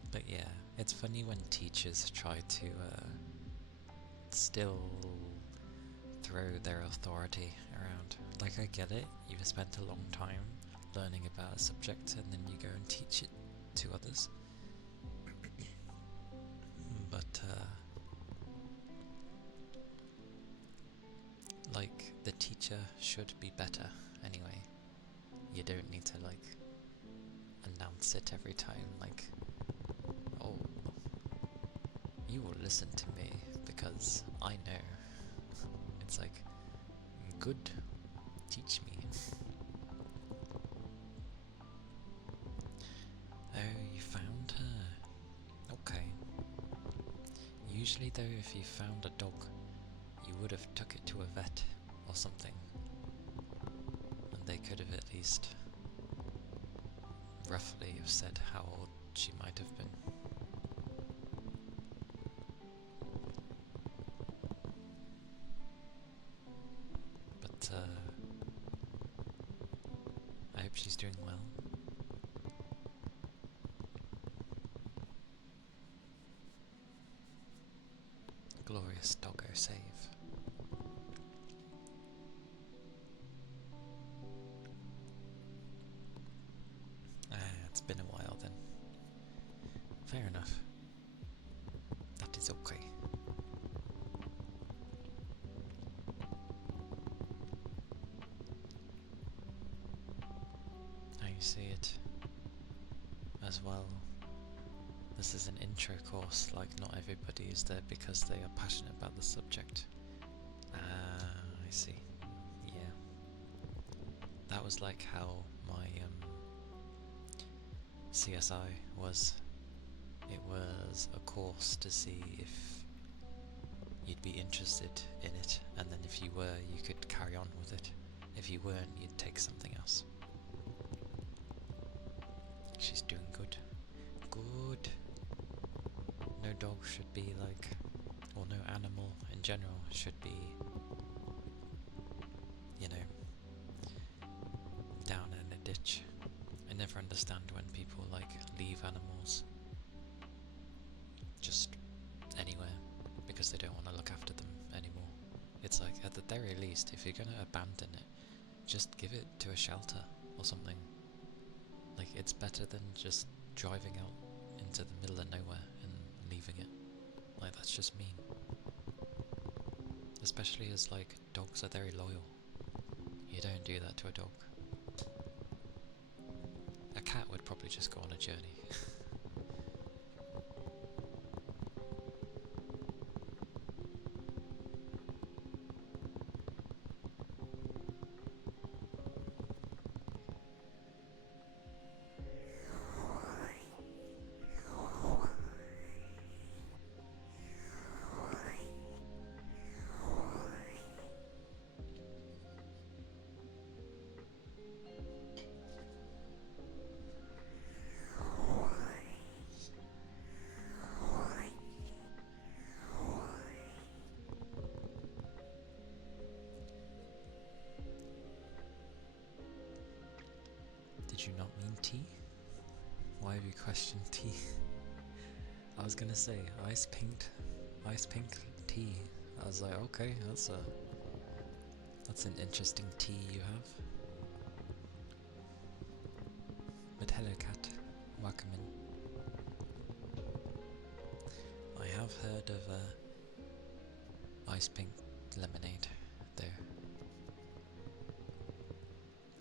But yeah, it's funny when teachers try to still throw their authority around. Like, I get it, you've spent a long time learning about a subject and then you go and teach it to others. But like, the teacher should be better anyway. You don't need to like announce it every time, like, "Oh, you will listen to me because I know." It's like, good, teach me. Oh, you found her. Okay. Usually though, if you found a dog, you would have took it to a vet or something, and they could have at least roughly have said how old she might have been. But I hope she's doing well. Glorious doggo save. It's been a while then. Fair enough. you see it as well. This is an intro course, like not everybody is there because they are passionate about the subject. I see. Yeah. That was like how my CSI was. It was a course to see if you'd be interested in it, and then if you were, you could carry on with it. If you weren't, you'd take something else. She's doing good. Good. No dog should be like, or no animal in general should be, you know, down in a ditch. I never understand when people like leave animals just anywhere because they don't want to look after them anymore. It's like, at the very least, if you're going to abandon it, just give it to a shelter or something. Like, it's better than just driving out into the middle of nowhere and leaving it. Like, that's just mean. Especially as, like, dogs are very loyal. You don't do that to a dog. A cat would probably just go on a journey. Did you not mean tea? Why have you questioned tea? I was gonna say ice pink tea. I was like, okay, that's an interesting tea you have. But hello, cat. Welcome in. I have heard of ice pink lemonade, though.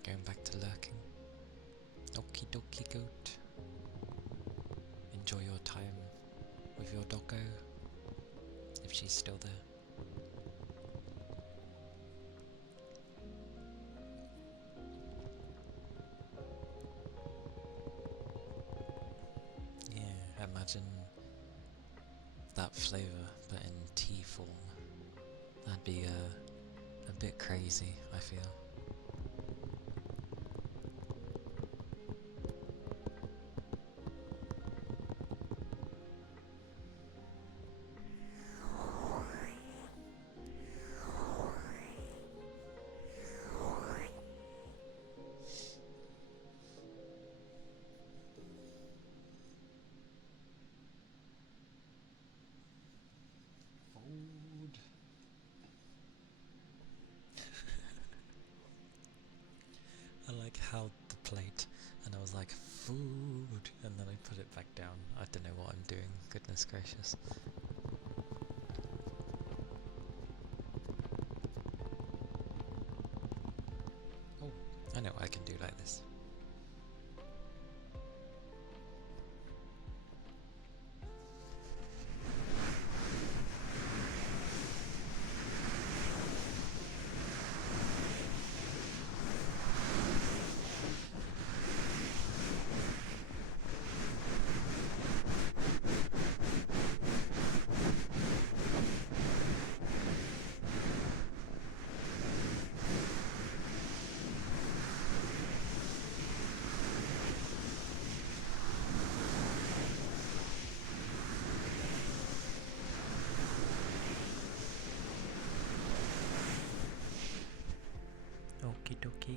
Going back to lurking. Okie dokie goat. Enjoy your time with your doggo, if she's still there. Yeah, imagine that flavour, but in tea form. That'd be a bit crazy, I feel. I like held the plate and I was like, food, and then I put it back down. I don't know what I'm doing, goodness gracious. Oh, I know what I can do like this. Okie dokie.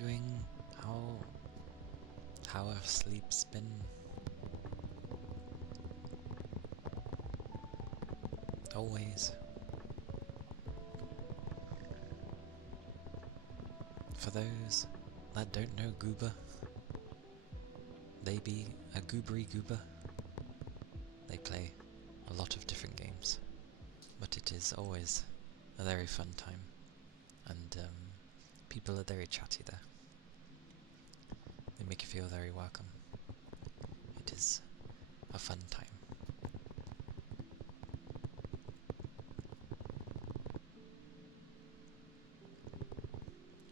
doing? How have sleeps been? Always. For those that don't know Goober, they be a goobery goober. They play a lot of different games, but it is always a very fun time, and people are very chatty there. They make you feel very welcome. It is a fun time.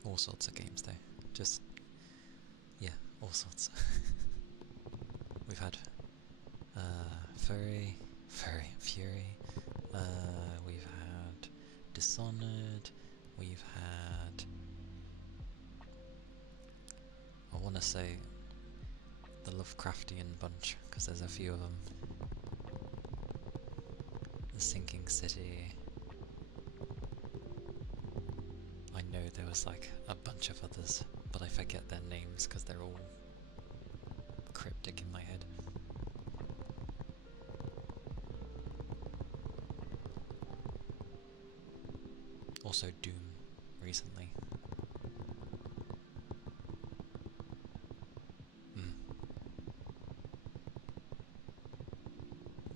All sorts of games though. Just, yeah, all sorts. We've had Fury, we've had Dishonored, we've had, I want to say, the Lovecraftian bunch, because there's a few of them. The Sinking City. I know there was like a bunch of others, but I forget their names because they're all cryptic in my head. Also Doom recently.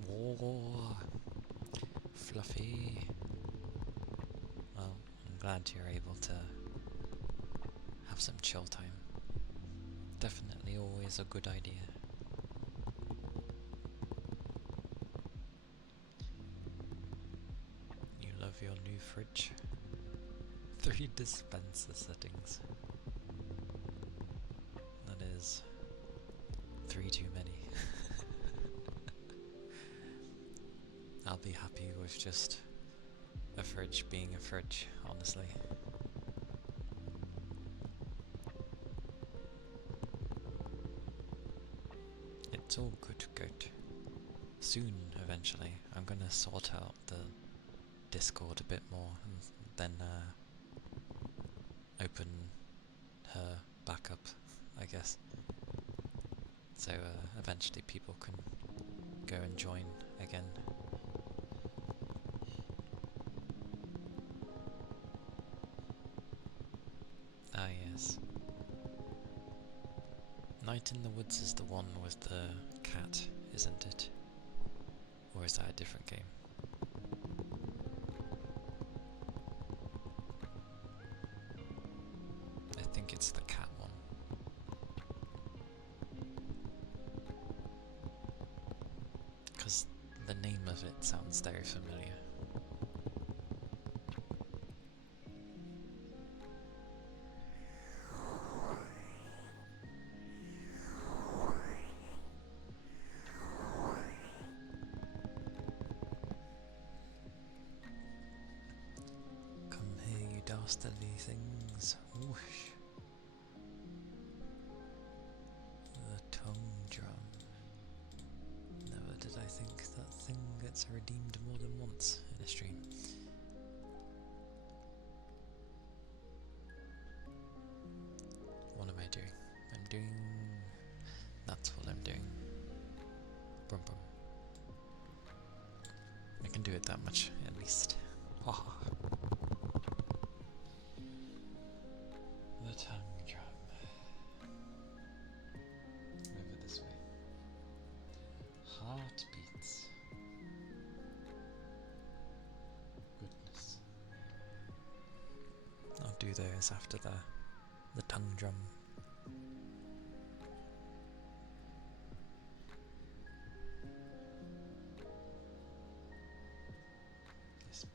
War. Fluffy. Well, I'm glad you're able to have some chill time. Definitely always a good idea. You love your new fridge? 3 dispenser settings. That is 3 too many. I'll be happy with just a fridge being a fridge, honestly. It's all good, good. Soon, eventually, I'm gonna sort out the Discord a bit more and then open her back up, I guess. So eventually people can go and join again. Ah yes. Night in the Woods is the one with the cat, isn't it? Or is that a different game? I think it's the cat one. Because the name of it sounds very familiar. Come here, you dastardly things. Whoosh. The tongue drum. Never did I think that thing gets redeemed more than once in a stream. What am I doing? I'm doing... That's what I'm doing. Brum brum. I can do it that much, at least. Haha. The tongue drum. Over this way. Heartbeats. Goodness. I'll do those after the tongue drum. Yes.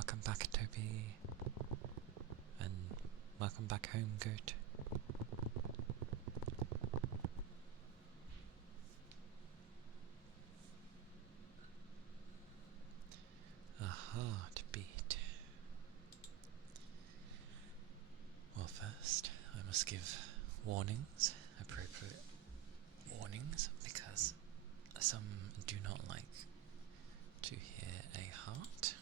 welcome back, Toby. And welcome back home, Goat. A heartbeat. Well, first, I must give warnings, appropriate warnings, because some do not like to hear a heart.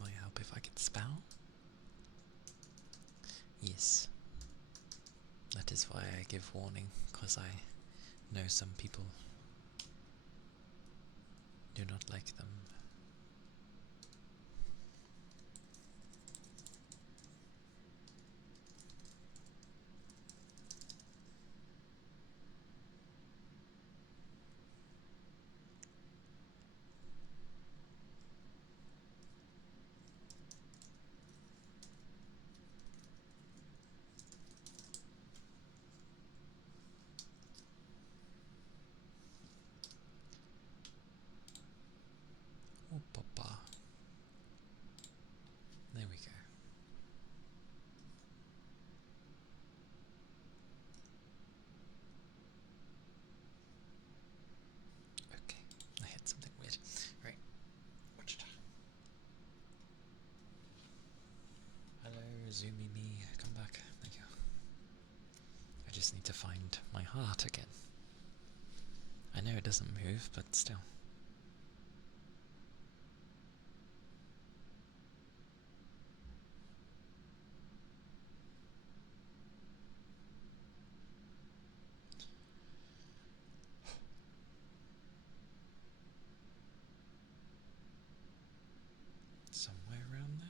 Might help if I could spell. Yes. That is why I give warning, because I know some people do not like them. Oh, papa. There we go. Okay, I hit something weird. Right, watch it. Hello, Zoomy me, come back. Thank you. I just need to find my heart again. I know it doesn't move, but still. Somewhere around there?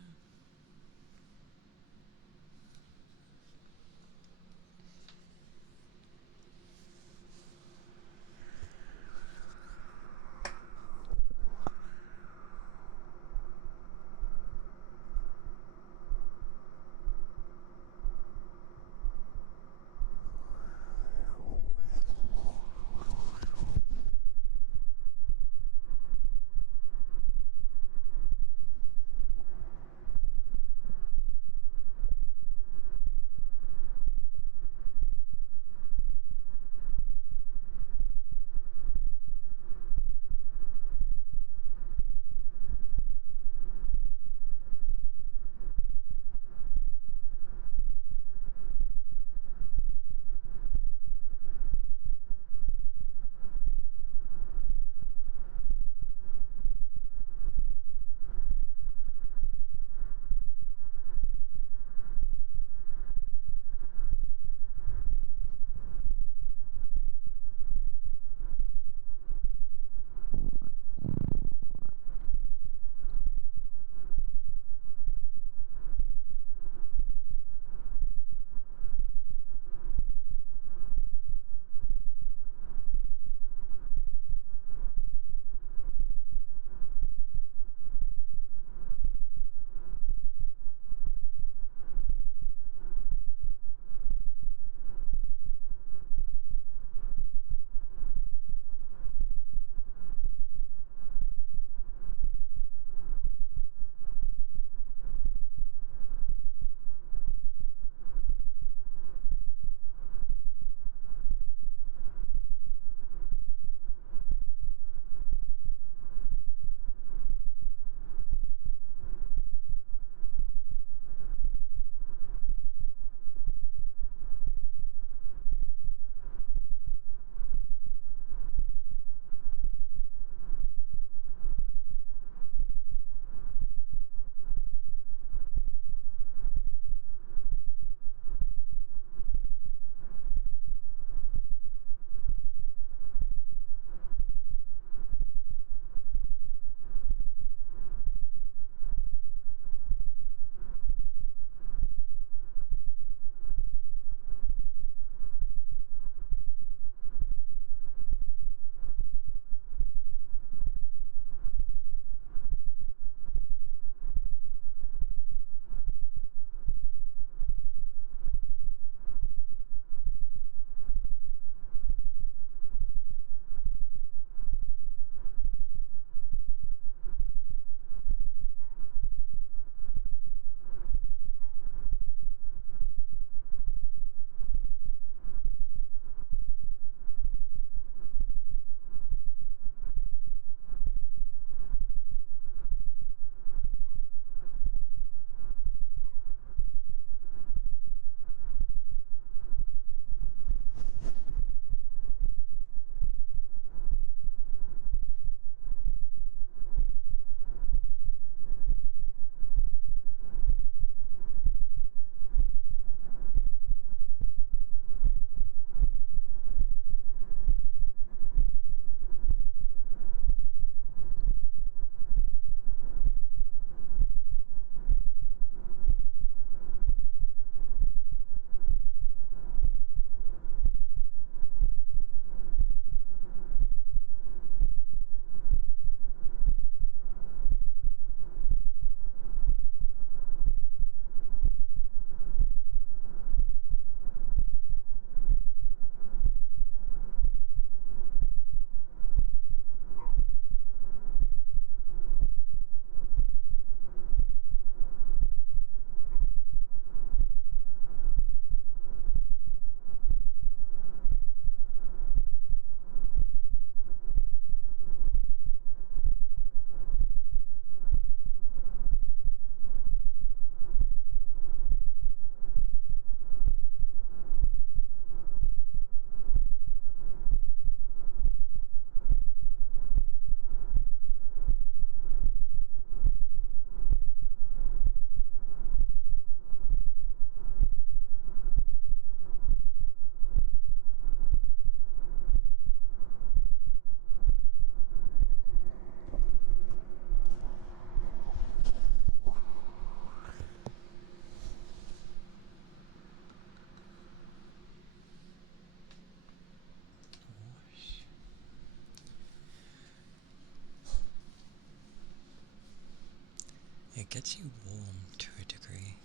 It gets you warm to a degree,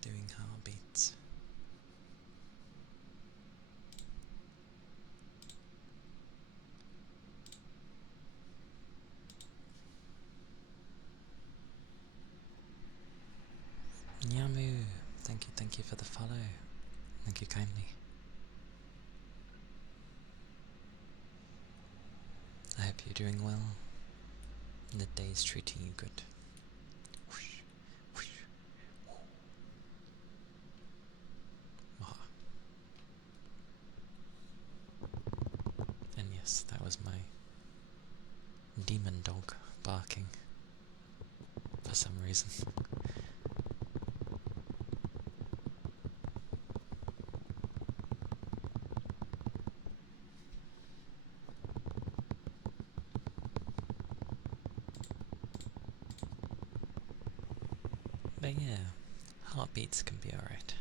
doing heartbeats. Nyamu, thank you for the follow. Thank you kindly. I hope you're doing well. And the day's treating you good. Whoosh, whoosh, whoo. And yes, that was my demon dog barking for some reason. But yeah, heartbeats can be alright.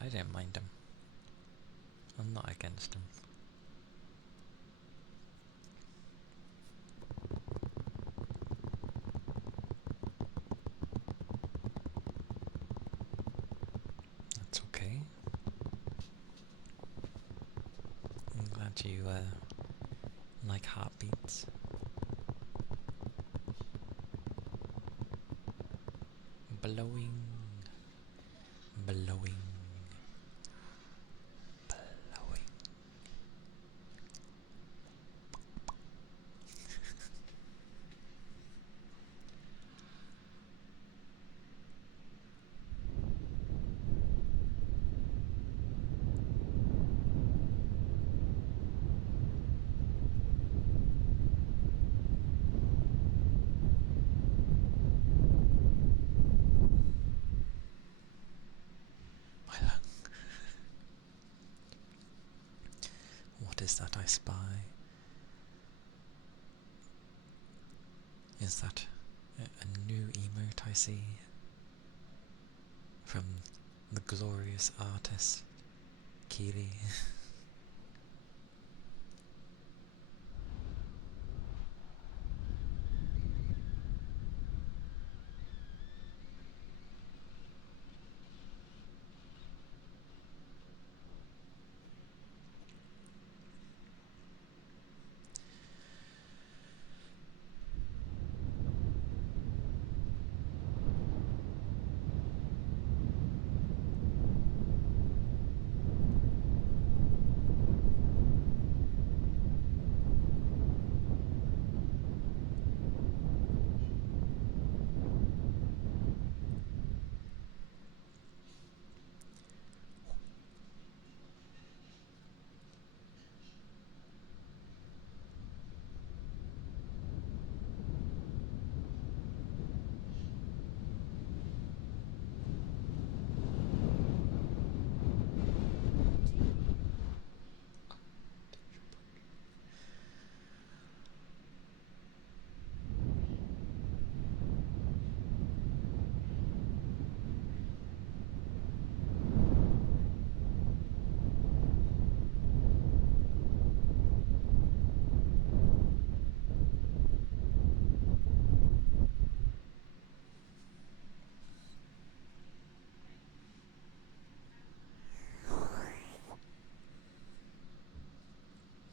I don't mind them. I'm not against them. That's okay. I'm glad you like heartbeats. Blowing, blowing, blowing. My lung. What is that I spy? Is that a new emote I see from the glorious artist Calia?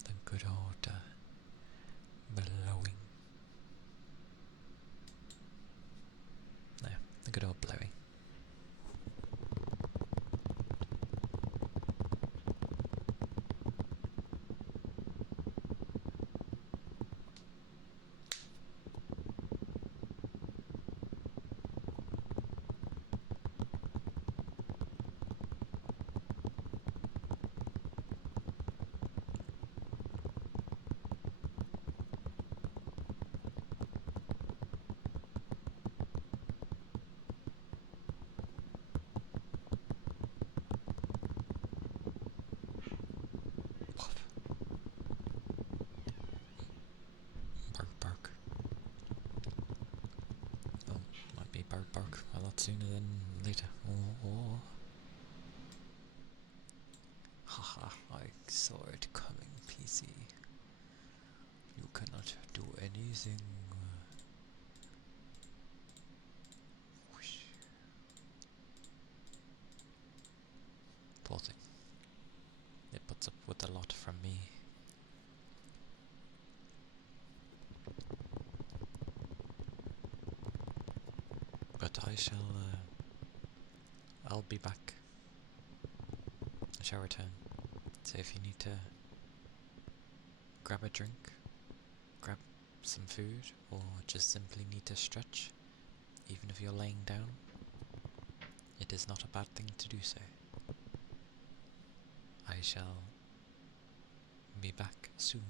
The good old blowing. No, the good old blowing. Bark, bark. Oh, might be bark, bark a lot sooner than later. Oh. Haha, I saw it coming, PC. You cannot do anything. But I shall, I'll be back. I shall return. So if you need to grab a drink, grab some food, or just simply need to stretch, even if you're laying down, it is not a bad thing to do so. I shall be back soon.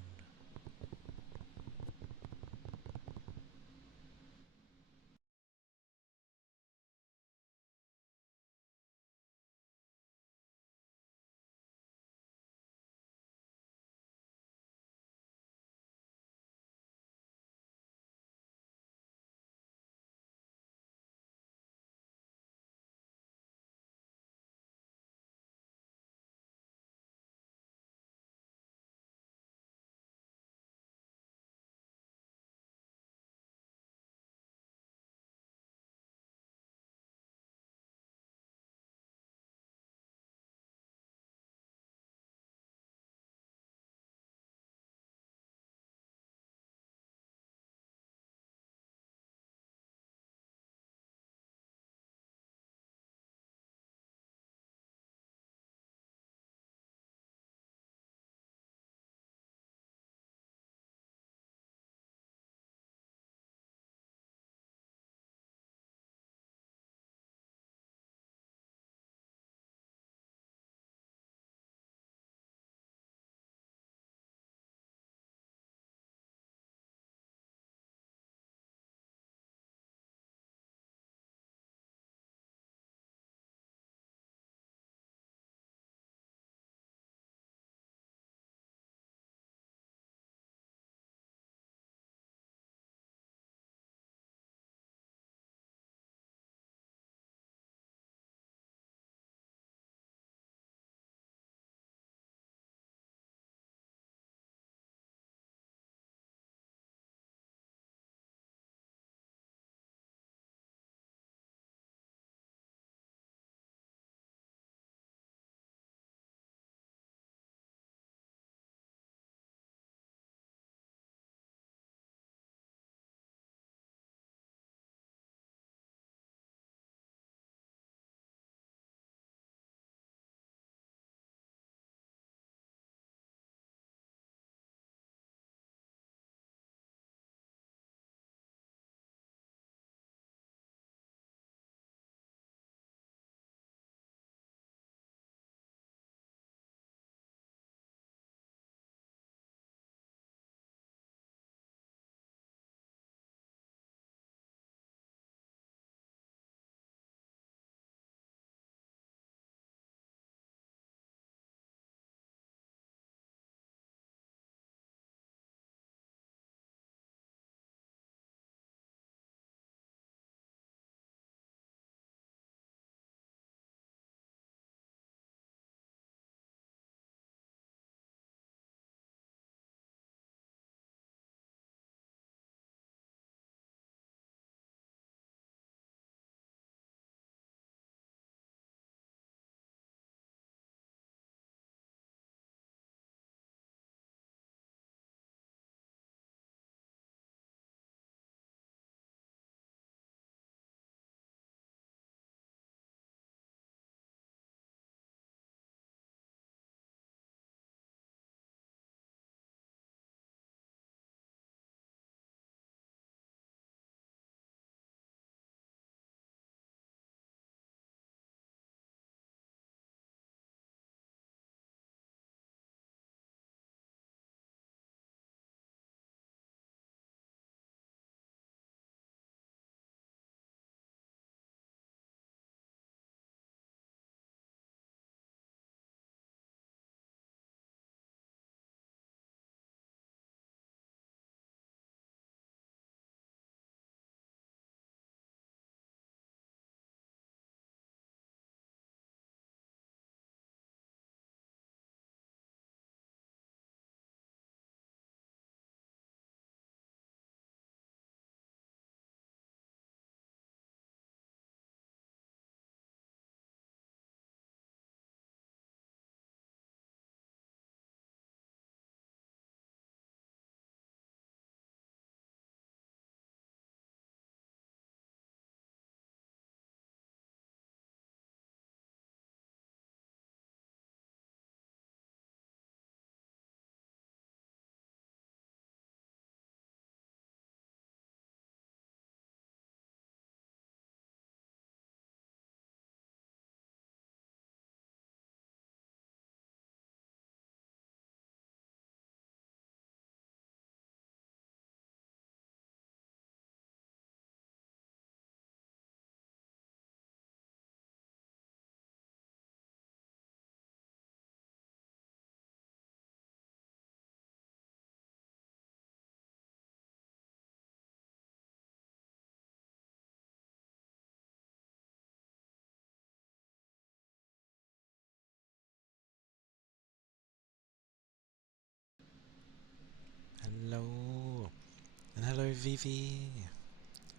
Hello, Vivi.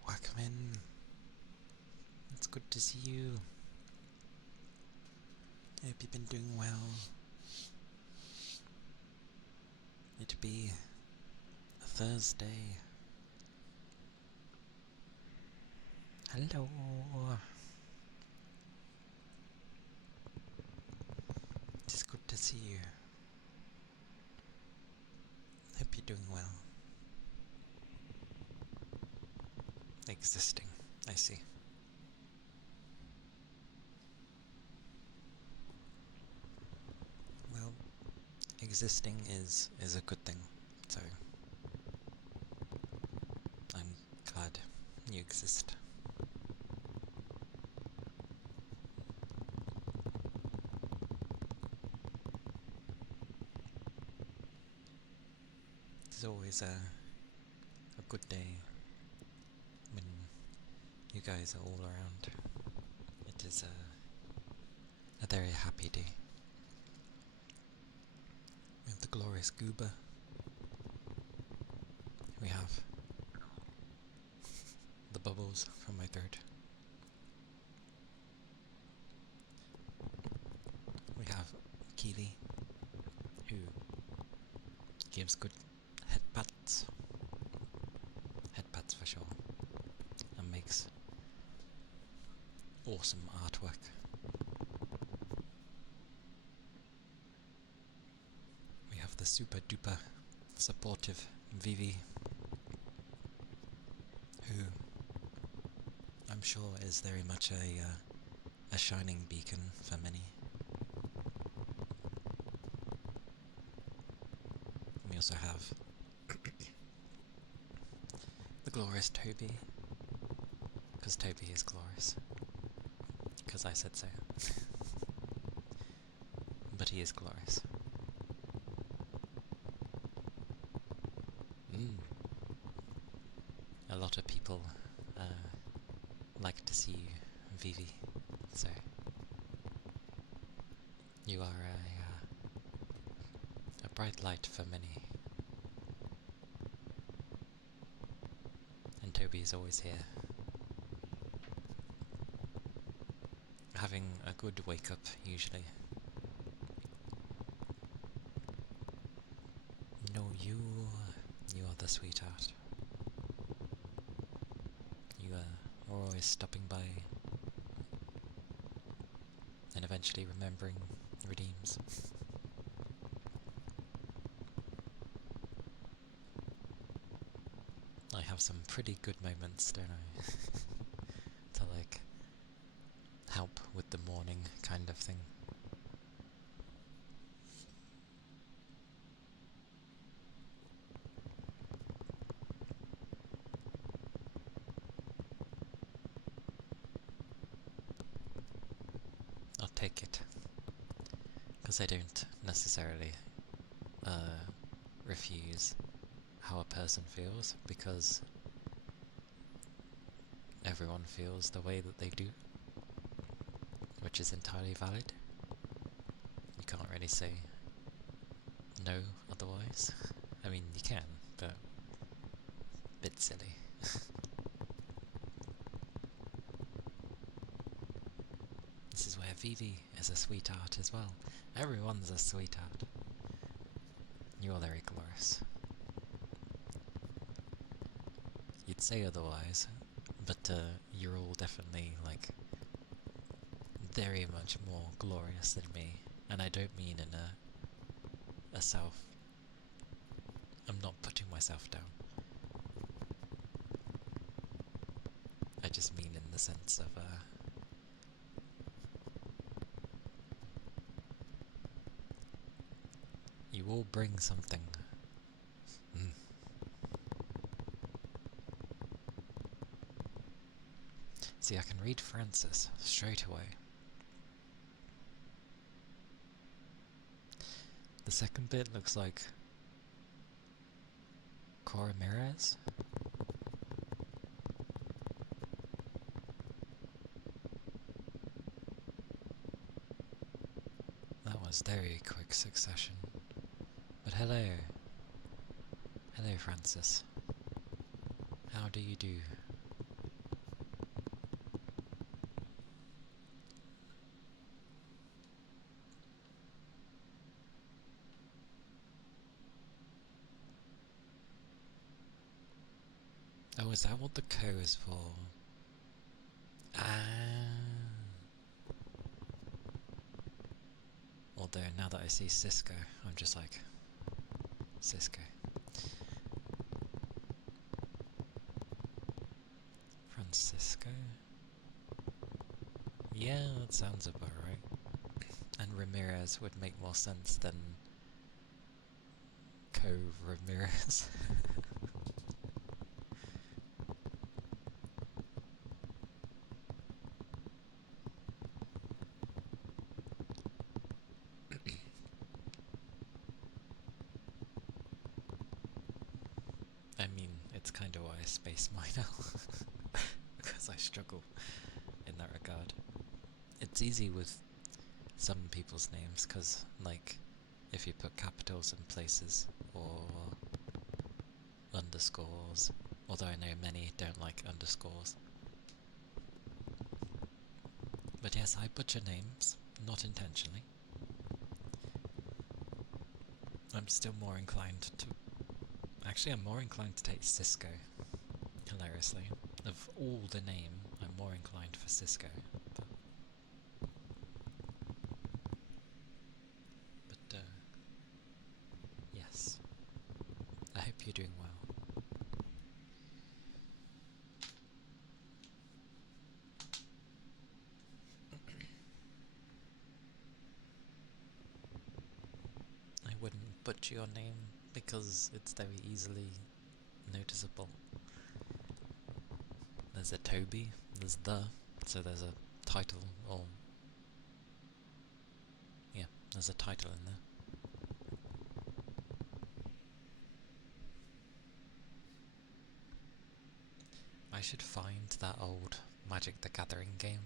Welcome in. It's good to see you. Hope you've been doing well. It be a Thursday. Hello. It's good to see you. Hope you're doing well. Existing, I see. Well, existing is a good thing, so I'm glad you exist. It's always a good day when you guys are all around. It is a very happy day. We have the glorious Goober. We have the bubbles from my throat. We have Calia, who gives good headpats. Headpats for sure. And makes awesome artwork. We have the super duper supportive Vivi, who I'm sure is very much a shining beacon for many. We also have the glorious Toby, because Toby is glorious, because I said so. But he is glorious. A lot of people like to see you, Vivi, so you are a bright light for many. And Toby is always here, having a good wake up usually. No, you are the sweetheart. You are always stopping by and eventually remembering redeems. I have some pretty good moments, don't I? To like help with the morning kind of thing. I'll take it, because I don't necessarily refuse how a person feels, because everyone feels the way that they do, which is entirely valid. You can't really say no otherwise. I mean, you can, but a bit silly. This is where Vivi is a sweetheart as well. Everyone's a sweetheart. You are very glorious. You'd say otherwise, but you're all definitely, like, very much more glorious than me. And I don't mean in a self... I'm not putting myself down. I just mean in the sense of, you all bring something. See, I can read Francis straight away. The second bit looks like Cora Ramirez. That was very quick succession. But hello. Hello, Francis. How do you do? Oh, is that what the co is for? Ah. Although now that I see Cisco, I'm just like, Cisco. Francisco? Yeah, that sounds about right. And Ramirez would make more sense than Co Ramirez. I mean, it's kind of why I space mine out. Because I struggle in that regard. It's easy with some people's names, because, like, if you put capitals in places, or underscores, although I know many don't like underscores. But yes, I butcher names, not intentionally. I'm still more inclined to... Actually, I'm more inclined to take Cisco, hilariously. Of all the name, I'm more inclined for Cisco. But yes. I hope you're doing well. I wouldn't butcher your name because it's very easily noticeable. There's a Toby, there's the, so there's a title, or yeah, there's a title in there. I should find that old Magic the Gathering game.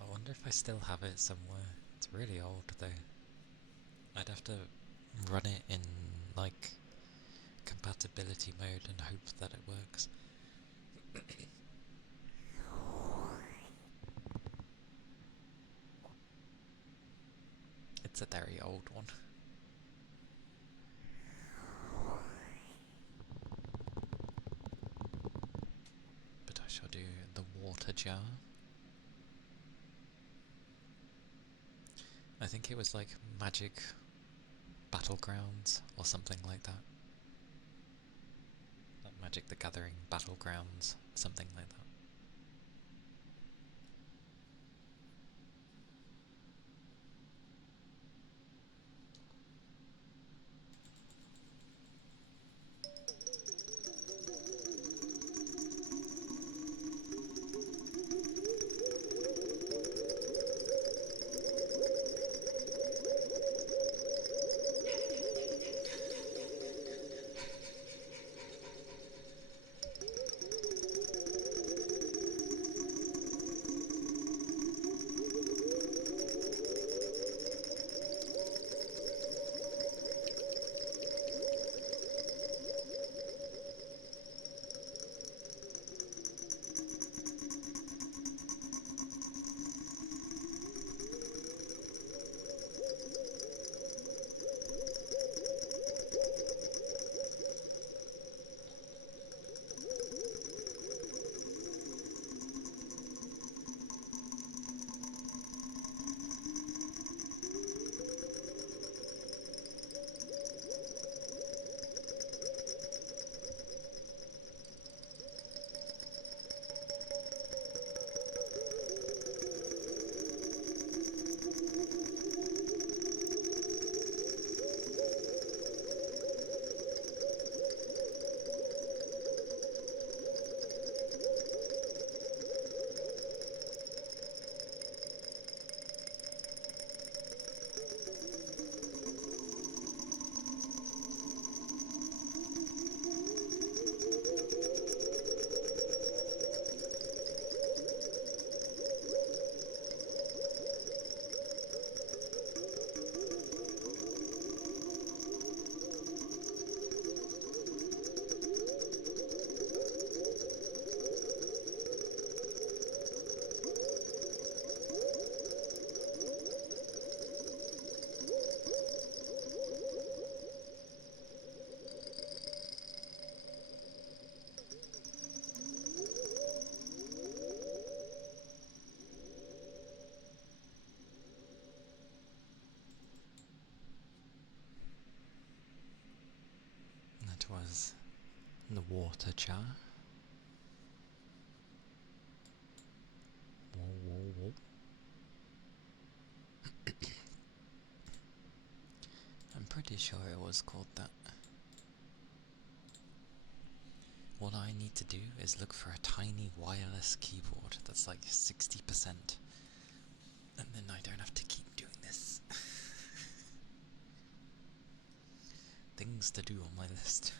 I wonder if I still have it somewhere. It's really old though. I'd have to run it in like compatibility mode and hope that it works. It's a very old one. But I shall do the water jar. I think it was like Magic Battlegrounds or something like that. Like Magic the Gathering Battlegrounds, something like that. water jar. Whoa, whoa, whoa. I'm pretty sure it was called that. What I need to do is look for a tiny wireless keyboard that's like 60%. And then I don't have to keep doing this. Things to do on my list.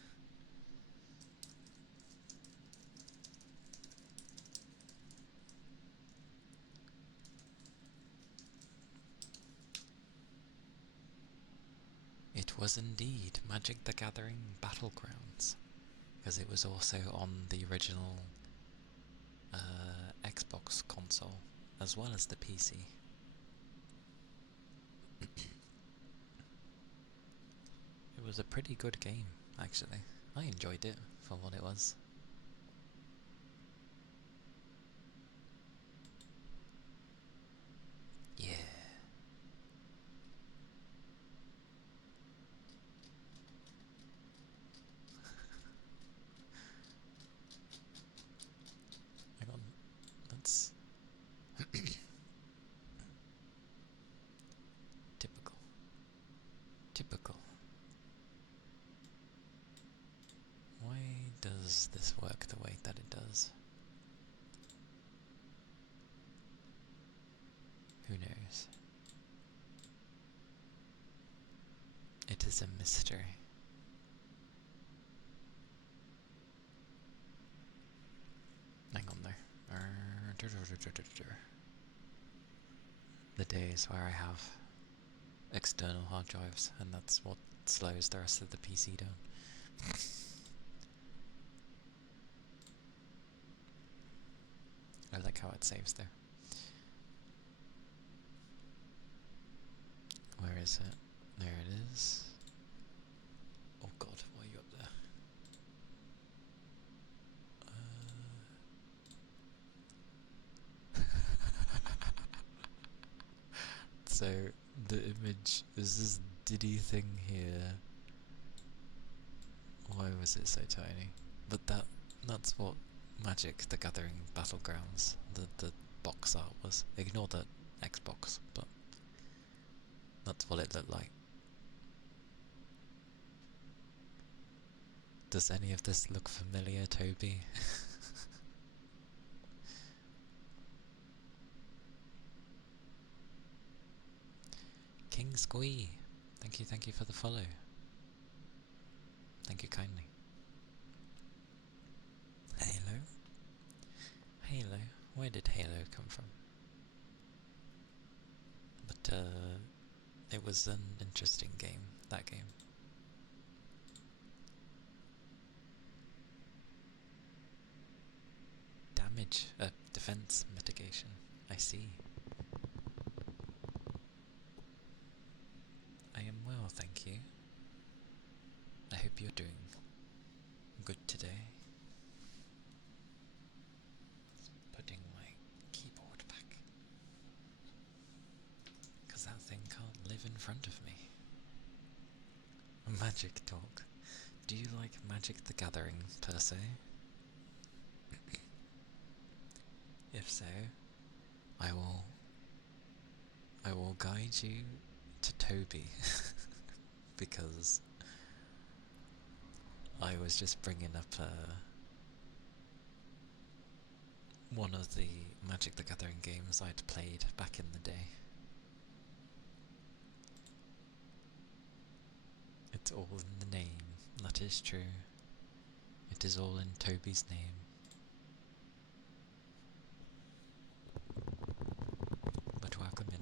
It was indeed Magic the Gathering Battlegrounds, because it was also on the original Xbox console, as well as the PC. It was a pretty good game, actually. I enjoyed it for what it was. Yeah. Hang on. That's typical. Typical. Why does this work the way that it does? Who knows? It is a mystery. Hang on there. The days where I have external hard drives, and that's what slows the rest of the PC down. I like how it saves there. Where is it? There it is. Oh god, why are you up there? So, the image is this Diddy thing here. Why was it so tiny? But that's what Magic the Gathering Battlegrounds, the box art was. Ignore the Xbox, but that's what it looked like. Does any of this look familiar, Toby? King Squee, thank you for the follow. Thank you kindly. Halo? Halo? Where did Halo come from? But, it was an interesting game, that game. Damage, defense mitigation, I see. I am well, thank you. I hope you're doing good today. Putting my keyboard back, because that thing can't live in front of me. Magic talk. Do you like Magic the Gathering, per se? If so, I will guide you to Toby, because I was just bringing up one of the Magic the Gathering games I'd played back in the day. It's all in the name, that is true. It is all in Toby's name. But welcome in.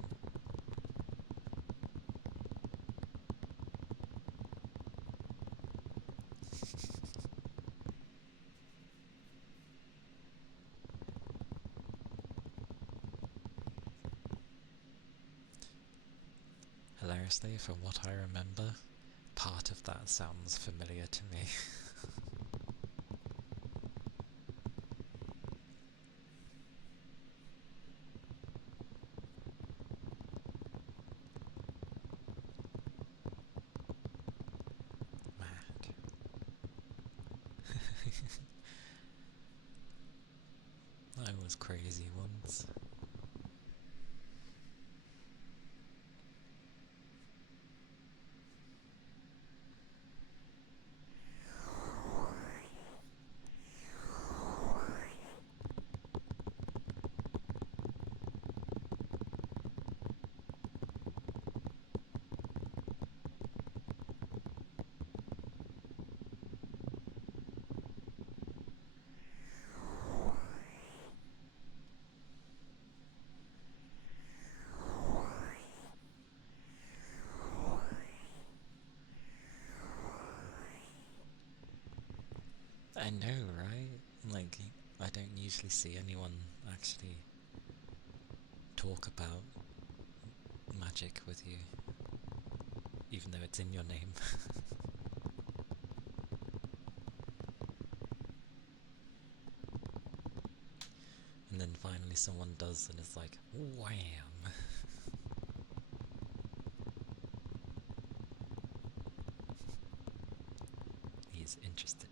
Hilariously, from what I remember, part of that sounds familiar to me. Mad. I was crazy once. I know, right? Like, I don't usually see anyone actually talk about magic with you, even though it's in your name. And then finally someone does, and it's like, wham! He's interested.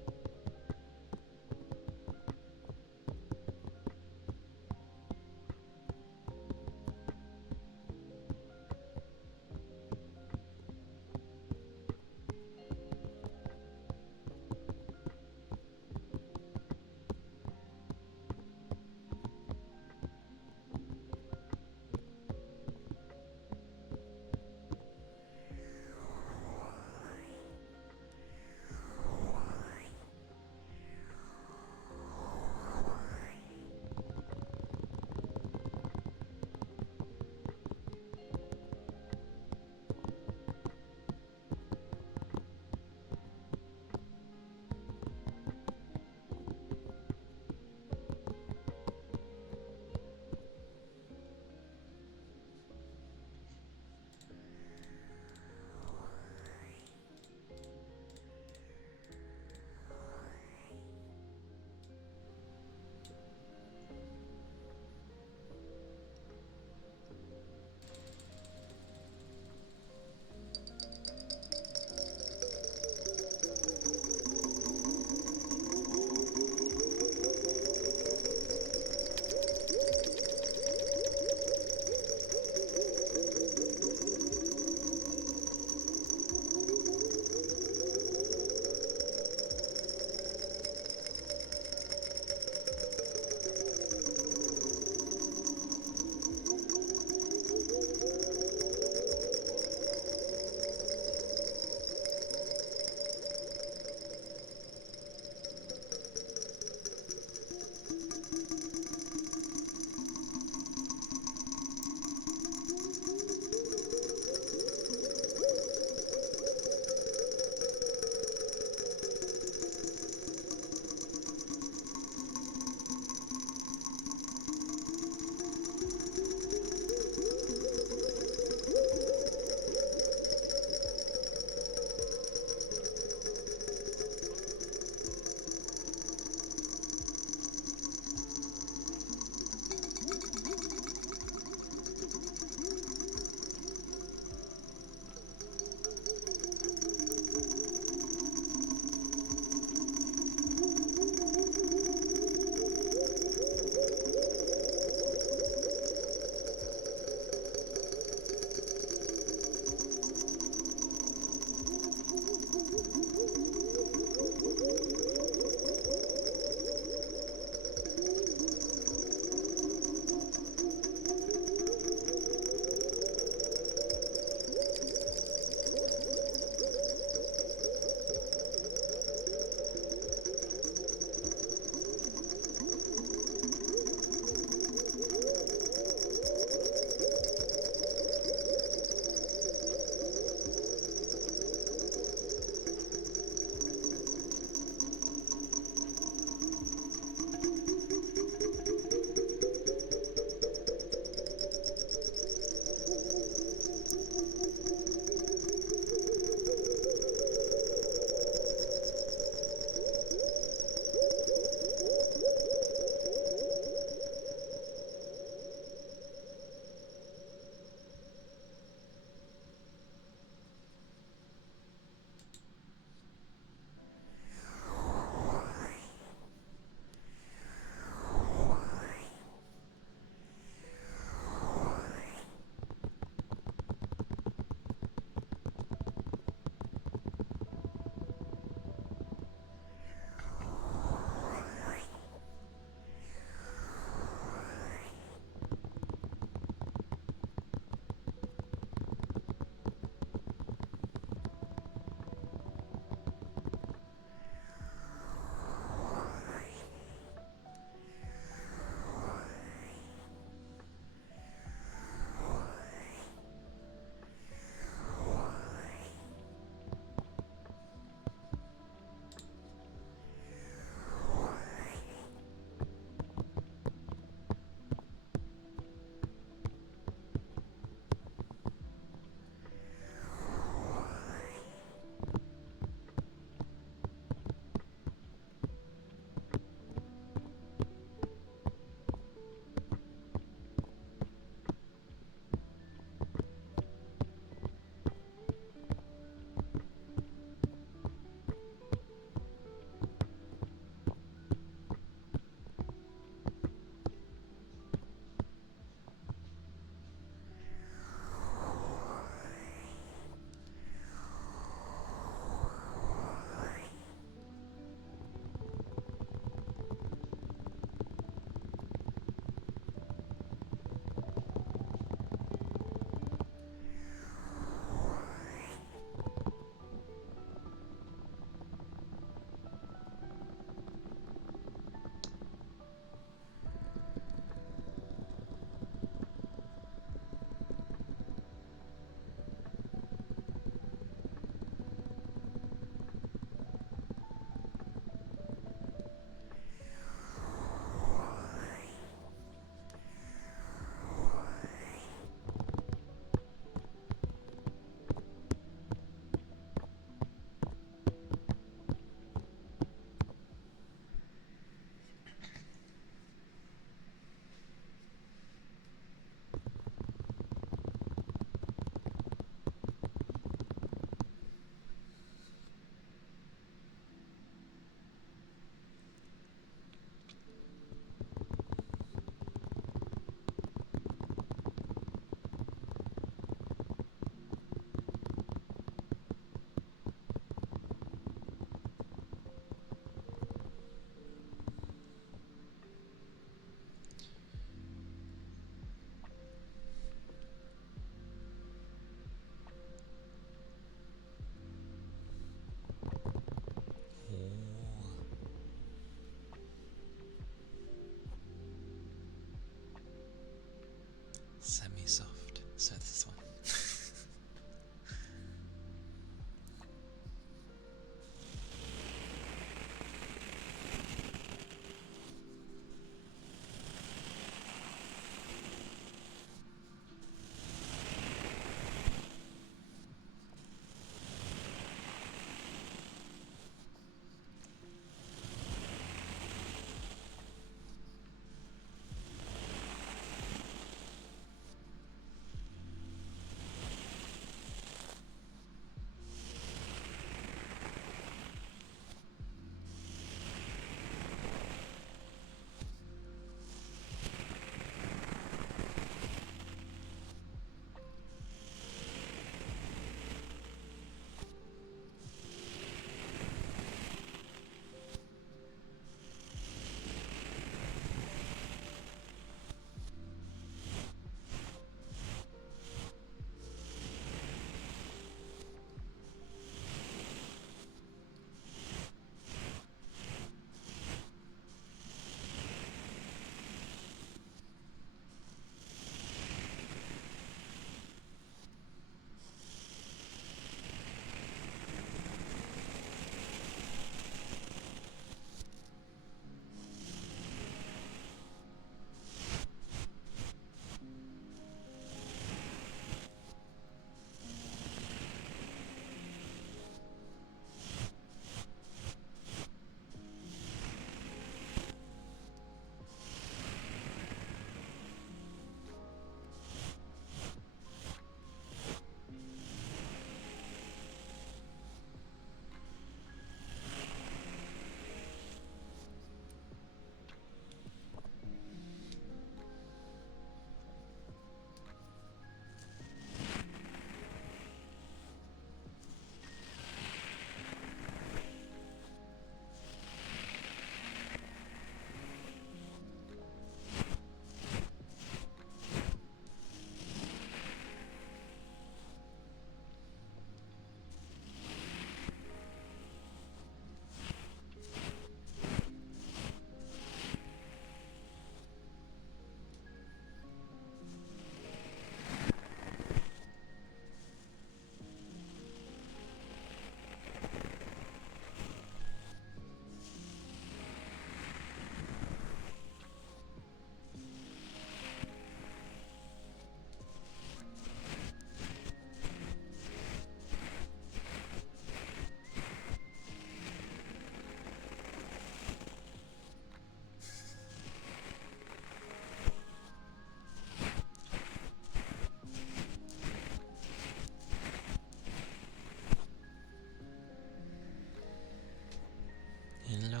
Hello.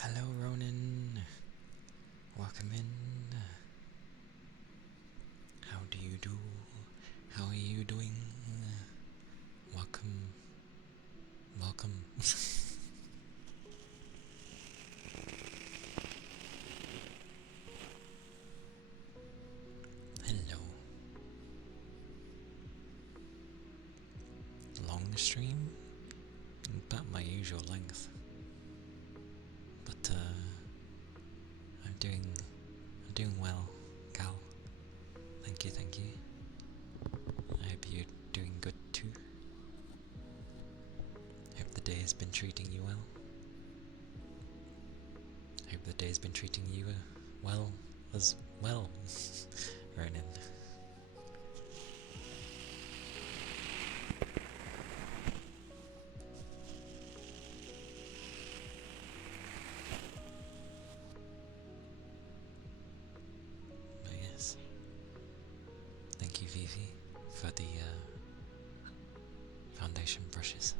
Hello, Ronan. Welcome in. How do you do? How are you doing? Welcome. Welcome. Hello. Long stream? About my usual length. But I'm doing well, Cal. Thank you, thank you. I hope you're doing good too. Hope the day has been treating you well. Hope the day's been treating you well as well, Ronan. But yes, thank you, Vivi, for the foundation brushes.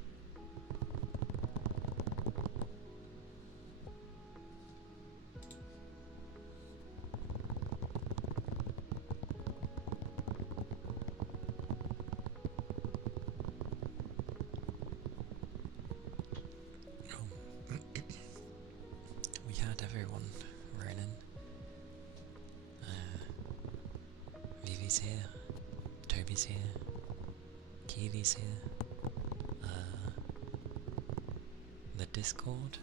We had everyone, Ronan. Vivi's here, Toby's here, Keely's here. The Discord,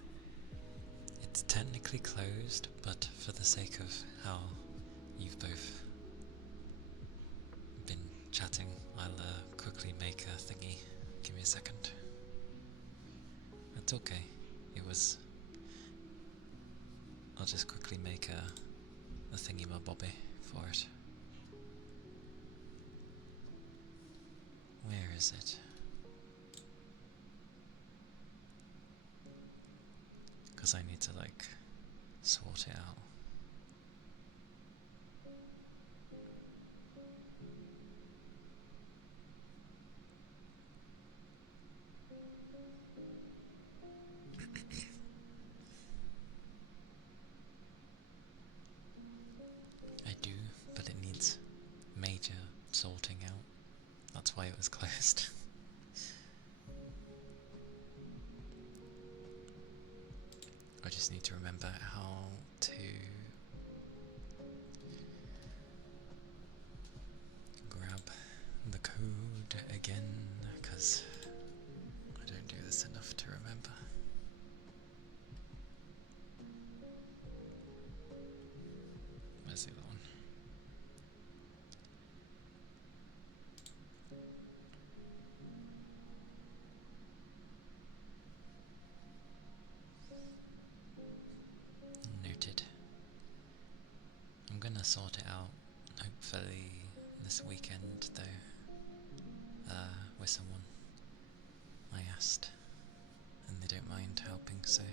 it's technically closed, but for the sake of how you've both been chatting, I'll quickly make a thingy. Give me a second. It's okay. I'll just quickly make a thingy-ma-bobby for it. Where is it? Because I need to, like, sort it out. I do, but it needs major sorting out. That's why it was closed. I just need to remember how to grab the code again, because I don't do this enough to remember. Where's the other one? Noted. I'm gonna sort it out, hopefully this weekend though, with someone I asked, and they don't mind helping, so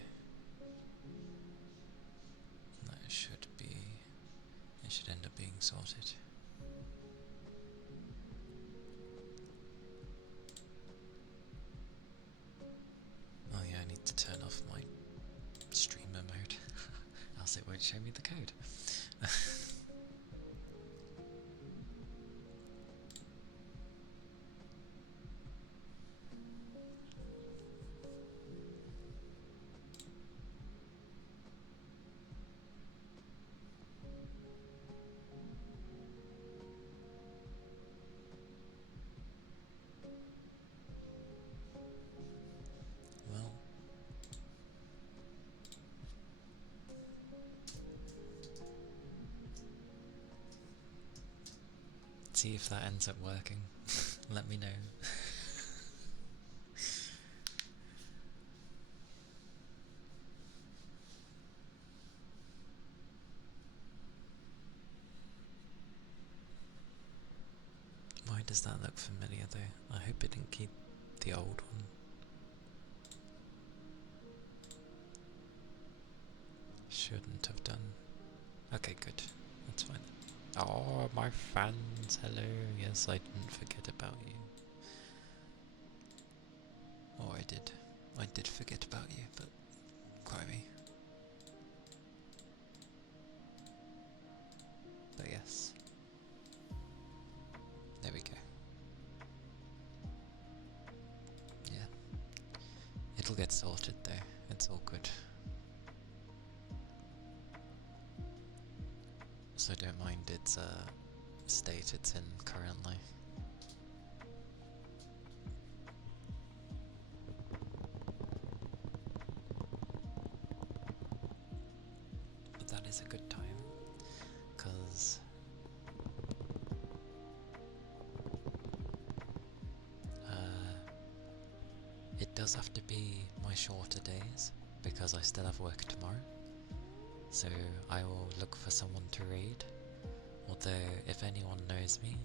it should end up being sorted. Oh yeah, I need to turn off my streamer mode, else it won't show me the code. Well, see if that ends up working. Let me know. Why does that look familiar though? I hope it didn't keep the old one. Shouldn't have done. Okay, good. That's fine. Oh, my fans, hello. Yes, I didn't forget about you. Oh, I did. I did forget about you, but quite me. But yes. There we go. Yeah. It'll get sorted though. It's all good. So don't mind its state it's in currently. But that is a good time, because it does have to be my shorter days, because I still have work tomorrow. So I will look for someone to raid, although if anyone knows me,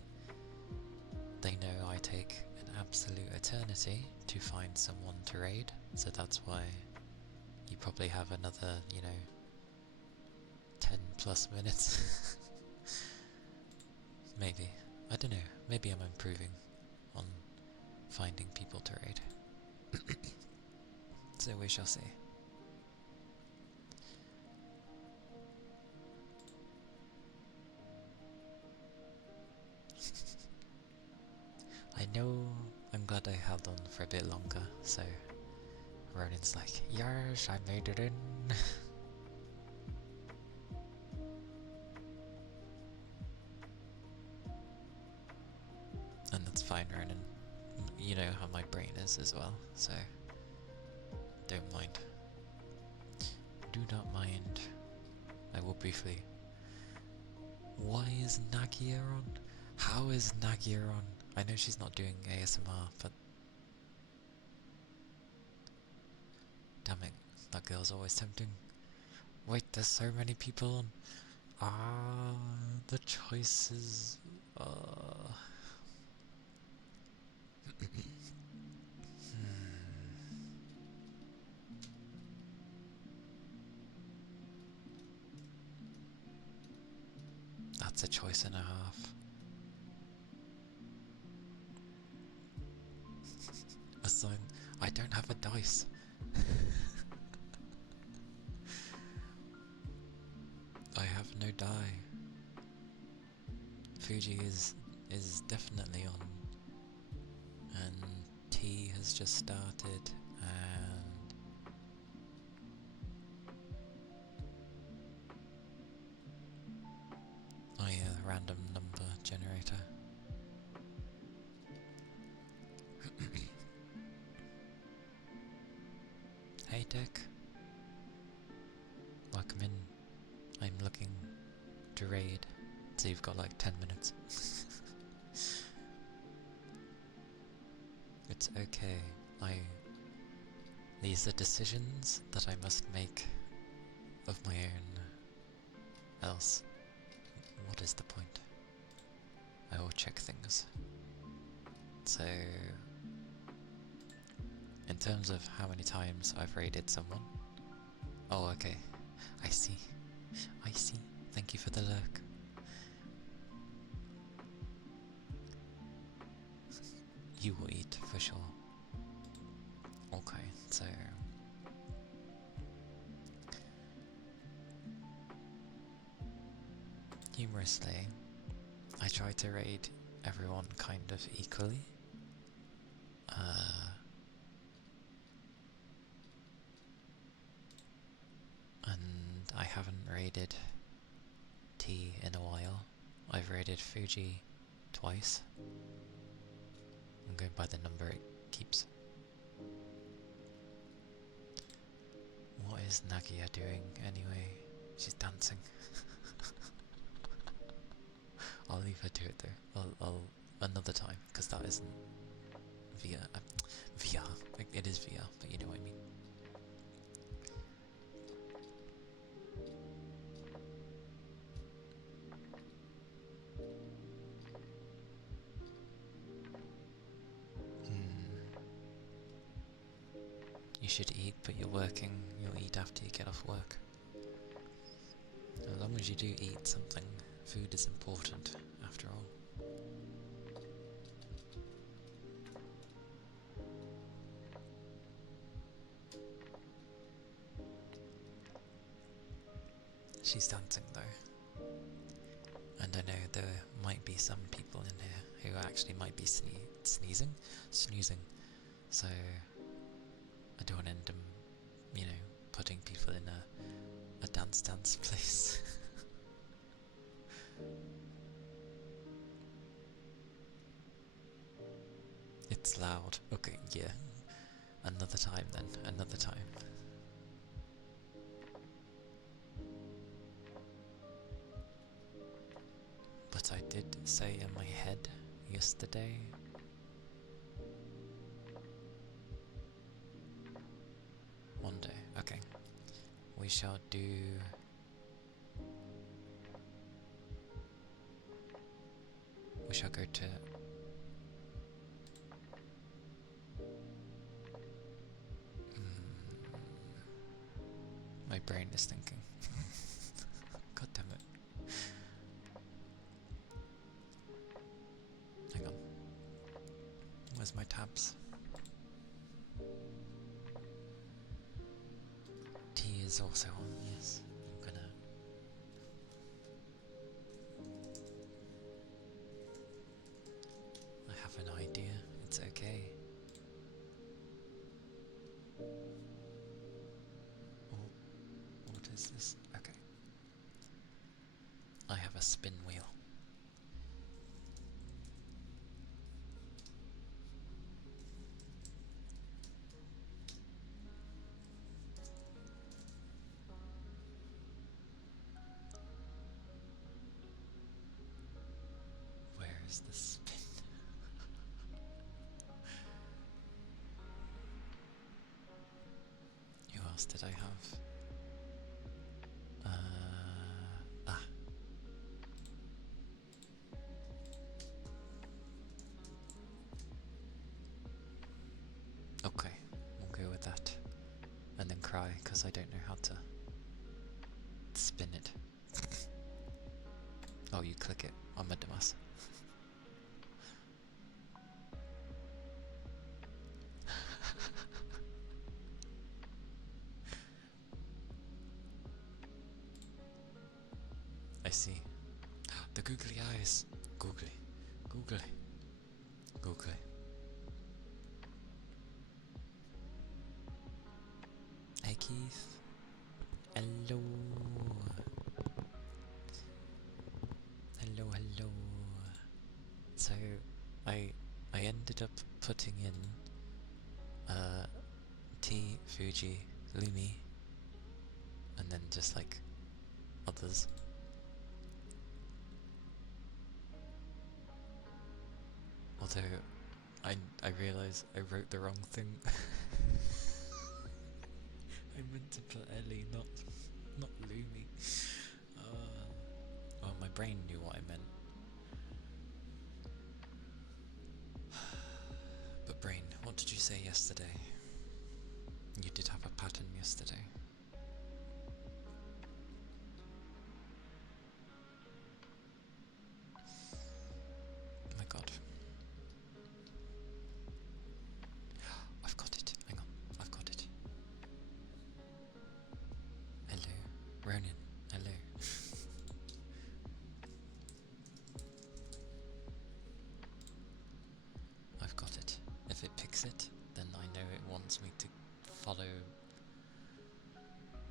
they know I take an absolute eternity to find someone to raid, so that's why you probably have another, 10 plus minutes. Maybe. I don't know. Maybe I'm improving on finding people to raid. So we shall see. I know I'm glad I held on for a bit longer, so Ronin's like, yes, I made it in. And that's fine, Ronin. You know how my brain is as well, so don't mind. Do not mind. I will briefly. Why is Nagia on? How is Nagia on? I know she's not doing ASMR, but damn it, that girl's always tempting. Wait, there's so many people on. The choices. That's a choice and a half. Assign. I don't have a dice. I have no die. Fuji is definitely on, and T has just started, and oh yeah, random number generator. Hey Dick, welcome in. I'm looking to raid, so you've got like 10 minutes. It's okay. These are decisions that I must make of my own. Else, what is the point? I will check things. So, in terms of how many times I've raided someone. Oh, okay. I see. I see. Thank you for the lurk. You will eat, for sure. Okay, so... humorously, I try to raid everyone kind of equally. And I haven't raided T in a while. I've raided Fuji twice. I'm going by the number it keeps. What is Nagia doing anyway? She's dancing. I'll leave her to it though. I'll another time, because that isn't VR. VR. It is VR, but you know what I mean. You should eat, but you're working. You'll eat after you get off work. As long as you do eat something, food is important, after all. She's dancing though. And I know there might be some people in here who actually might be snoozing. So I don't want to end up, putting people in a dance place. It's loud. Okay, yeah. Another time then, another time. But I did say in my head yesterday. One day, okay. We shall do... We shall go to... My brain is thinking. God damn it. Hang on. Where's my tabs? Tea is also on, yes. I'm gonna... I have an idea. It's okay. What is this? Okay. I have a spin wheel. Where is the spin? Who else did I have? Okay, we'll go with that. And then cry, because I don't know how to spin it. Oh, you click it. I'm a dumbass. I see. The googly eyes. Googly. Googly. Googly. Hey Keith. Hello. Hello, hello. So, I ended up putting in T, Fuji, Lumi, and then just like others. Although I realised I wrote the wrong thing. I meant to put Ellie, not Lumi. Well, my brain knew what I meant. But brain, what did you say yesterday? You did have a pattern yesterday. Oh my god. I've got it. Hang on. I've got it. Hello. Ronan. Hello. I've got it. If it picks it, then I know it wants me to follow.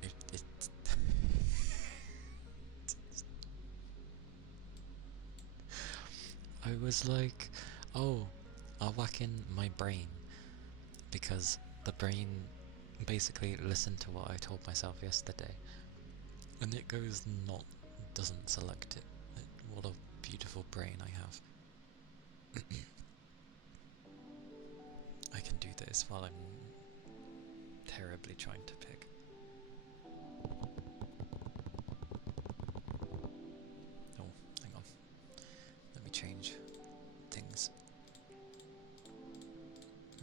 It I was like, oh, I'll whack in my brain, because the brain basically listened to what I told myself yesterday, and it goes doesn't select it. What a beautiful brain I have. I can do this while I'm terribly trying to pick. Oh, hang on. Let me change things.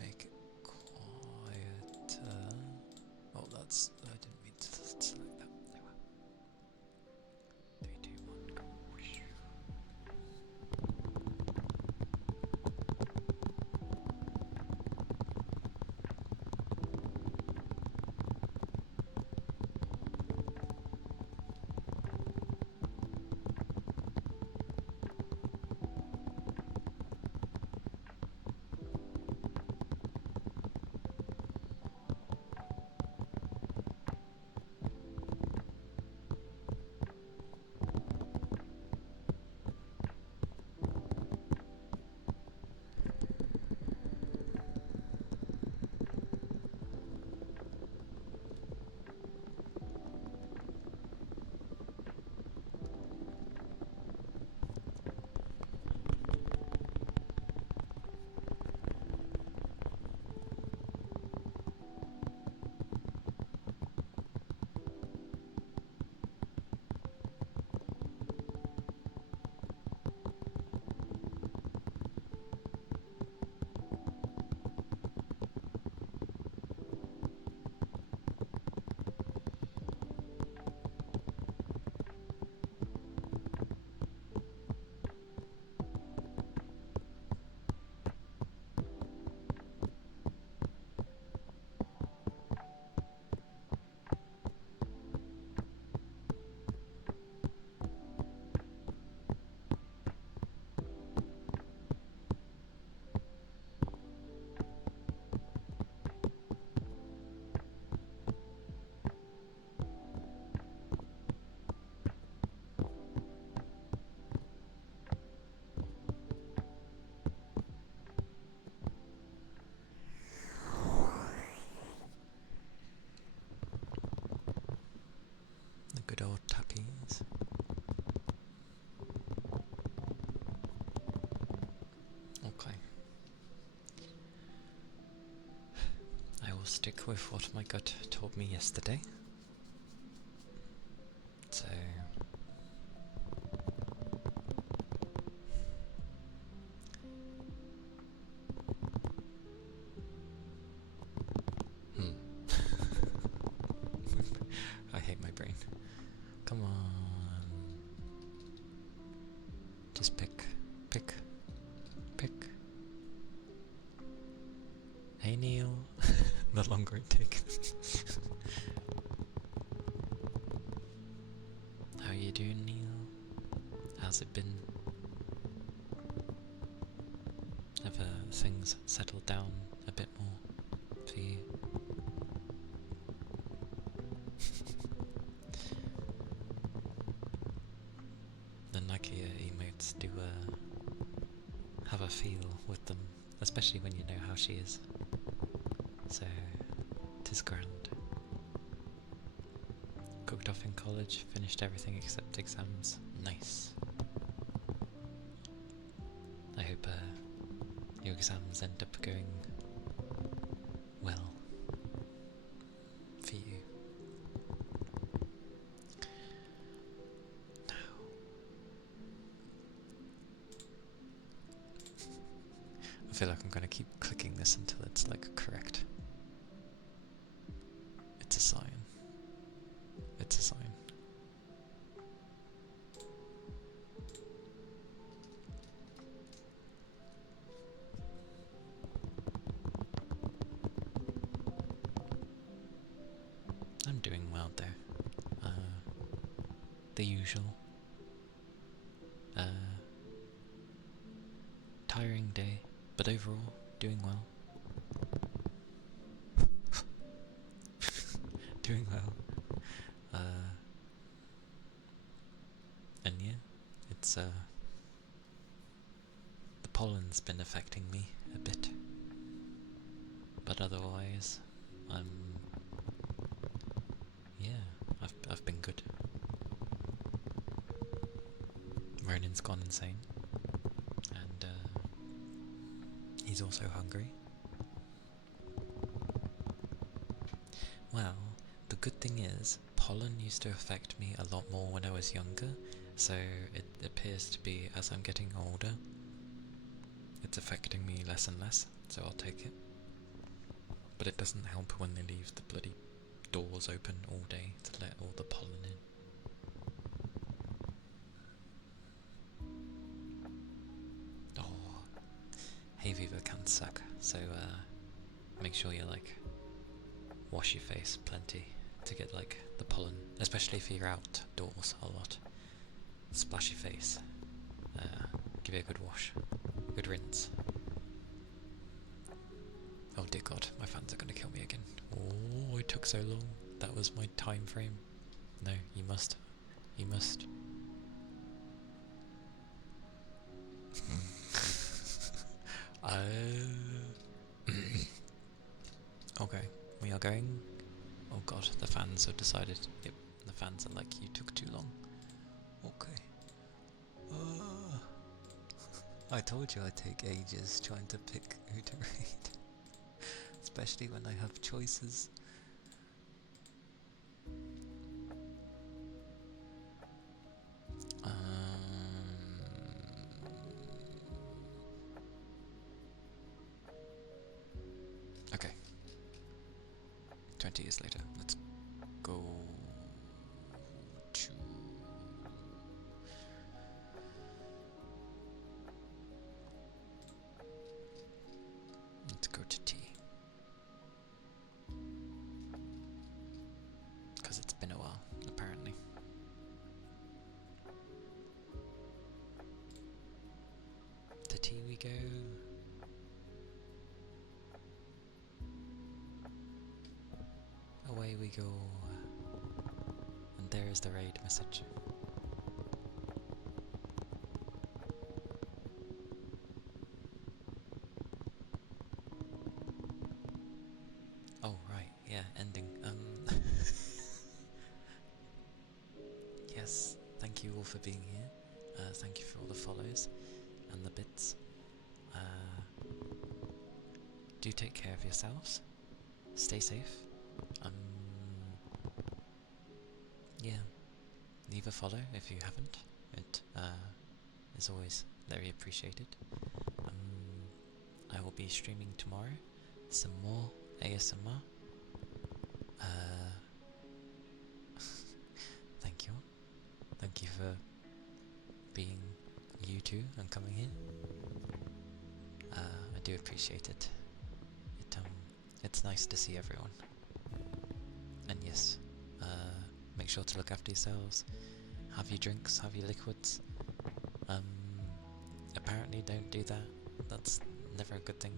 Make it quieter. Oh, I didn't mean to select that. There we go. 3, 2, 1, go. Good old tappies. Okay. I will stick with what my gut told me yesterday. So... I hate my brain. Come on. Just pick. Pick. Pick. Hey Neil. The longer it takes. How you doing, Neil? How's it been? Have things settled down a bit more for you? The Nakia emotes do have a feel with them, especially when you know how she is. So, 'tis grand. Cooked off in college, finished everything except exams. Nice. I hope your exams end up going well for you. Now, I feel like I'm gonna keep clicking this until it's like correct. It's a sign. It's a sign. I'm doing well there. The usual. Tiring day, but overall doing well. Doing well. And yeah, it's the pollen's been affecting me a bit, but otherwise, I've been good. Ronan's gone insane, and he's also hungry. Well, the good thing is, pollen used to affect me a lot more when I was younger, so it appears to be, as I'm getting older, it's affecting me less and less, so I'll take it. But it doesn't help when they leave the bloody doors open all day to let all the pollen in. Oh, hay fever can suck, so make sure you like wash your face plenty to get like the pollen, especially if you're outdoors a lot. Splash your face, give it a good wash, good rinse. Oh dear god, my fans are gonna kill me again. Oh, it took so long. That was my time frame. No, you must. You must. Okay, we are going. Oh god, the fans have decided. Yep, the fans are like, you took too long. Okay. I told you I'd take ages trying to pick who to raid. Especially when I have choices. Okay. 20 years later, let's go to... Let's go to T. Because it's been a while, apparently. To T we go. Away we go. And there is the raid message. Oh right, yeah, ending. for being here. Thank you for all the follows and the bits. Do take care of yourselves. Stay safe. Yeah. Leave a follow if you haven't. It is always very appreciated. I will be streaming tomorrow some more ASMR. Thank you. Thank you for being you two and coming here. I do appreciate it. It's nice to see everyone. And yes, make sure to look after yourselves. Have your drinks, have your liquids. Apparently don't do that. That's never a good thing.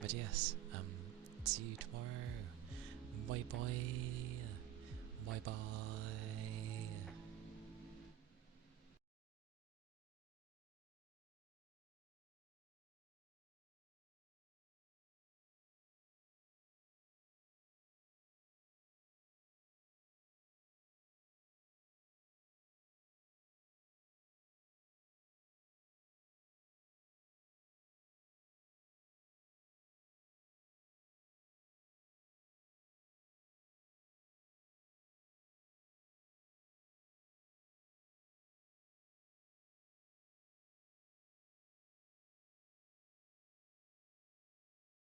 But yes, see you tomorrow. Bye bye. Bye bye.